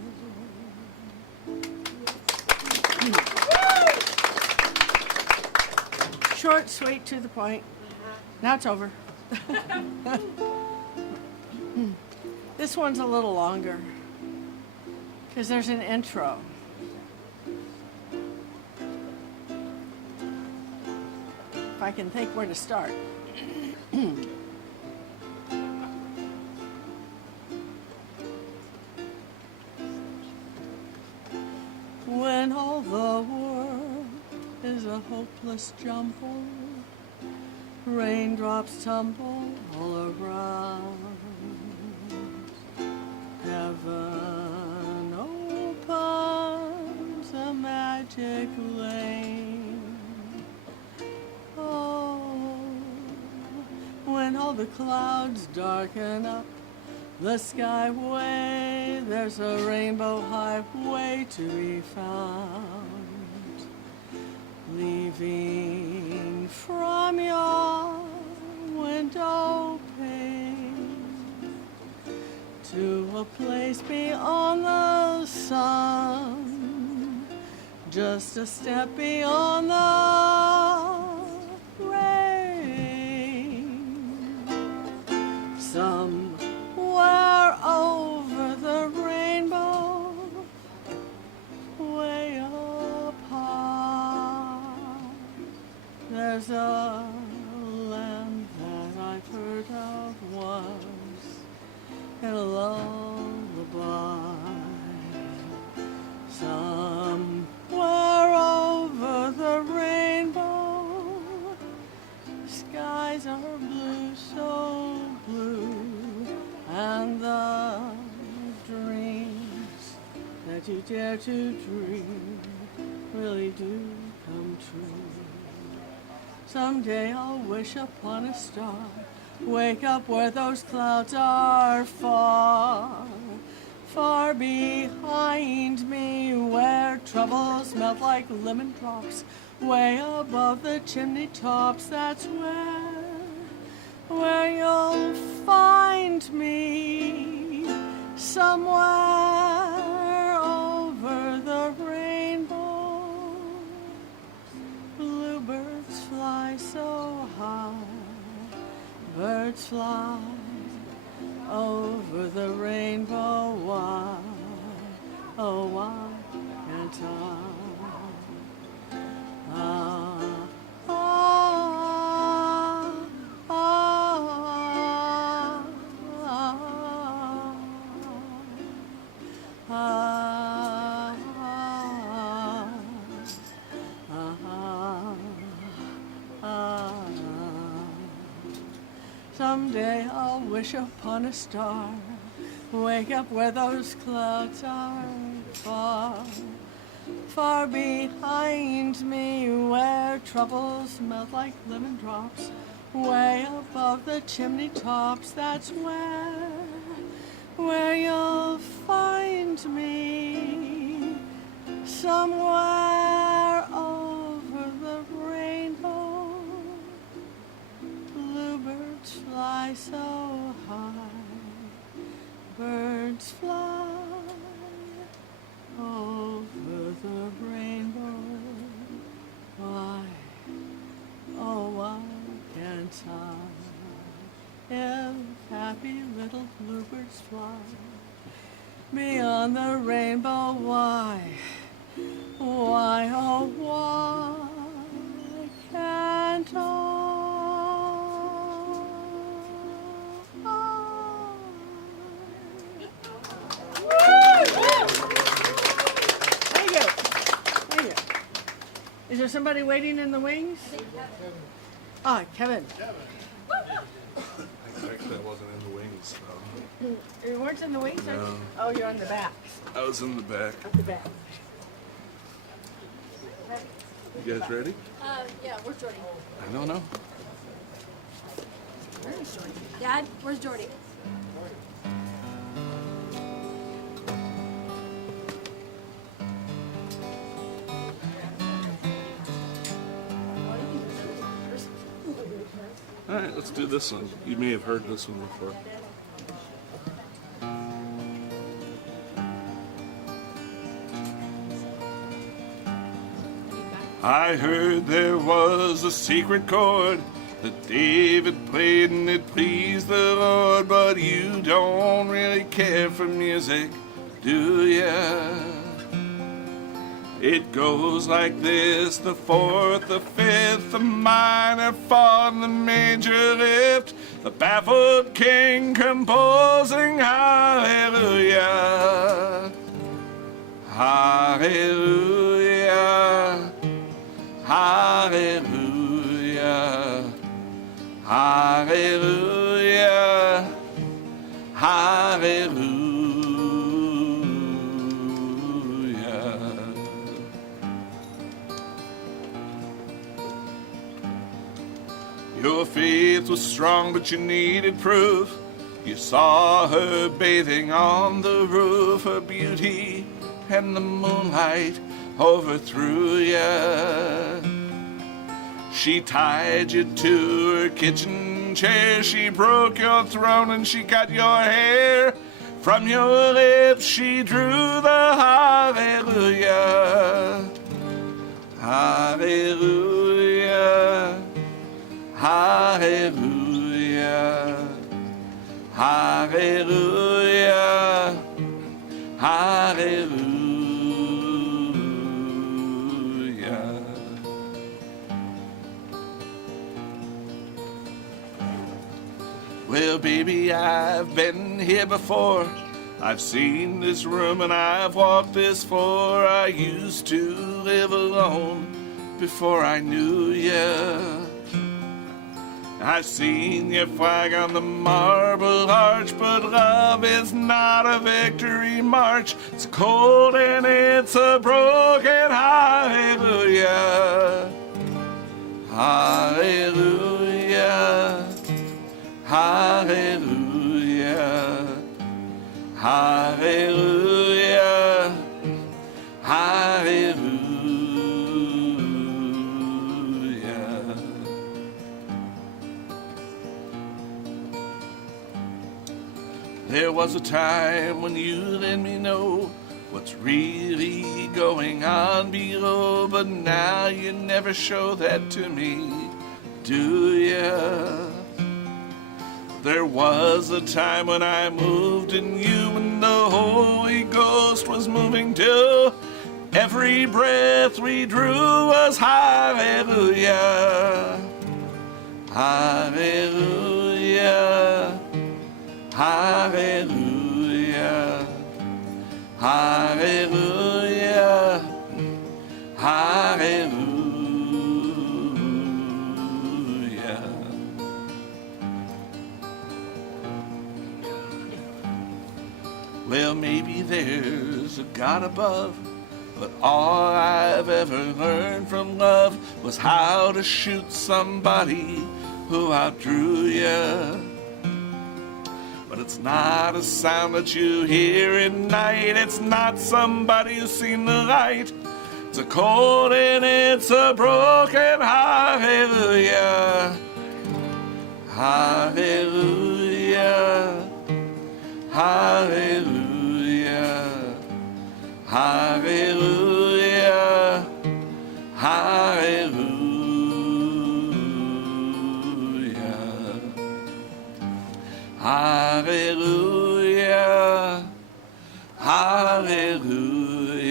Short, sweet, to the point. Now it's over. This one's a little longer because there's an intro. If I can think where to start. When all the world is a hopeless jumble, raindrops tumble all around, heaven opens a magic lane. Oh, when all the clouds darken up the skyway, there's a rainbow highway to be found, leaving from your window pane to a place beyond the sun, just a step beyond the rain. Somewhere over the rainbow, way up high, there's a land that I've heard of once in a lullaby. Somewhere over the rainbow, skies are blue, so blue, and the dreams that you dare to dream really do come true. Someday I'll wish upon a star, wake up where those clouds are far, far behind me, where troubles melt like lemon drops, way above the chimney tops. That's where you'll find me, somewhere over the rainbow. Bluebirds fly so high, birds fly over the rainbow. Why, oh why can't I? Someday I'll wish upon a star, wake up where those clouds are far, far behind me, where troubles melt like lemon drops, way above the chimney tops. That's where you'll find me, somewhere over the rainbow. Bluebirds fly so high, birds fly over the rainbow. Why, oh why can't I, if happy little bluebirds fly beyond the rainbow? Why, oh why can't I? Thank you. Thank you. Is there somebody waiting in the wings? Ah, Kevin. Actually, I wasn't in the wings. You weren't in the wings? No. Oh, you're on the back. I was in the back. At the back. You guys ready? Yeah, where's Jordy? I don't know. Where is Jordy? Dad, where's Jordy? All right, let's do this one. You may have heard this one before. I heard there was a secret chord that David played and it pleased the Lord, but you don't really care for music, do ya? It goes like this: the fourth, the fifth, the minor fall, and the major lift, the baffled king composing hallelujah, hallelujah, hallelujah, hallelujah, hallelujah. Your faith was strong, but you needed proof. You saw her bathing on the roof, her beauty and the moonlight overthrew ya. She tied you to her kitchen chair, she broke your throne and she cut your hair. From your lips she drew the hallelujah, hallelujah, hallelujah, hallelujah, hallelujah. Well, baby, I've been here before. I've seen this room and I've walked this floor. I used to live alone before I knew ya. I've seen your flag on the marble arch, but love is not a victory march. It's cold and it's a broken hallelujah, hallelujah, hallelujah, hallelujah, hallelujah. There was a time when you let me know what's really going on below, but now you never show that to me, do ya? There was a time when I moved in you and the Holy Ghost was moving too. Every breath we drew was hallelujah, hallelujah, hallelujah, hallelujah, hallelujah. Well, maybe there's a God above, but all I've ever learned from love was how to shoot somebody who outdrew ya. But it's not a sound that you hear at night. It's not somebody who's seen the light. It's a cold and it's a broken hallelujah. Hallelujah. Hallelujah. Hallelujah. Hallelujah. Hallelujah. Hallelujah.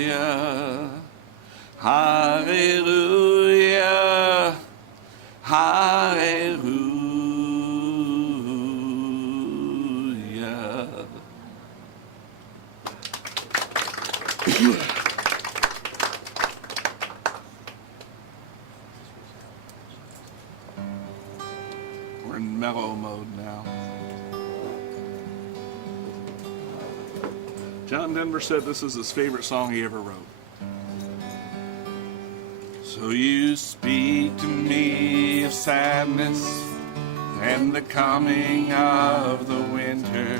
Hallelujah. Hallelujah. We're in mellow mode now. John Denver said this is his favorite song he ever wrote. So you speak to me of sadness and the coming of the winter,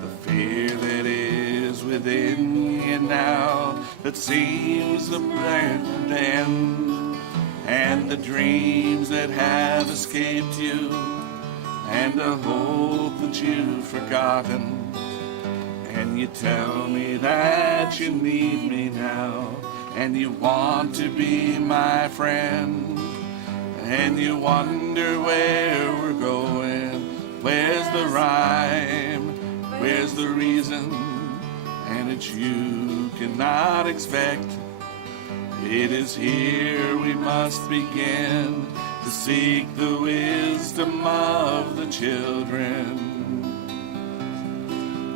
the fear that is within you now that seems to blend end, and the dreams that have escaped you, and the hope that you've forgotten. And you tell me that you need me now, and you want to be my friend, and you wonder where we're going. Where's the rhyme? Where's the reason? And it's you cannot expect. It is here we must begin to seek the wisdom of the children,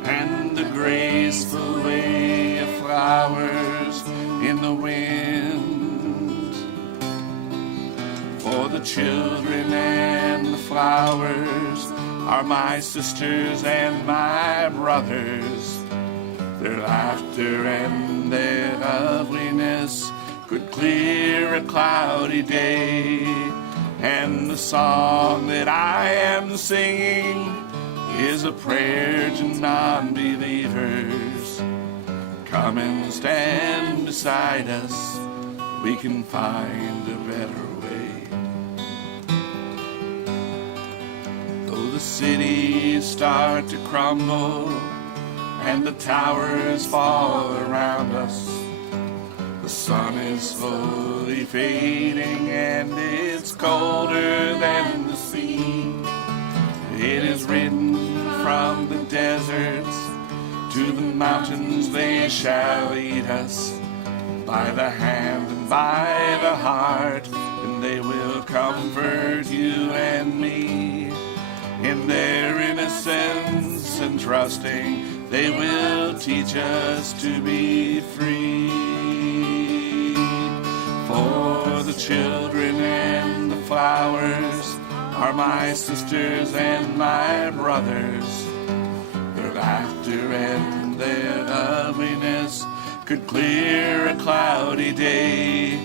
and the graceful way of flowers in the wind. For the children and the flowers are my sisters and my brothers. Their laughter and their loveliness could clear a cloudy day. And the song that I am singing is a prayer to non-believers. Come and stand beside us, we can find a better way. Though the cities start to crumble and the towers fall around us, the sun is slowly fading and it's colder than the sea. It is written from the deserts to the mountains, they shall lead us by the hand and by the heart, and they will comfort you and me. In their innocence and trusting, they will teach us to be free. For the children and the flowers are my sisters and my brothers. Their laughter and their loveliness could clear a cloudy day.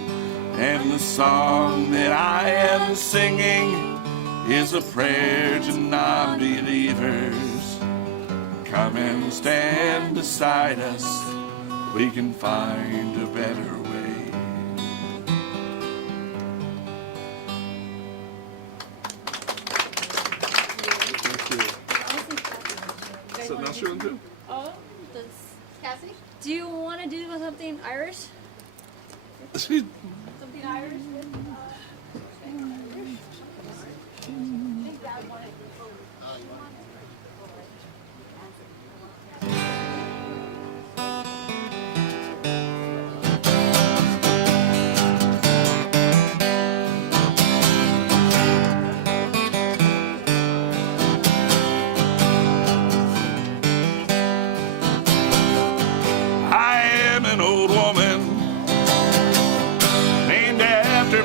And the song that I am singing is a prayer to non-believers. Come and stand beside us, we can find a better way. Oh, Cassie? Do you want to do something Irish? Something Irish?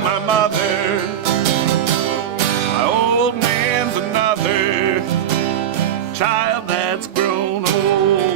My mother, my old man's another child that's grown old.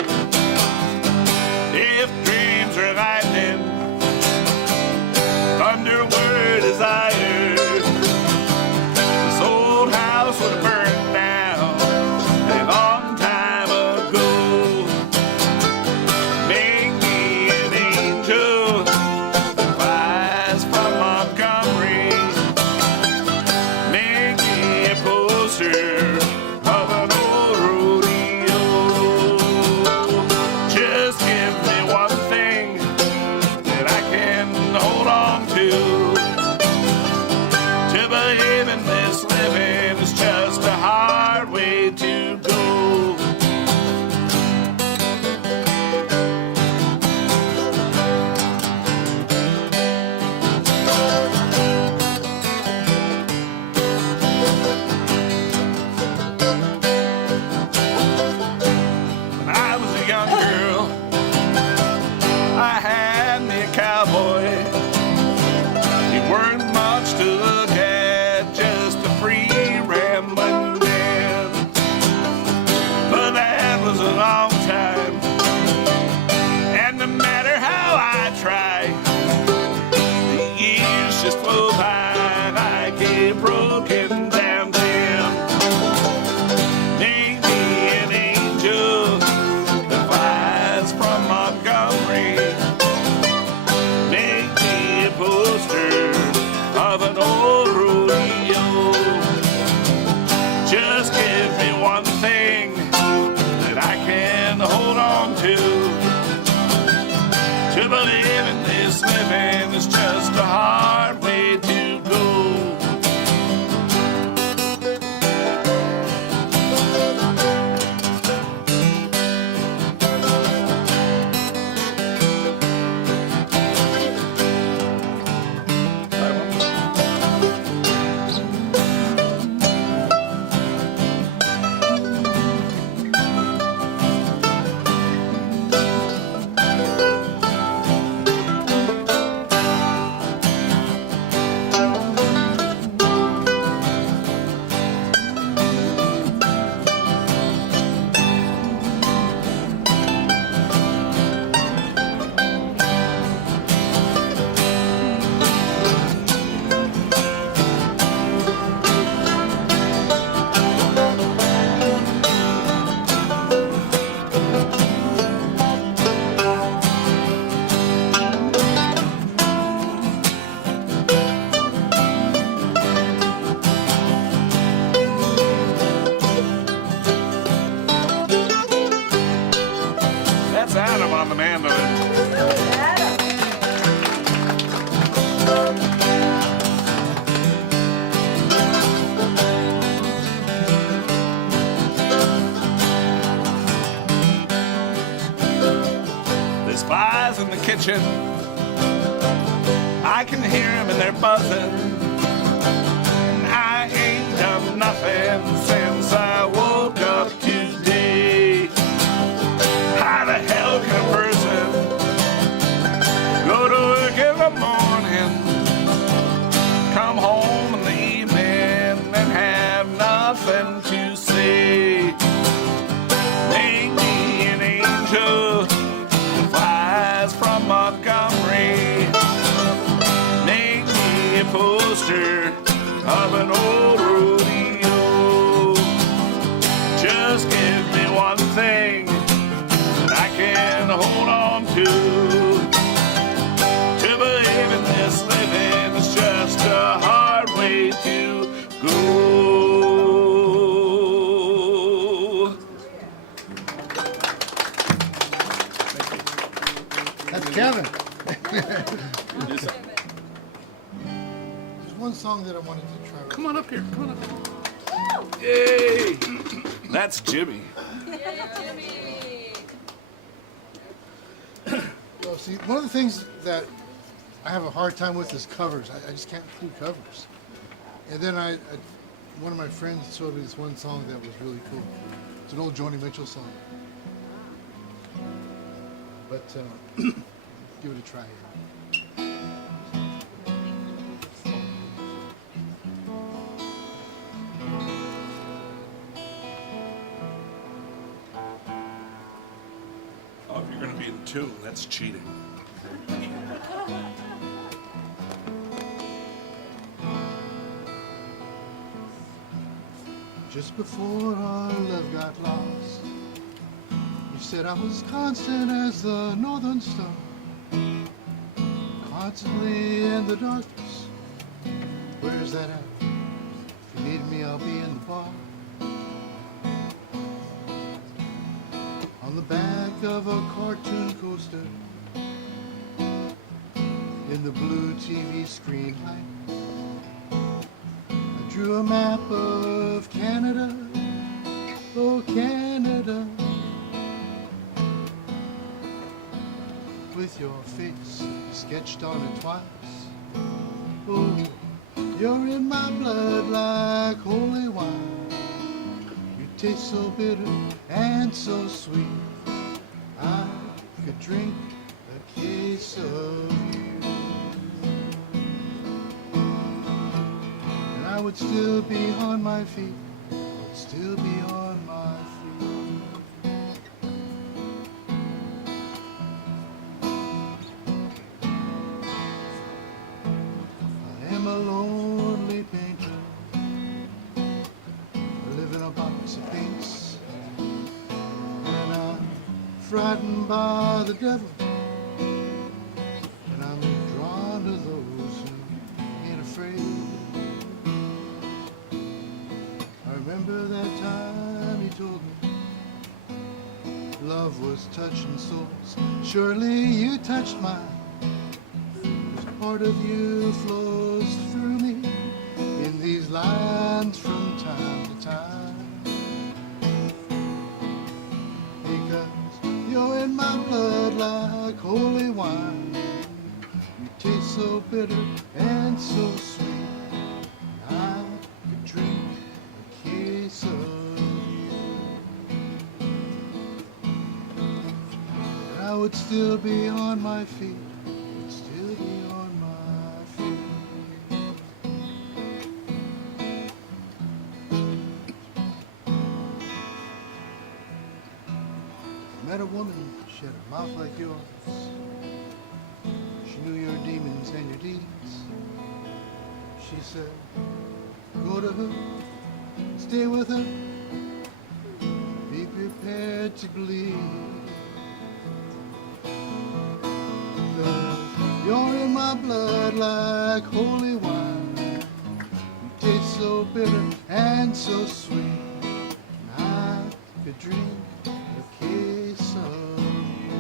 hear them and they're buzzing. And I ain't done nothing since I woke up today. How the hell can a person go to work in the morning, come home in the evening, and have nothing to say? Make me an angel that flies from Montgomery. Make me a poster of an old rodeo. Just give me one thing that I can hold on to. To believe in this living is just a hard way to go. That's Kevin. There's one song that I wanted to try. Come on up here. Come on up here. Yay! That's Jimmy. Well, see, one of the things that I have a hard time with is covers. I just can't do covers. And then one of my friends showed me this one song that was really cool. It's an old Joni Mitchell song. But give it a try here. Oh, if you're going to be in tune, that's cheating. Just before our love got lost, you said I was constant as the northern star, constantly in the darkness. Where's that at? If you need me, I'll be in the bar. On the back of a cartoon coaster, in the blue TV screen light, I drew a map of Canada, oh Canada, with your face sketched on it twice. Oh, you're in my blood like holy wine. You taste so bitter and so sweet. I could drink a case of you, and I would still be on my feet, would still be on my feet. I am a lonely painter, I live in a box of paints, and I'm frightened by the devil, and I'm drawn to those who ain't afraid. I remember that time you told me love was touching souls. Surely you touched mine. Part of you flows through me in these lines from time to time, because you're in my blood like holy wine. You taste so bitter and so sweet. I could drink a case of you, and I would still be on my feet, would still be on my feet. I met a woman, she had a mouth like yours. She knew your demons and your deeds. She said, go to her, stay with her, be prepared to bleed. 'Cause you're in my blood like holy wine. You taste so bitter and so sweet. I could drink a case of you,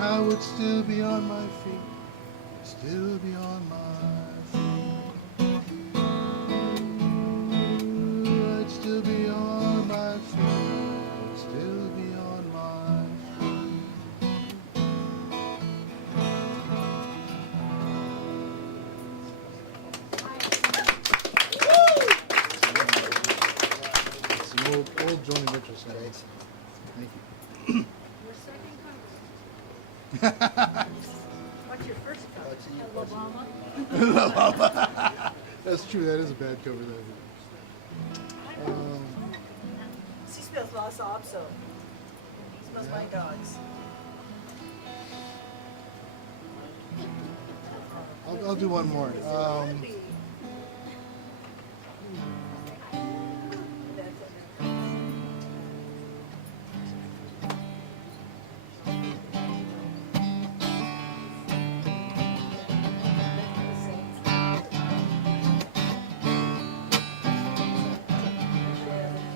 I would still be on my feet, still be on my feet. I'd still be on my feet, still be on my feet. Joni Mitchell song. Thank you. Your second cover. What's your first cover? Alabama. That's true. That is a bad cover, though. Sie speelt Lost also. Smells my dogs. I'll do one more.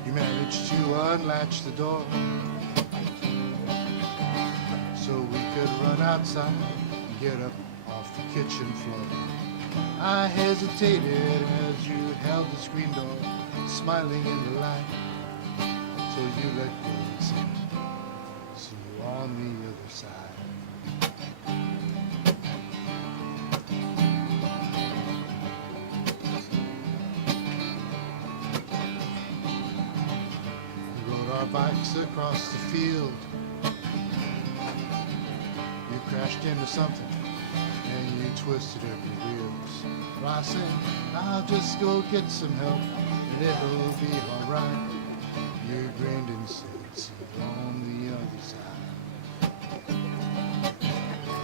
You managed to unlatch the door so we could run outside and get up off the kitchen floor. I hesitated as you held the screen door, smiling in the light. So you let go and said, see you on the other side. We rode our bikes across the field. You crashed into something and you twisted every wheels. Well, I said, I'll just go get some help and it'll be alright. You grinned and said, see you on the other side.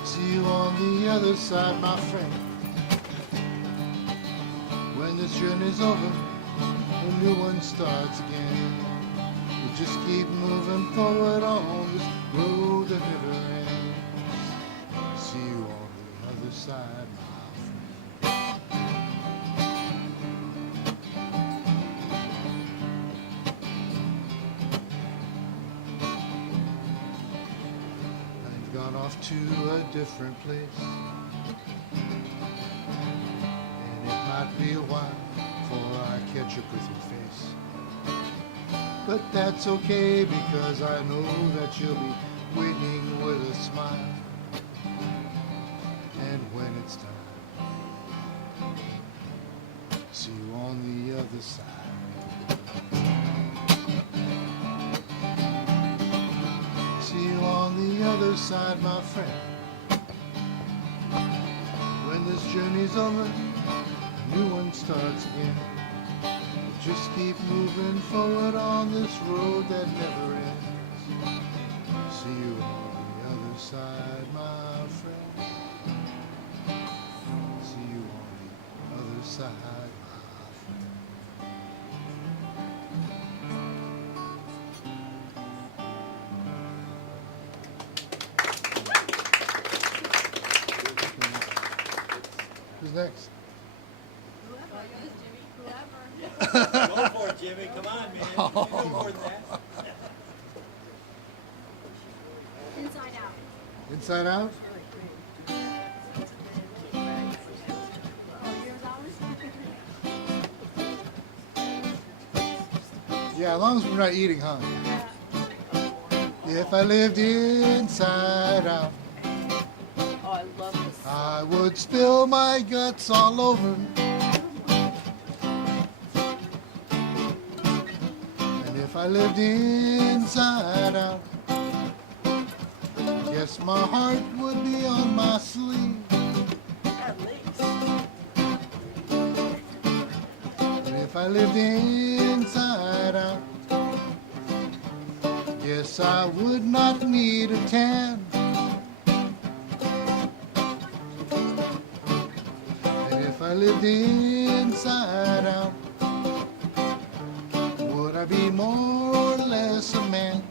See you on the other side, my friend. When this journey's over, a new one starts again. We'll just keep moving forward on this road that never ends. See you on the other side, my friend. I've gone off to a different place, and it might be a while before I catch up with your face. But that's okay because I know that you'll be waiting with a smile. And when it's time, see you on the other side. See you on the other side, my friend. When this journey's over, a new one starts again. Just keep moving forward on this road that never ends. See you on the other side, my friend. See you on the other side, my friend. Who's next? Go for it, Jimmy. Come on, man. You know more than that. Inside Out. Inside Out? Yeah, as long as we're not eating, huh? If I lived inside out, Oh, I love this. I would spill my guts all over. And if I lived inside out, yes, my heart would be on my sleeve. At least. And if I lived inside out, yes, I would not need a tan. And if I lived inside out, would I be more or less a man?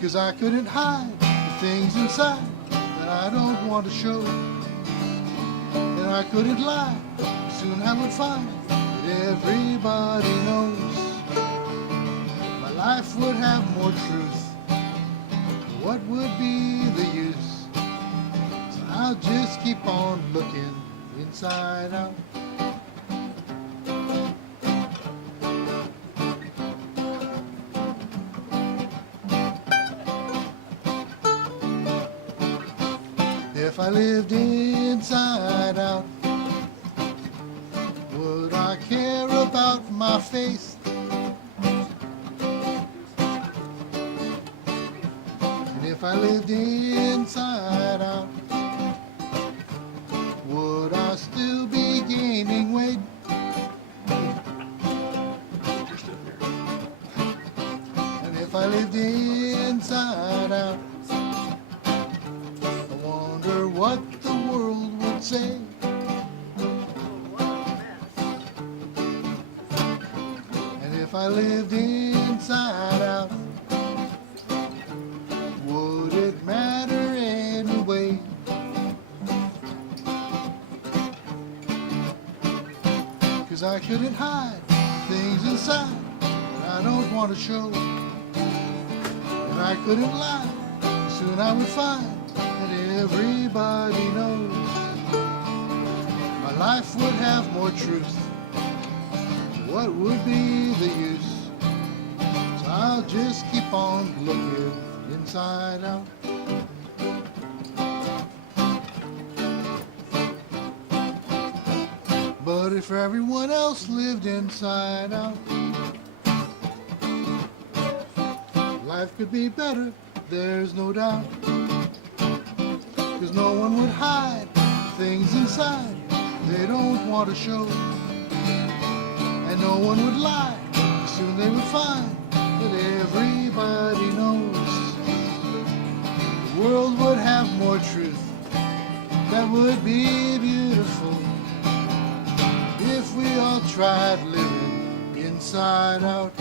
'Cause I couldn't hide the things inside that I don't want to show. And I couldn't lie, soon I would find that everybody knows. My life would have more truth. What would be the use? So I'll just keep on looking inside out. If I lived inside out, would I my face. And if I lived inside out, would I still be gaining weight? And if I lived inside out, I wonder what the world would say. And if I lived inside out, would it matter anyway? 'Cause I couldn't hide things inside that I don't want to show. And I couldn't lie, soon I would find that everybody knows. My life would have more truth. What would be the use? So I'll just keep on looking inside out. But if everyone else lived inside out, life could be better, there's no doubt. 'Cause no one would hide things inside they don't want to show. And no one would lie, soon they would find that everybody knows. The world would have more truth, that would be beautiful. If we all tried living inside out.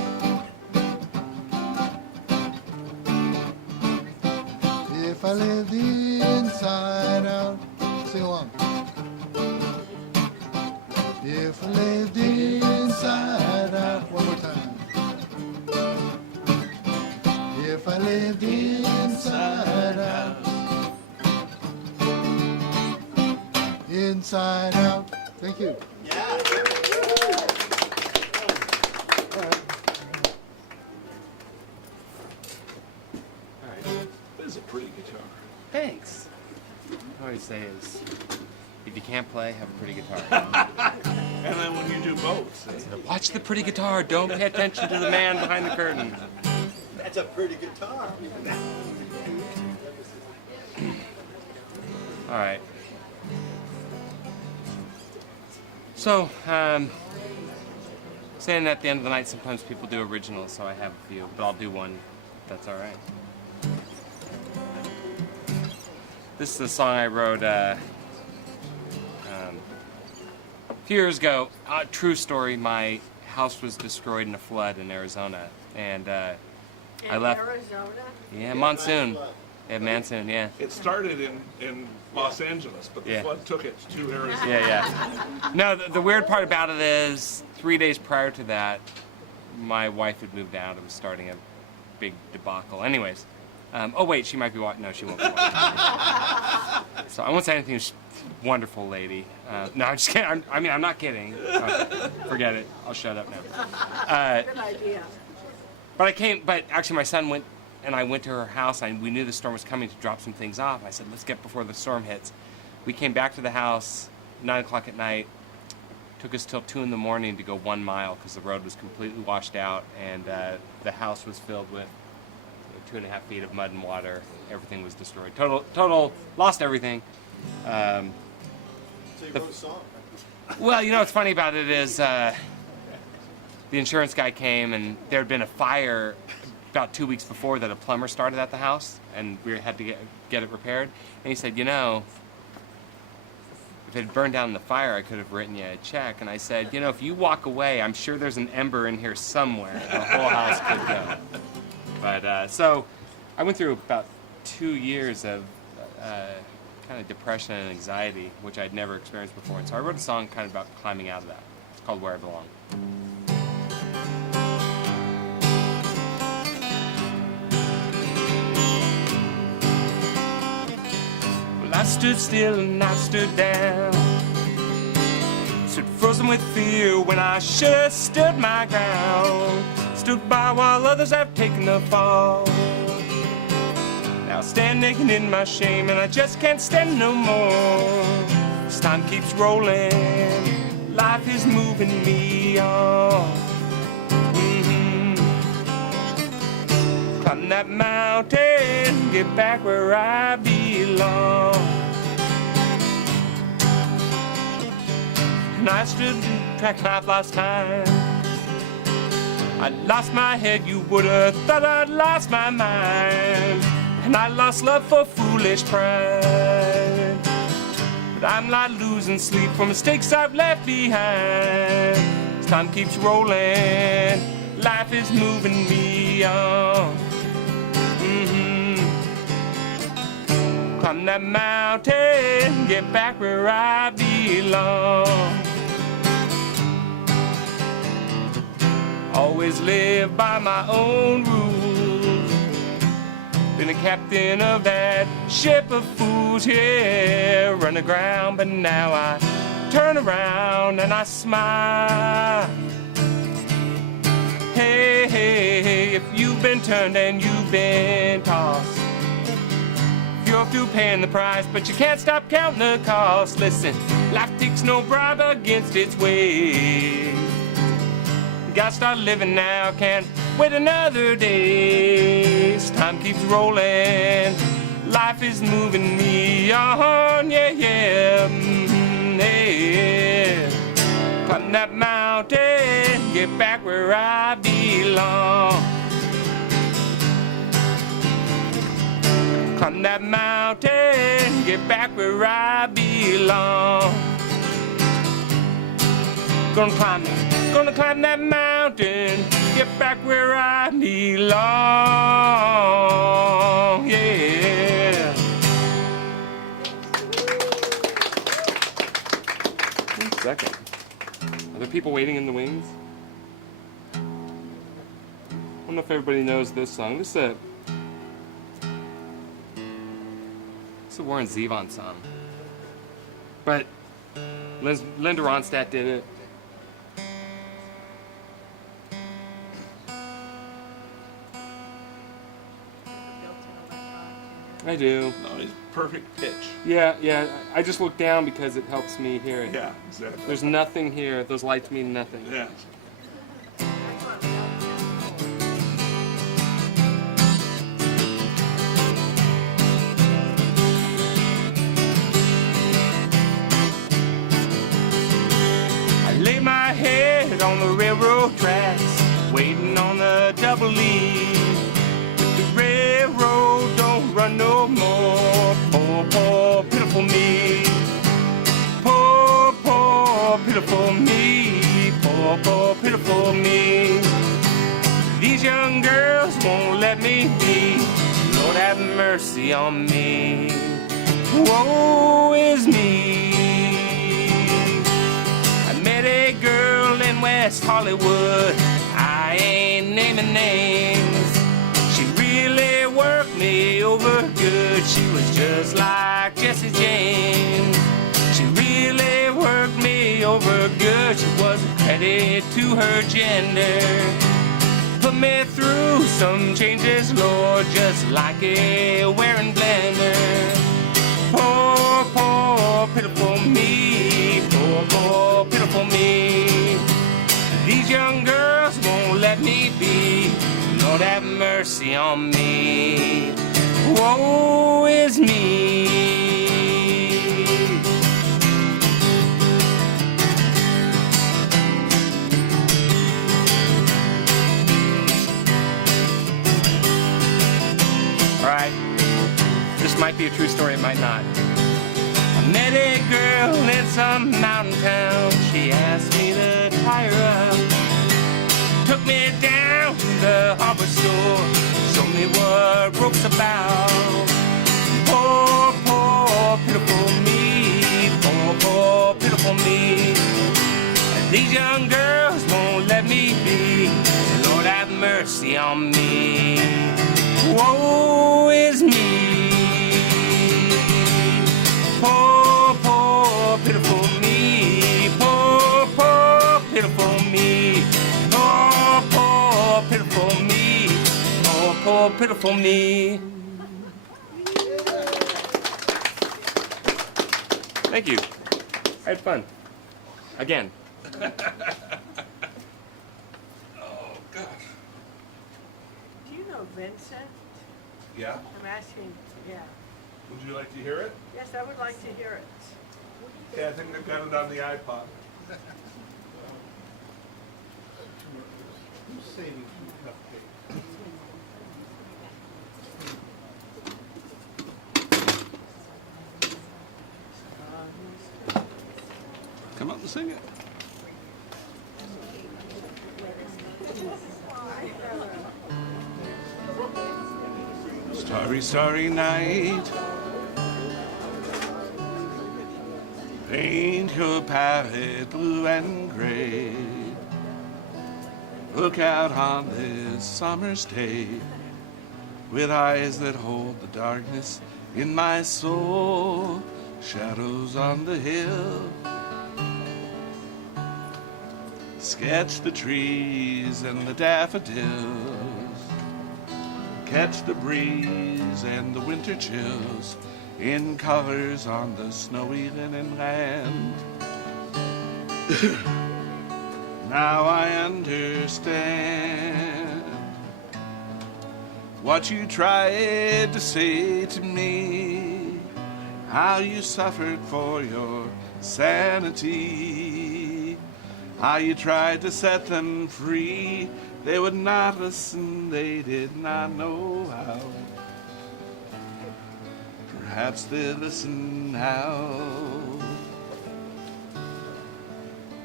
If I lived inside out, sing along. If I lived inside out, one more time. If I lived inside out, inside out. Thank you. That is a pretty guitar. Thanks. All I say is, if you can't play, have a pretty guitar. And then when you do both, Watch the pretty guitar. Don't pay attention to the man behind the curtain. That's a pretty guitar. All right. So, saying at the end of the night, sometimes people do originals, so I have a few, but I'll do one. If that's all right. This is a song I wrote a few years ago. True story. My house was destroyed in a flood in Arizona, and I left. Arizona? Yeah, monsoon. Yeah, monsoon. Yeah. it started in Los Angeles, but the Yeah. flood took it to Arizona. Yeah. No, the weird part about it is 3 days prior to that, my wife had moved out and was starting a big debacle. Anyways, oh wait, she might be watching. No, she won't be watching. So I won't say anything. She's a wonderful lady. No, I'm just kidding. I'm not kidding. Forget it. I'll shut up now. Good idea. But actually my son went, and I went to her house, and we knew the storm was coming to drop some things off. I said, let's get before the storm hits. We came back to the house, 9 o'clock at night. Took us till 2 in the morning to go 1 mile because the road was completely washed out, and the house was filled with 2.5 feet of mud and water. Everything was destroyed. Total, lost everything. So you wrote a song. Well, you know what's funny about it is the insurance guy came, and there had been a fire about 2 weeks before that a plumber started at the house, and we had to get it repaired. And he said, you know, if it had burned down in the fire, I could have written you a check. And I said, you know, if you walk away, I'm sure there's an ember in here somewhere. The whole house could go. But so I went through about 2 years of kind of depression and anxiety, which I'd never experienced before. And so I wrote a song kind of about climbing out of that. It's called Where I Belong. I stood still and I stood down, stood frozen with fear when I should have stood my ground, stood by while others have taken the fall. Now I stand naked in my shame and I just can't stand no more. As time keeps rolling, life is moving me on. Climb that mountain, get back where I belong. And I stood track knife last time. I lost my head, you would've thought I'd lost my mind. And I lost love for foolish pride. But I'm not losing sleep for mistakes I've left behind. As time keeps rolling, life is moving me on. Climb that mountain, get back where I belong. Always live by my own rules. Been a captain of that ship of fools, yeah, run aground, but now I turn around and I smile. Hey, hey, hey, if you've been turned and you've been tossed, you're through paying the price, but you can't stop counting the cost. Listen, life takes no bribe against its way. Gotta start living now, can't wait another day. As time keeps rolling, life is moving me on, yeah, yeah, yeah. Climb that mountain, get back where I belong. Climb that mountain, get back where I belong. Gonna climb that mountain, get back where I belong, yeah. 1 second. Are there people waiting in the wings? I don't know if everybody knows this song. This is a Warren Zevon song. But Linda Ronstadt did it. I do. No, it's perfect pitch. Yeah, yeah. I just look down because it helps me hear it. Yeah, exactly. There's nothing here. Those lights mean nothing. Yeah. I lay my head on the railroad tracks, waiting on the double E. But the railroad don't run no more. Poor, poor, pitiful me. Poor, poor, pitiful me. Poor, poor, pitiful me. These young girls won't let me be. Lord have mercy on me. Woe is me. I met a girl in West Hollywood. I ain't naming names. She really worked me over good. She was just like Jesse James. She really worked me over good. She was a credit to her gender. Put me through some changes, Lord, just like a wearing blender. Poor, poor, pitiful me. Poor, poor, pitiful me. These young girls won't let me be. Lord have mercy on me. Woe is me. Alright, this might be a true story, it might not. I met a girl in some mountain town. She asked me to tie her up. Took me down to the hardware store. Showed me what rope's about. Poor, poor, pitiful me. Poor, poor, pitiful me. And these young girls won't let me be. Lord have mercy on me. Woe is me. Poor, poor, pitiful me. Poor, poor, pitiful me. Poor, poor, pitiful me. Poor, poor, pitiful me. Thank you. I had fun. Again. Oh, gosh. Do you know Vincent. Yeah? I'm asking, yeah. Would you like to hear it? Yes, I would like to hear it. Yeah, I think they've got it on the iPod. Who's saving cupcakes? Come up and sing it. Starry, starry night. Paint your palette blue and gray. Look out on this summer's day with eyes that hold the darkness in my soul. Shadows on the hill. Sketch the trees and the daffodils. Catch the breeze and the winter chills in colors on the snowy linen land. Now I understand what you tried to say to me, how you suffered for your sanity, how you tried to set them free. They would not listen, they did not know how. Perhaps they'll listen now.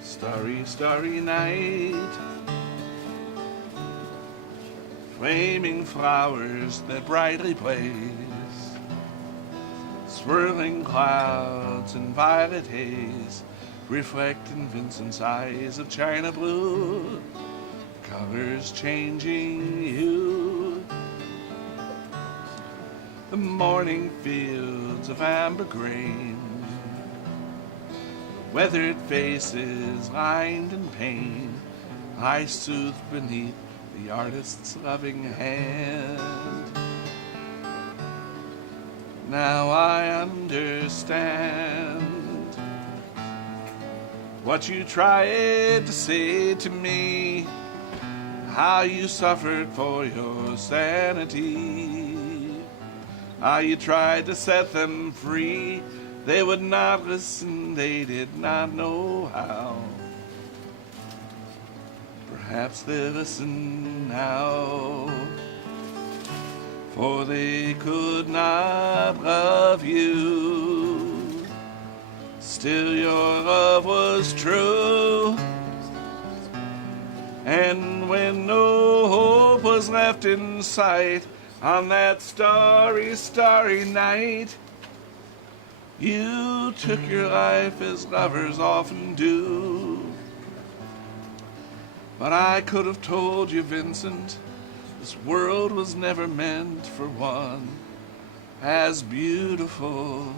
Starry, starry night. Flaming flowers that brightly blaze. Swirling clouds and violet haze reflect in Vincent's eyes of china blue. Colors changing hue. The morning fields of amber grain. Weathered faces lined in pain lie soothed beneath the artist's loving hand. Now I understand what you tried to say to me, how you suffered for your sanity, how you tried to set them free. They would not listen, they did not know how. Perhaps they'll listen now, for they could not love you. Still your love was true. And when no hope was left in sight on that starry, starry night, you took your life as lovers often do. But I could have told you, Vincent, this world was never meant for one as beautiful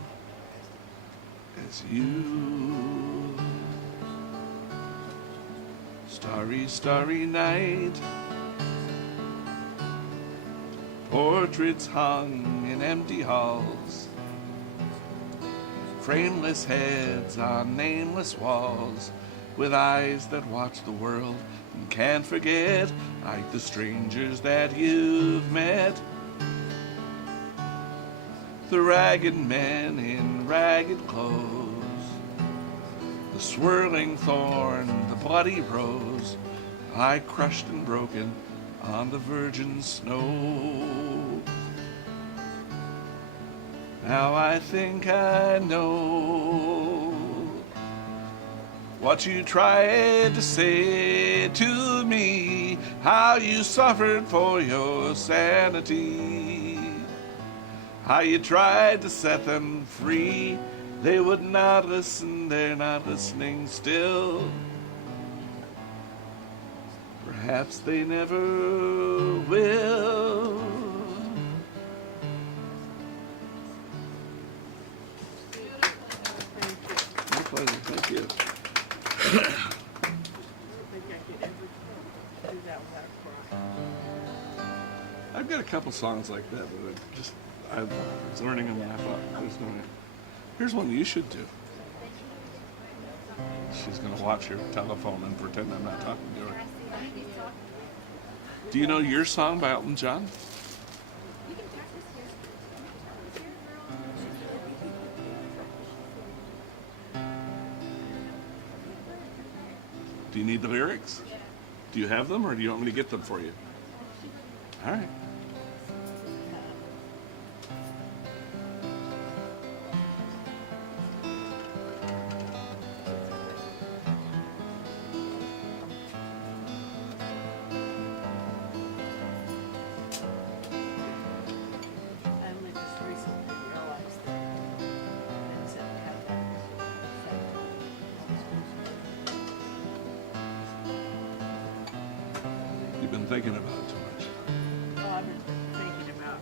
as you. Starry, starry night. Portraits hung in empty halls. Frameless heads on nameless walls, with eyes that watch the world and can't forget, like the strangers that you've met. The ragged men in ragged clothes, the swirling thorn, the bloody rose, lie crushed and broken on the virgin snow. Now I think I know what you tried to say to me, how you suffered for your sanity, how you tried to set them free. They would not listen, they're not listening still. Perhaps they never will. My pleasure, thank you. I've got a couple songs like that, but I was learning them and I thought I was doing it. Here's one you should do. She's going to watch your telephone and pretend I'm not talking to her. Do you know Your Song by Elton John? Do you need the lyrics? Do you have them, or do you want me to get them for you? All right. I only just recently realized that Vincent had that You've been thinking about it too much. Well, I've been thinking about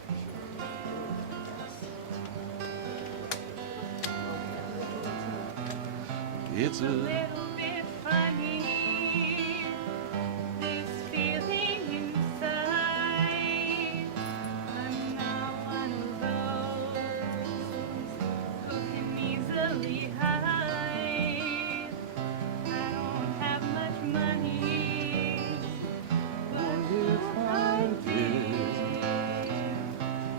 It's a little bit funny, this feeling inside. I'm not one of those who can easily hide. I don't have much money, but if I did,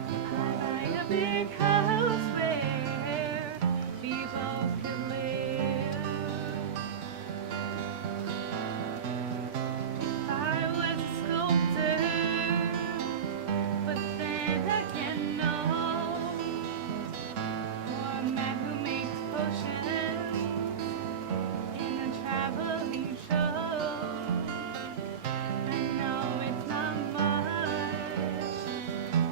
I'd buy a big house where we both could live. I was a sculptor, but then again, no. Or a man who makes potions in a traveling show. I know it's not much,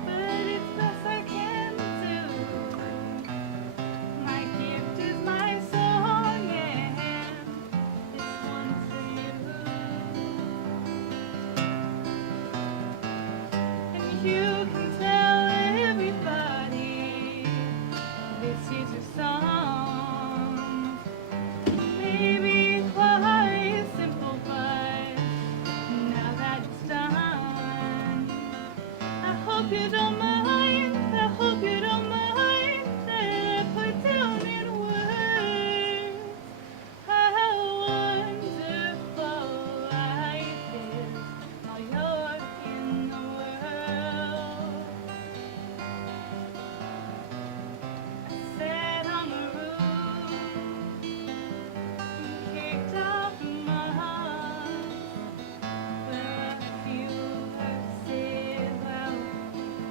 but it's best I can do. My gift is my song, and this one's for you. And you can tell everybody this is your song. Maybe quite simple, but now that it's done, I hope you don't mind. I hope you don't mind that I put down in words how wonderful life is while you're in the world. I sat on the roof and kicked off the moss, where a few have said, well,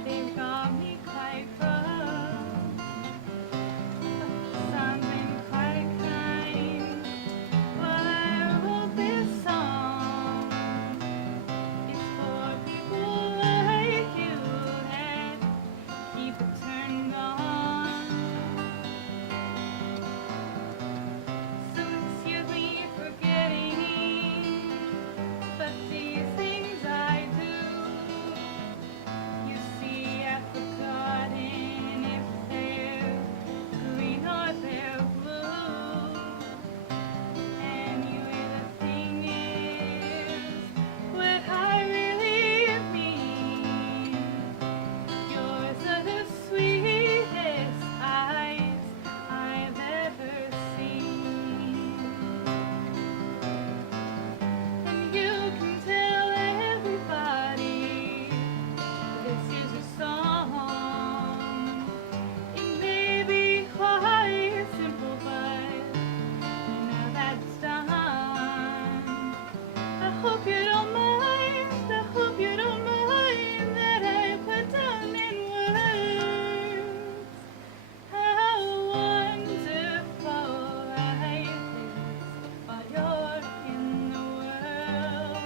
they got me quite rough. Some been quite kind, but I wrote this song. It's for people like you that keep it turned on. So excuse me for getting, but these things I do. You see, I've forgotten if they're green or they're blue. Anyway, the thing is, what I really mean, yours are the sweetest eyes I've ever seen. And you can tell everybody this is your song. It may be quite simple, but now that it's done, I hope you don't mind. I hope you don't mind that I put down in words how wonderful life is while you're in the world.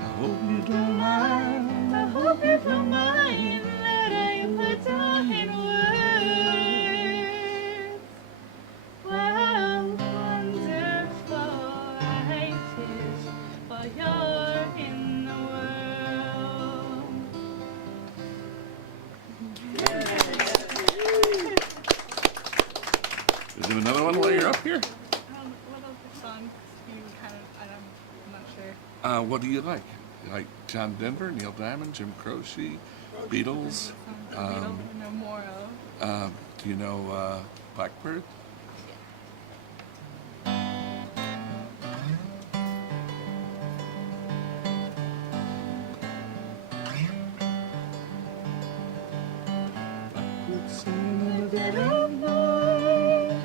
I hope you don't mind. I hope you don't mind that I put down in words how wonderful life is while you're in the world. Is there another one while you're up here? What other songs do you kind of, I'm not sure. What do you like? You like John Denver, Neil Diamond, Jim Croce, Beatles? Know more of. Do you know Blackbird? Blackbird singing in the dead of night.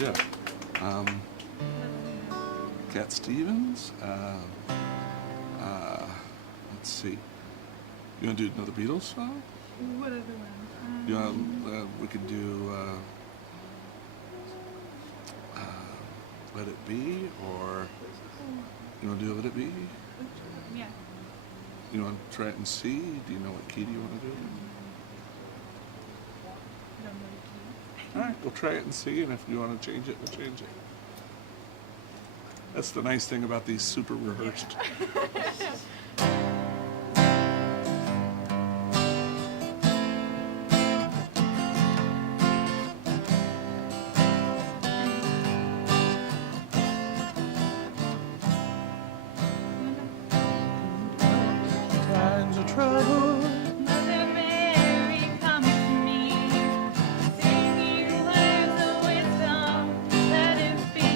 Yeah. Cat Stevens. Let's see. You want to do another Beatles song? Whatever one. You want? We could do Let It Be, or you want to do Let It Be? Yeah. You want to try it and see? Do you know what key do you want to do? I don't know the key. All right, we'll try it and see, and if you want to change it, we'll change it. That's the nice thing about these super rehearsed. Times of trouble. Mother Mary comes to me, singing words of wisdom, let it be.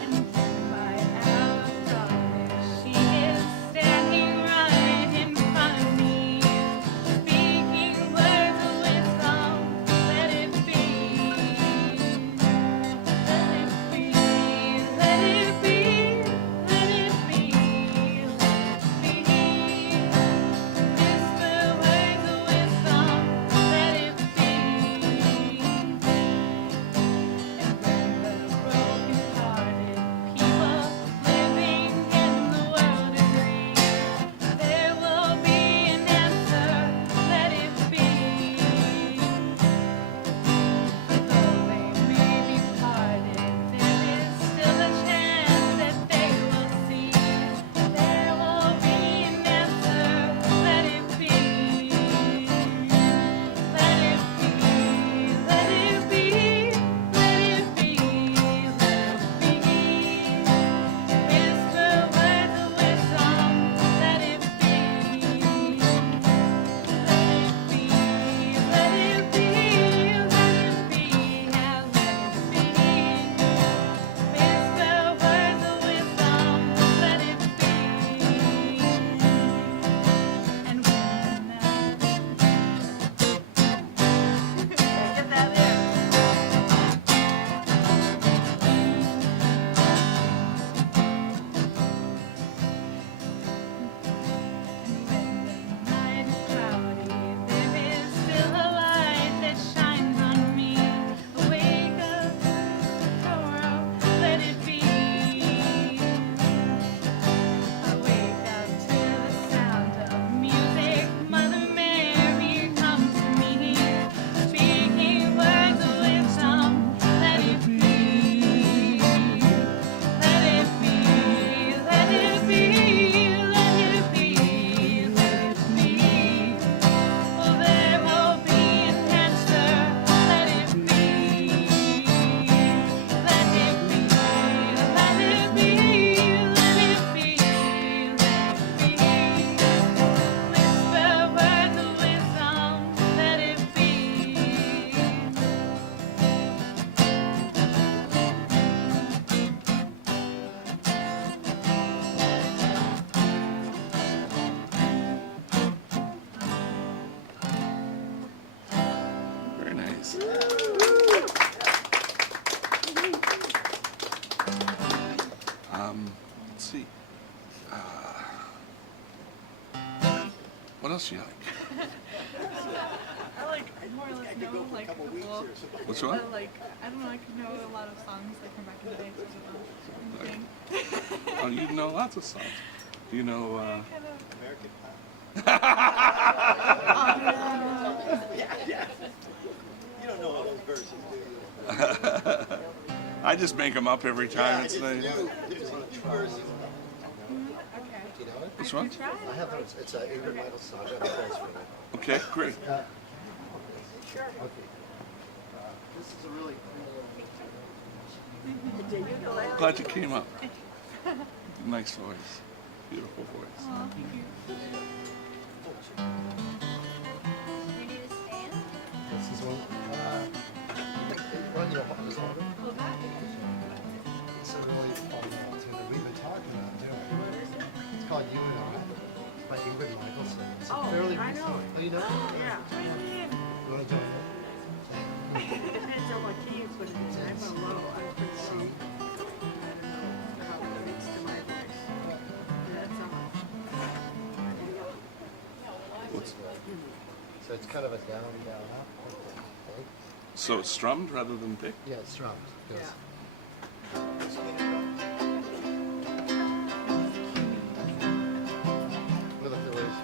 And in my hour of darkness, she is standing right in front of me, speaking words of wisdom, let it be. Let it be, let it be, let it be. Very nice. Let's see. What else do you like? I like more or less know like a couple. Which one? Like I don't know. I can know a lot of songs like from back in the day. So I don't know. Oh, you know lots of songs. Do you know? American You don't know all those verses, do you? I just make them up every time. It's There's nice. two verses. Which one? I have those. It's an Ingrid Michael song. I have a place for that. Okay, great. Sure. Okay. This is a really cool. Glad you came up. Nice voice. Beautiful voice. Oh, thank you. This is one. Run your heart. This one. It's a really fun one too that we've been talking about doing. It's called You and I. It's by Ingrid Michaelson. It's a fairly I know recent. it. Oh, you know? Yeah. You want to do it? so it's kind of a down, down, up. Okay. So it's strummed rather than picked? Yeah, it's strummed. Goes. With the fillers.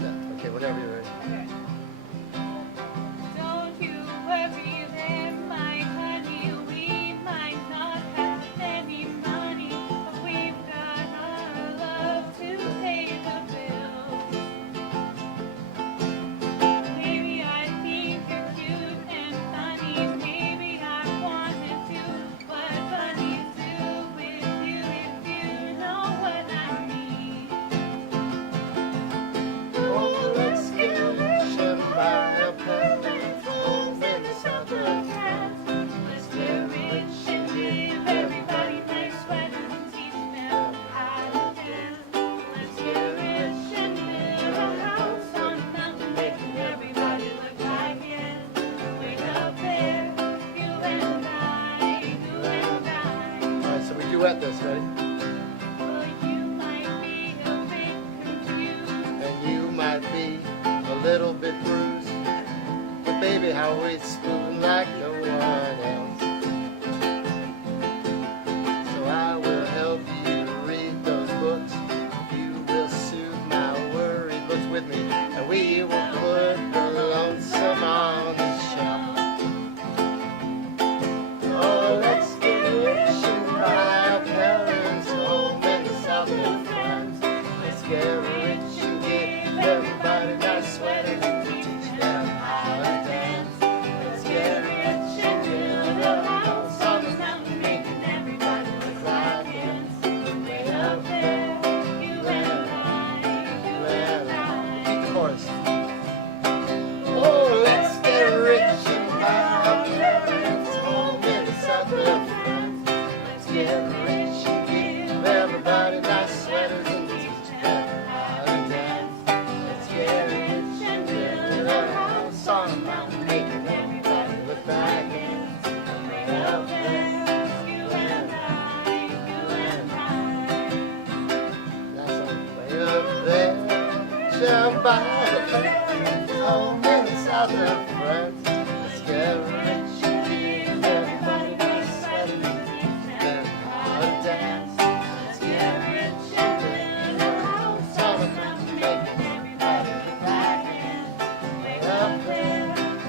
Yeah, okay, whenever you're ready. Don't you worry there, my honey, we might not have any money, but we've got our love to pay the bills. Maybe I think you're cute and funny, maybe I wanted to, what bunnies do with you if you know what I mean. Oh, let's get rich and buy a permanent home in the south of France. Let's get rich and give everybody nice sweaters and teach them how to dance. Let's get rich and build a house on a mountain, making everybody look like it. Way up there, you and I, you and I. Alright, so we duet this, ready? Well, you might be a bit confused. And you might be a little bit bruised, but baby, how we spoon like no one else. So I will help you read those books. You will soothe my worried looks with me, and we will put the lonesome on the shelf. Oh, let's get rich and buy our parents' home in the south of France. Let's get rich and give everybody nice sweaters and teach them how to dance. Let's get rich and build a house on the mountain, making everybody look like ants. Way up there, you and I, you and I. Keep the chorus. Oh, let's get rich and buy our parents' home in the south of France. Let's get rich and give everybody nice sweaters and teach them how to dance. Let's get rich and build a house on a mountain, making everybody look like ants. Way up there, you and I, you and I. That's all. Way up there, shall buy the parents' home in the south of France. Let's get rich and give everybody nice sweaters and teach them how to dance. Let's get rich and build a house on a mountain, making everybody look like ants. Way up there,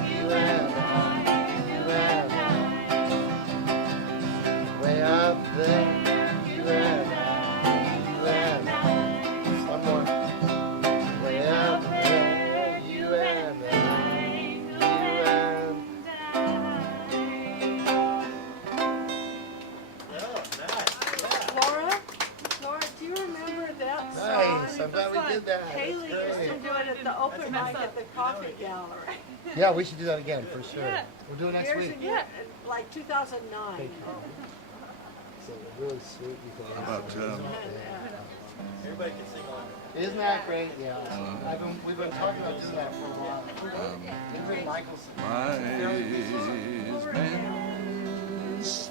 you and I, you and I. Way up there, you and I, you and I. One more. Way up there, you and I, you and Laura, do you remember that song? Nice, I'm glad we did that. Haley That's used to great. do it at the open mic at the coffee gallery. Yeah, we should do that again for sure. Yeah. We'll do it next Years week. ago, like 2009. So really sweet. You can How about, Everybody can sing on. Isn't that great? Yeah. We've been talking about doing that for a while. Ingrid Michaelson. wise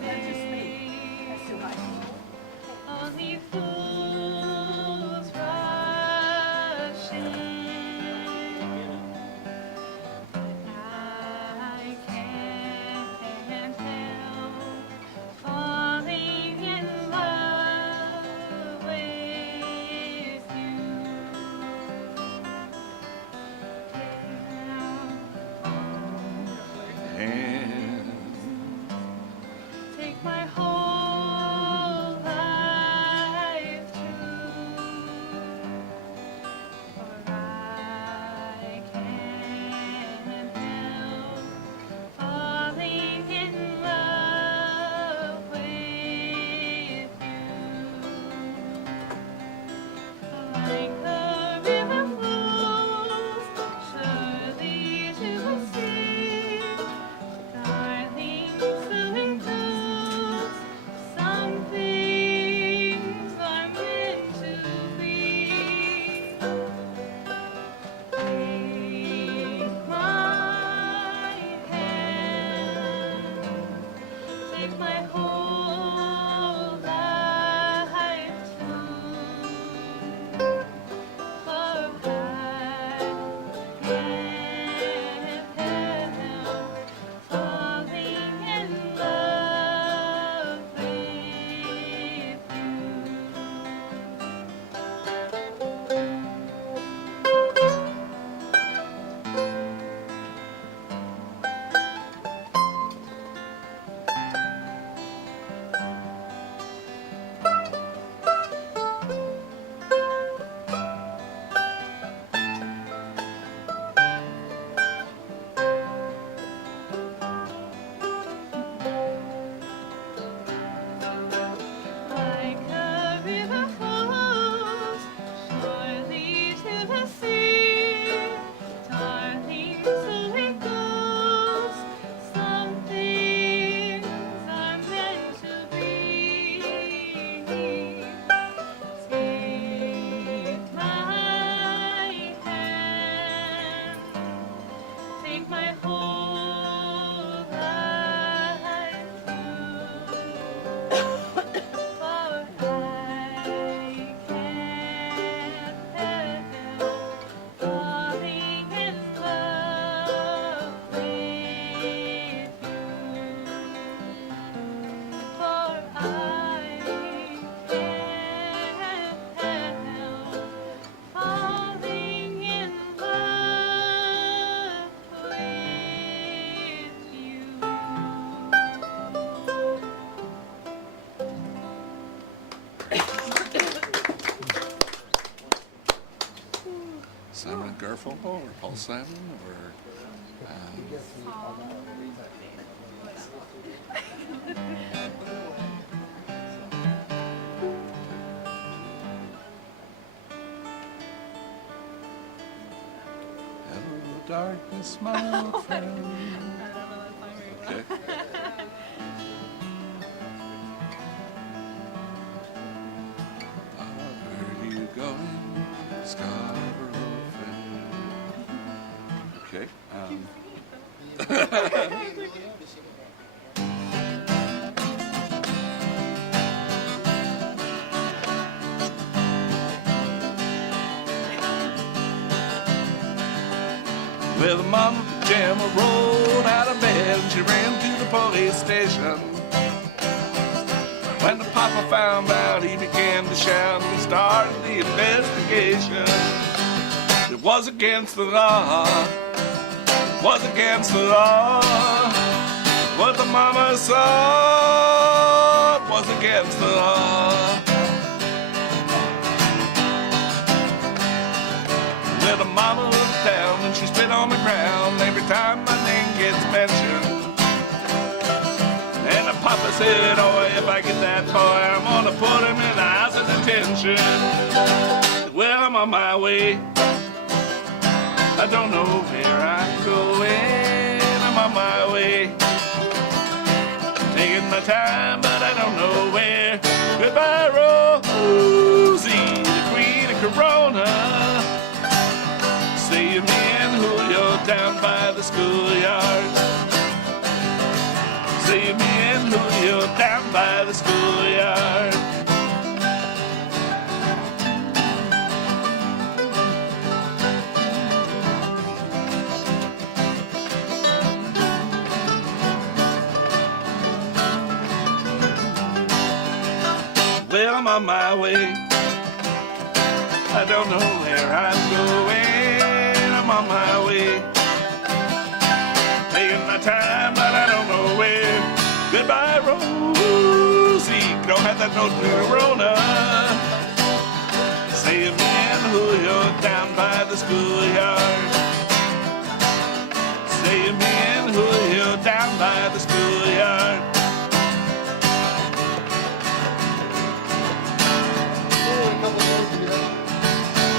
men say, Only fools rush in, but I can't help falling in love with you. and Take my whole life through, for I can't help falling in love with you. Like the river flows surely to the sea, darling, so it goes. Some things are meant to be. Take my hand, take my whole life too. For I can't help falling in love with you. Like the river flows surely to the sea, darling, so it goes. Some things are meant to be. Take my hand, take my whole life too. For I can't help falling in love with you. my whole life through. For I can't help falling in love with you. For I can't help falling in love with you. Simon and Garfunkel or Paul Simon or hello darkness, my old friend. Okay. Where you going, Scarborough Fair? Okay. Well, the mama pajama rolled out of bed and she ran to the police station. When the papa found out, he began to shout and started the investigation. It was against the law. It was against the law. What the mama saw was against the law. Well, the mama looked down and she spit on the ground every time my name gets mentioned. And the papa said, oh, if I get that boy, I'm gonna put him in the house of detention. Well, I'm on my way. I don't know where I'm going. I'm on my way. Taking my time, but I don't know where. Goodbye, Rosie, the queen of Corona. See me and Julio down by the schoolyard. See me and Julio down by the schoolyard. Well, I'm on my way. I don't know where I'm going. I'm on my way. Taking my time, but I don't know where. Goodbye, Rosie. Don't have that no Corona. Say me and Julio down by the schoolyard. Say me and Julio down by the schoolyard.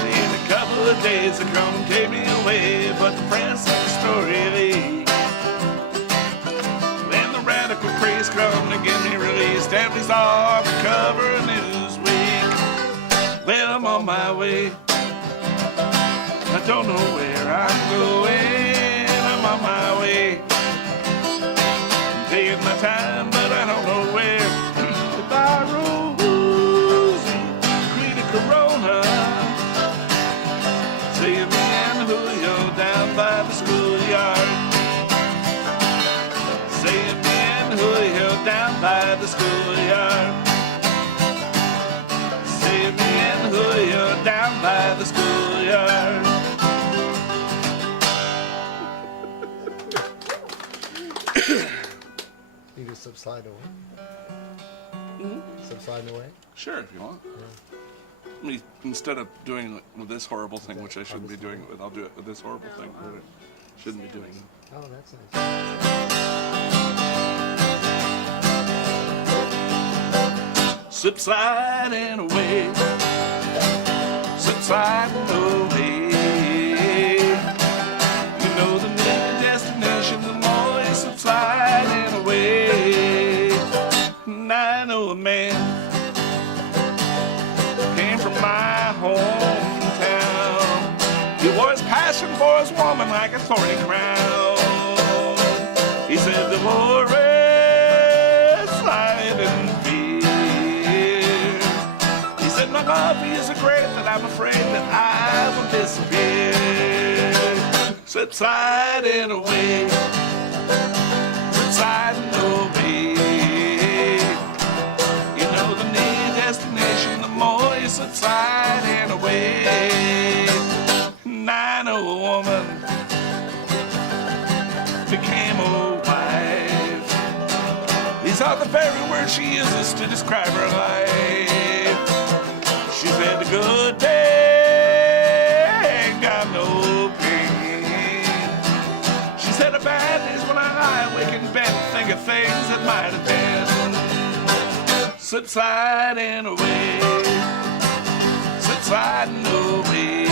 In a couple of days, they come and take me away, but the press of the story leaked. Then the radical press come to get me released, and he's off the cover of Newsweek. Well, I'm on my way. I don't know where I'm going. I'm on my way. I'm taking my time, but I don't know where. Goodbye, Rosie, Queen of Corona. See me and Julio down by the schoolyard. See me and Julio down by the schoolyard. See me and Julio down by the schoolyard. You just subside away. Subside away. Sure, if you want. I mean, instead of doing it with this horrible thing, which I shouldn't be doing it with, I'll do it with this horrible thing, but I shouldn't be doing it. Oh, that's nice. Subsiding away, subsiding away. You know the nearer destination, the more it's subsiding away. And I know a man came from my hometown. He wore his passion for his woman like a thorny crown. disappear, subsiding away, subsiding away. You know the near destination, the more you subsiding away. And I know a woman became a wife. These are the very words she uses to describe her life. She said the good day ain't got no pain. She said the bad days when I lie awake in bed and think of things that might have been, subsiding away, subsiding away.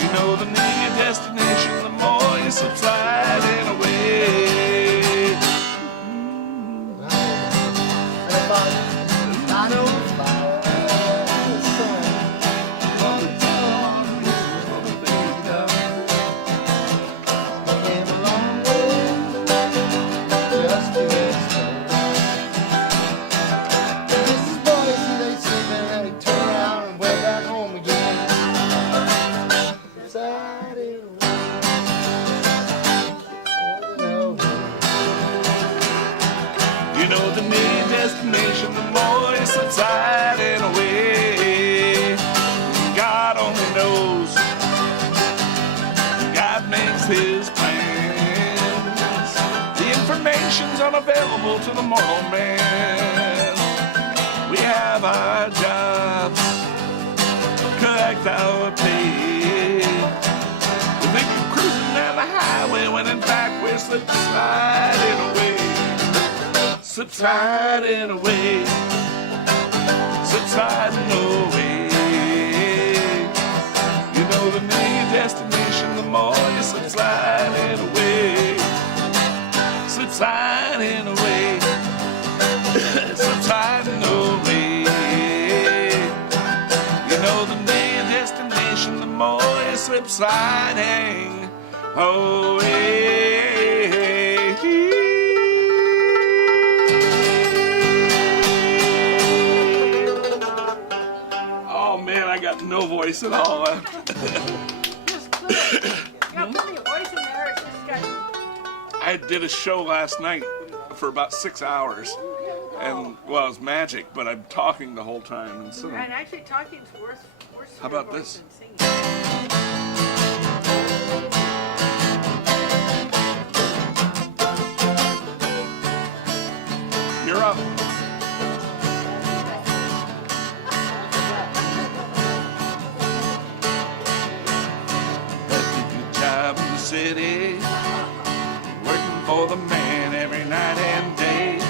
You know the near your destination, the more you subsiding away. Destination, the more it's subsiding away. God only knows. God makes his plans. The information's unavailable to the mortal man. We have our jobs, collect our pay. We think we're cruising down the highway when in fact we're subsiding away. Subsiding away, subsiding away. You know the near your destination, the more you're subsiding away, subsiding away, subsiding away. You know the near your destination, the more you're subsiding away. No voice at all. You got plenty of voice in there. It's just got... I did a show last night for about 6 hours, and well, it was magic, but I'm talking the whole time. And so, and actually, talking's worse. How about this? You're up. City, working for the man every night and day,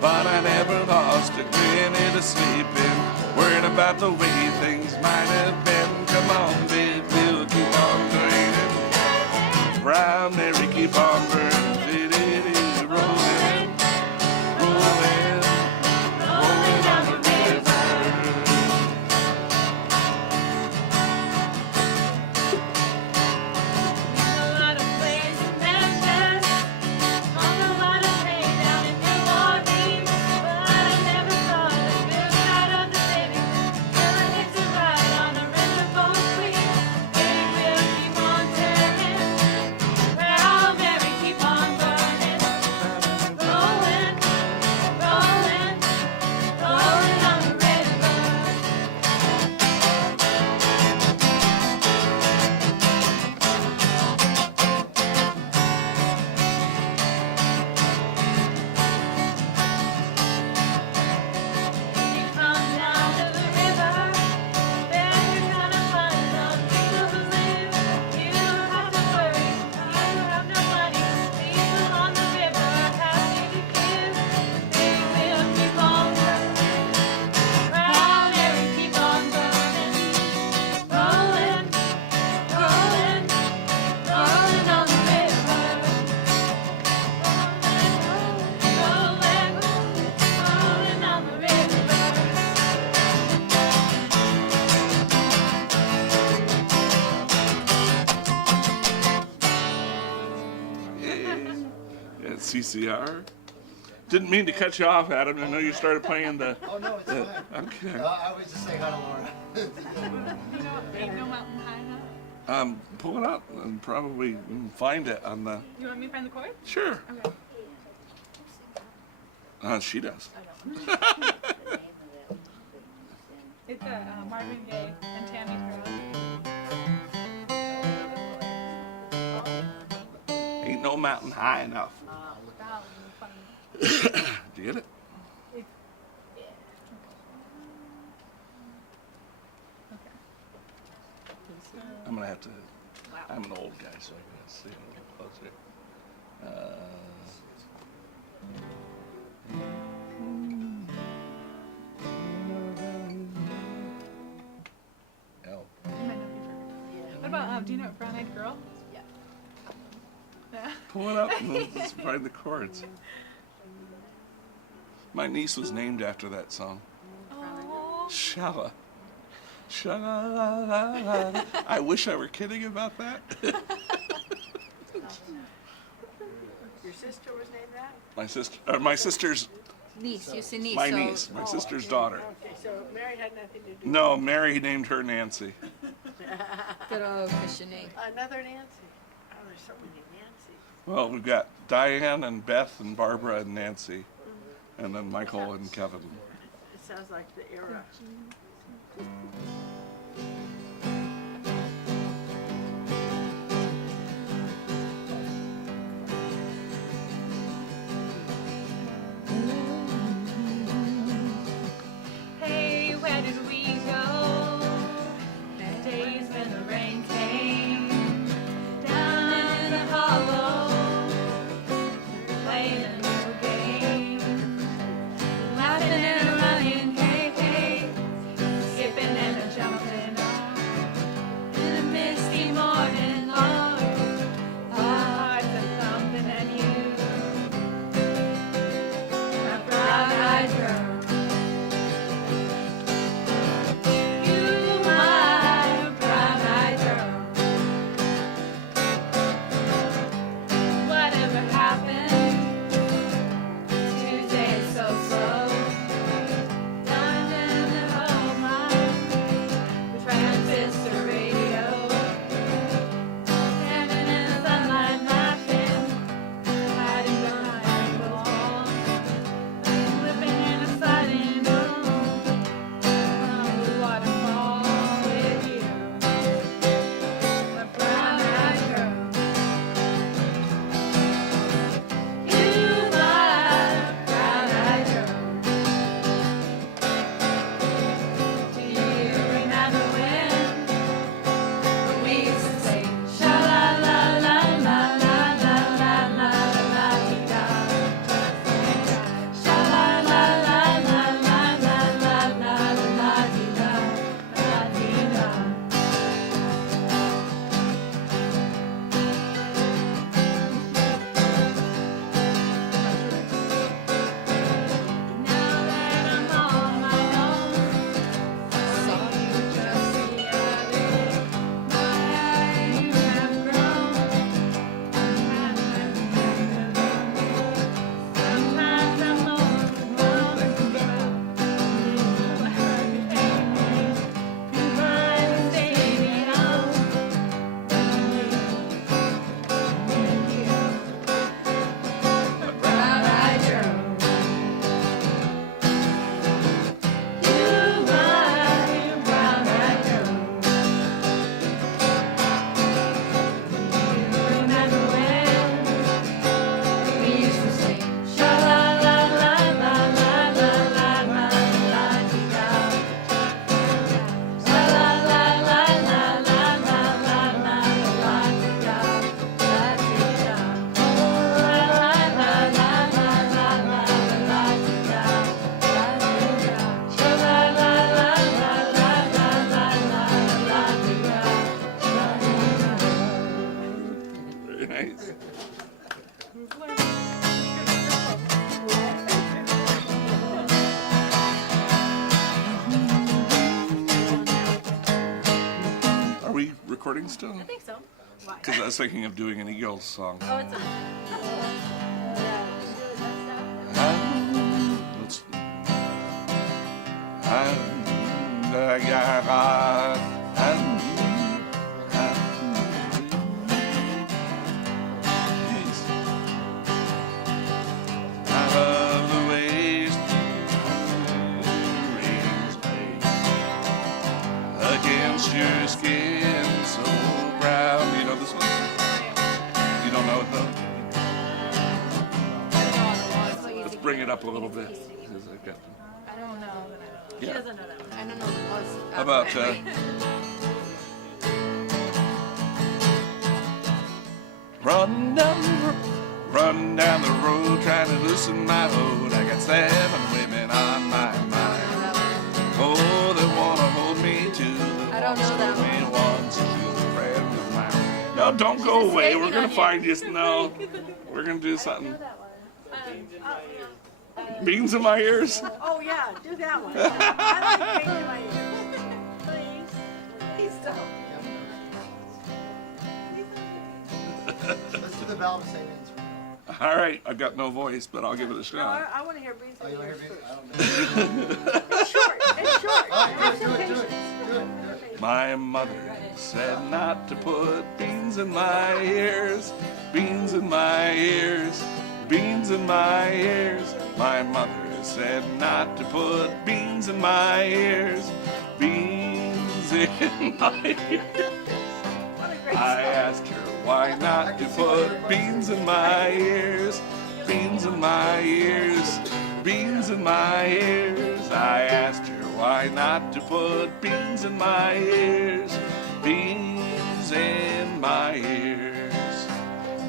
but I never lost a minute of sleeping, worried about the way things might have been. Come on, baby, we'll keep on draining. Brown Mary, keep on burning. Rolling, rolling, rolling on the river. CCR. Didn't mean to cut you off, Adam. I know you started playing the. Oh no, it's fine. Okay. I was just saying hi to Laura. Ain't no mountain high enough. Pull it up and probably find it on the. You want me to find the chord? Sure. Okay. She does. It's Marvin Gaye and Tammy Terrell. Ain't no mountain high enough. Do you get it? I'm gonna have to. I'm an old guy, so I gotta see a little closer. L. What about, do you know Brown Eyed Girl? Yeah. Pull it up and let's find the chords. My niece was named after that song. Oh. Shala. Shala. I wish I were kidding about that. Your sister was named that? My sister's Niece, you say niece. my so niece, my sister's daughter. Okay, so Mary had nothing to do No, Mary named her Nancy. Good old Christian-y. Another Nancy. Oh, there's so many Nancy's. Well, we've got Diane and Beth and Barbara and Nancy, and then Michael and Kevin. It sounds like the era. Hey, where did we go? The days when the rain came down in the hollow, playing a little game, laughing and running, hey, hey, skipping and a jumping in a misty morning. Oh, our hearts are thumping at you, my brown-eyed girl. Recording still? I think so. Why? Because I was thinking of doing an Eagles song. Oh, it's a... I love the ways rains play against your skin so brown. You know this one? You don't know it though? Let's bring it up a little bit. I don't know. She doesn't know that one. I don't know the most. How about run down the road, trying to loosen my load. I got 7 women on my mind. Oh, they wanna hold me too. I don't know that one. Once she's a friend of mine. No, don't go away. We're gonna find you. No, we're gonna do something. Beans in my ears. Oh yeah, do that one. I like beans in my ears. Please don't. Let's do the valve say dance. All right, I've got no voice, but I'll give it a No, shot. I want to hear beans in you my want ears. to hear beans? I don't know. It's short. It's short. Have some do it, patience. do it. My mother said not to put beans in my ears, beans in my ears, beans in my ears. My mother said not to put beans in my ears, beans in my ears. I asked her why not to put beans in my ears, beans in my ears, beans in my ears. I asked her why not to put beans in my ears, beans in my ears.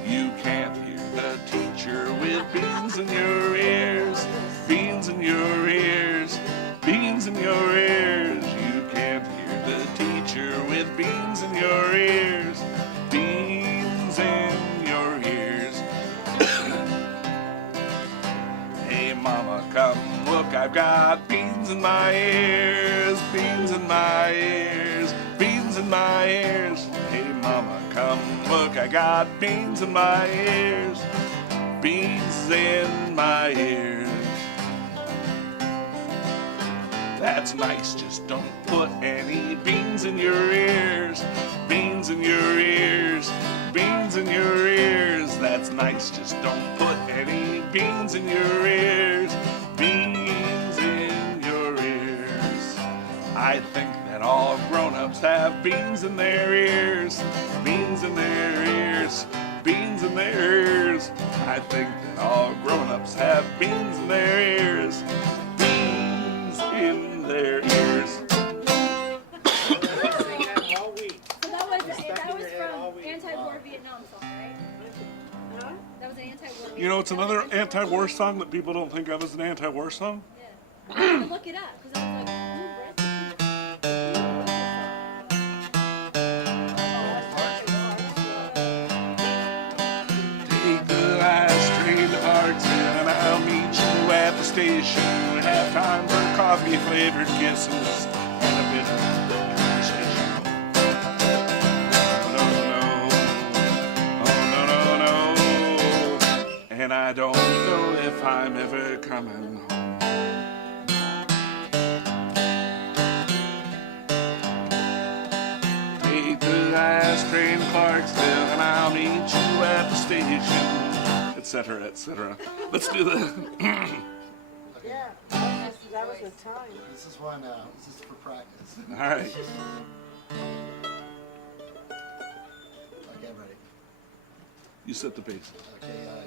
You can't hear the teacher with beans in your ears, beans in your ears, beans in your ears. You can't hear the teacher with beans in your ears, beans in your ears. Hey mama, come look, I've got beans in my ears, beans in my ears, beans in my ears. Hey mama, come look, I got beans in my ears, beans in my ears. That's nice, just don't put any beans in your ears, beans in your ears, beans in your ears. That's nice, just don't put any beans in your ears, beans in your ears. I think that all grown-ups have beans in their ears, beans in their ears, beans in their ears. I think that all grown-ups have beans in their ears, beans in their ears. So that was from anti-war Vietnam song, right? That was an anti-war. You know, it's another anti-war song that people don't think of as an anti-war song. I had to look it up because I was like, Take the last train to Arlington and I'll meet you at the station. Have time for coffee-flavored kisses and a bit of conversation. Oh, no. And I don't know if I'm ever coming home. Take the last train to Clarksville and I'll meet you at the station, etc., etc. Let's do the... Yeah, that was the time. This is one, this is for practice. All right. Okay, I'm ready. You set the pace. Okay, yeah.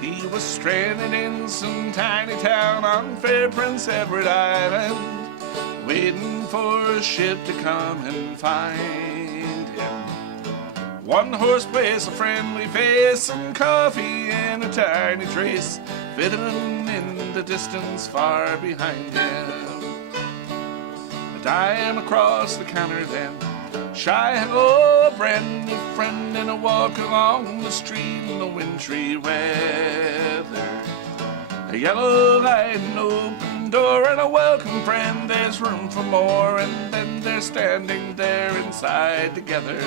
He was stranded in some tiny town on fair Prince Edward Island, waiting for a ship to come and find him. One horse with a friendly face and coffee in a tiny trace, fiddling in the distance far behind him. A dime across the counter then, shy hello, a brand new friend, and a walk along the street in the wintry weather. A yellow light, an open door, and a welcome friend. There's room for more, and then they're standing there inside together.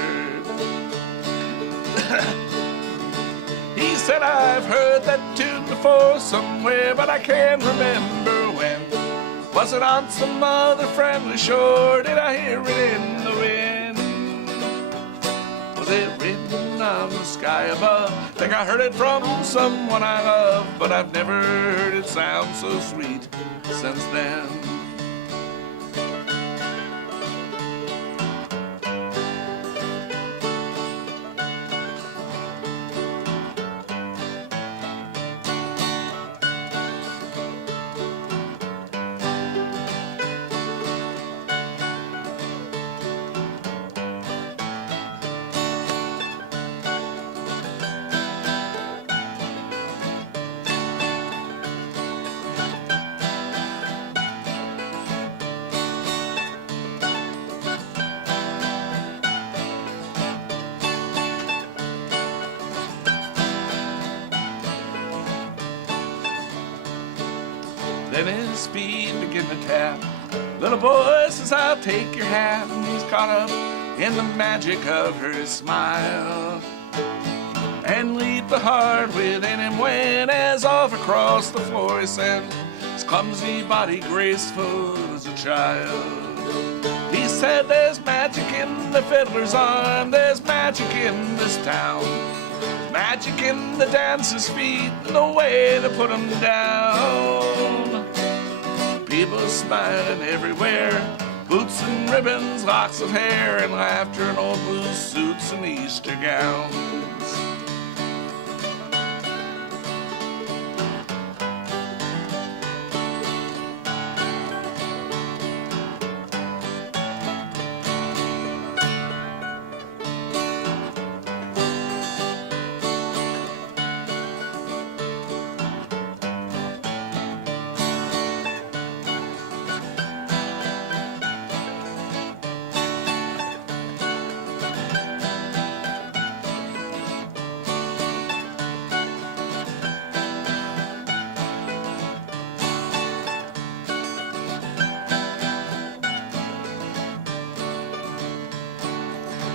He said, I've heard that tune before somewhere, but I can't remember when. Was it on some other friendly shore? Did I hear it in the wind? Was it written on the sky above? Think I heard it from someone I love, but I've never heard it sound so sweet since then. Then his feet begin to tap. Little boy says, I'll take your hat. And he's caught up in the magic of her smile. And leap the heart within him when, as off across the floor he sent, his clumsy body graceful as a child. He said, there's magic in the fiddler's arm, there's magic in this town, magic in the dancer's feet and the way to put 'em down. People smiling everywhere, boots and ribbons, locks of hair, and laughter and old blue suits and Easter gowns.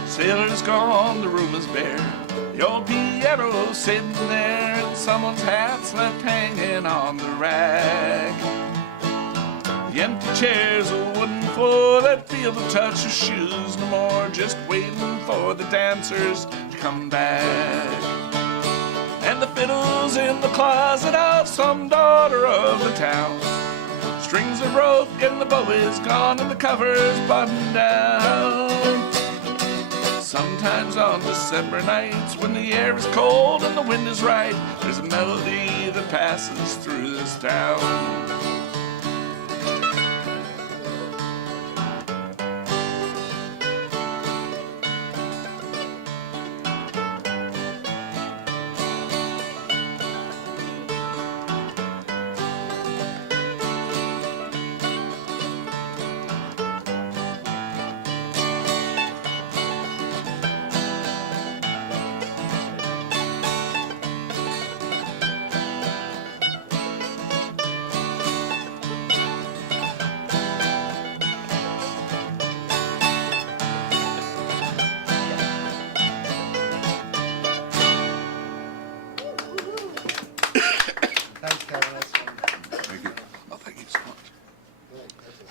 Sailor's gone, the room is bare. The old piano's sitting there, and someone's hat's left hanging on the rack. The empty chair's a wooden floor that feel the touch of shoes no more, just waiting for the dancers to come back. And the fiddle's in the closet of some daughter of the town. Strings are broke and the bow is gone and the cover's buttoned down. Sometimes on December nights when the air is cold and the wind is right, there's a melody that passes through this town.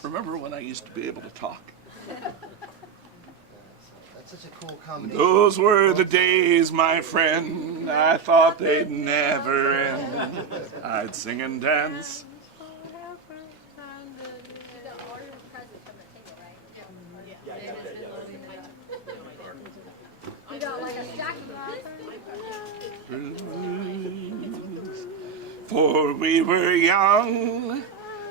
Remember when I used to be able to talk? That's such a cool combination. Those were the days, my friend, I thought they'd never end. I'd sing and dance. You got like a stack of For we were young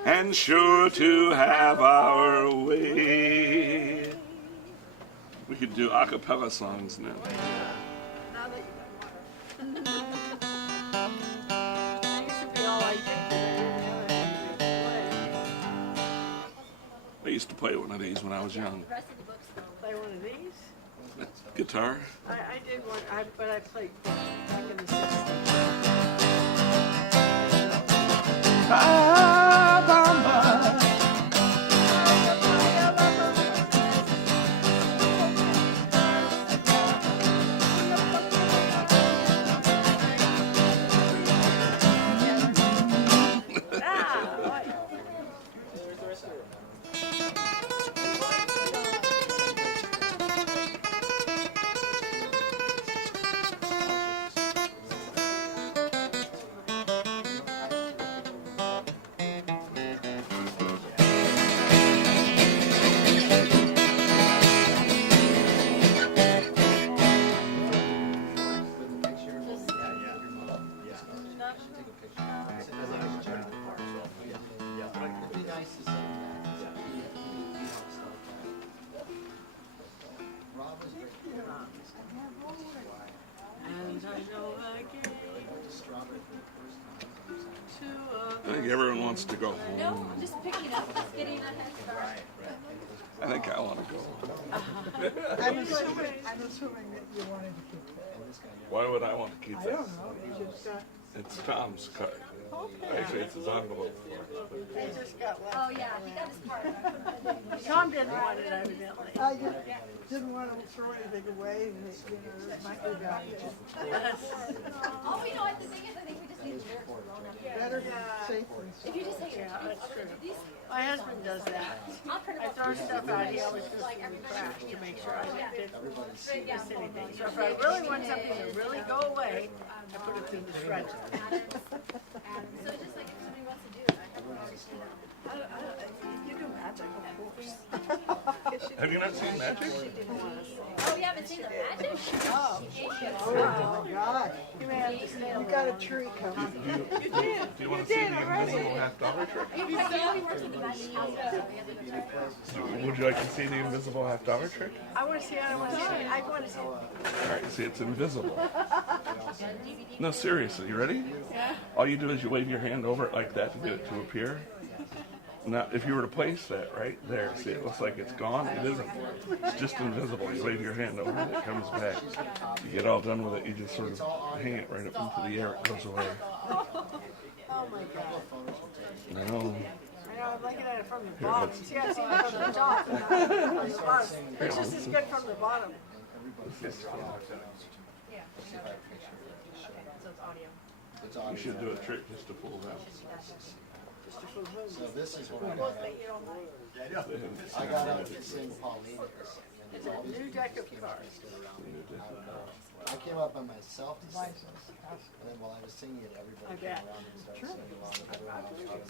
and sure to have our way. We could do a cappella songs now. Now that you got water. That used to be all I did I used to play one of these when I was young. play one of these. Guitar. I did one, but I played back in the 60s. I think everyone wants to go home. No, I'm just picking up, just getting a head start. I think I want to go. I'm assuming that you wanted to keep that. Why would I want to keep I that? don't know, you just got, It's Tom's card. Actually, it's his envelope. they just got left. Oh, yeah, he got his part. Tom didn't want it evidently. I didn't want to throw anything away, and it, you know, it might be valuable. Oh, you know what, the thing is, I think we just need the lyrics alone up here. Better safe than If you just take Yeah, that's true. these, My husband does that. I'll print I them throw off. stuff out, he always goes Like through the everybody, trash to make sure I didn't miss yeah. anything. So if I really want something to really go away, I put it through the shredder. So it's just like if somebody wants to do it, I have to understand. You do magic, of course. Have you not seen Magic? Oh, you haven't seen the magic? Oh my God. You may have to stay. You got a tree coming. You did. Do you want to see the invisible half-dollar trick? He works with the magic house, so he has to go try it. Would you like to see the invisible half-dollar trick? I want to see it. I want to see it. I want to see it. All right, see, it's invisible. No, seriously, you ready? Yeah. All you do is you wave your hand over it like that to get it to appear. Now, if you were to place that right there, see, it looks like it's gone. It isn't. It's just invisible. You wave your hand over it, it comes back. You get all done with it, you just sort of hang it right up into the air, it goes away. Oh my God. I know. I know, I'm looking at it from the bottom. let's- See, I see it from the top. From the bottom. It's just as good from the bottom. You should do a trick just to pull that. So this is what I Well, got. you don't mind. I got out to sing Pauline. It's a new deck of cards. I came up by myself to sing this. And then while I was singing it, everybody came around and started singing along with everyone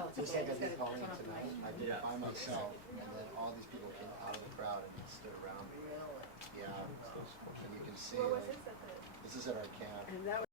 else. Just like I did Pauline tonight, I did it by myself, and then all these people came out of the crowd and stood around me. Yeah, and you can see, like, this is at our camp.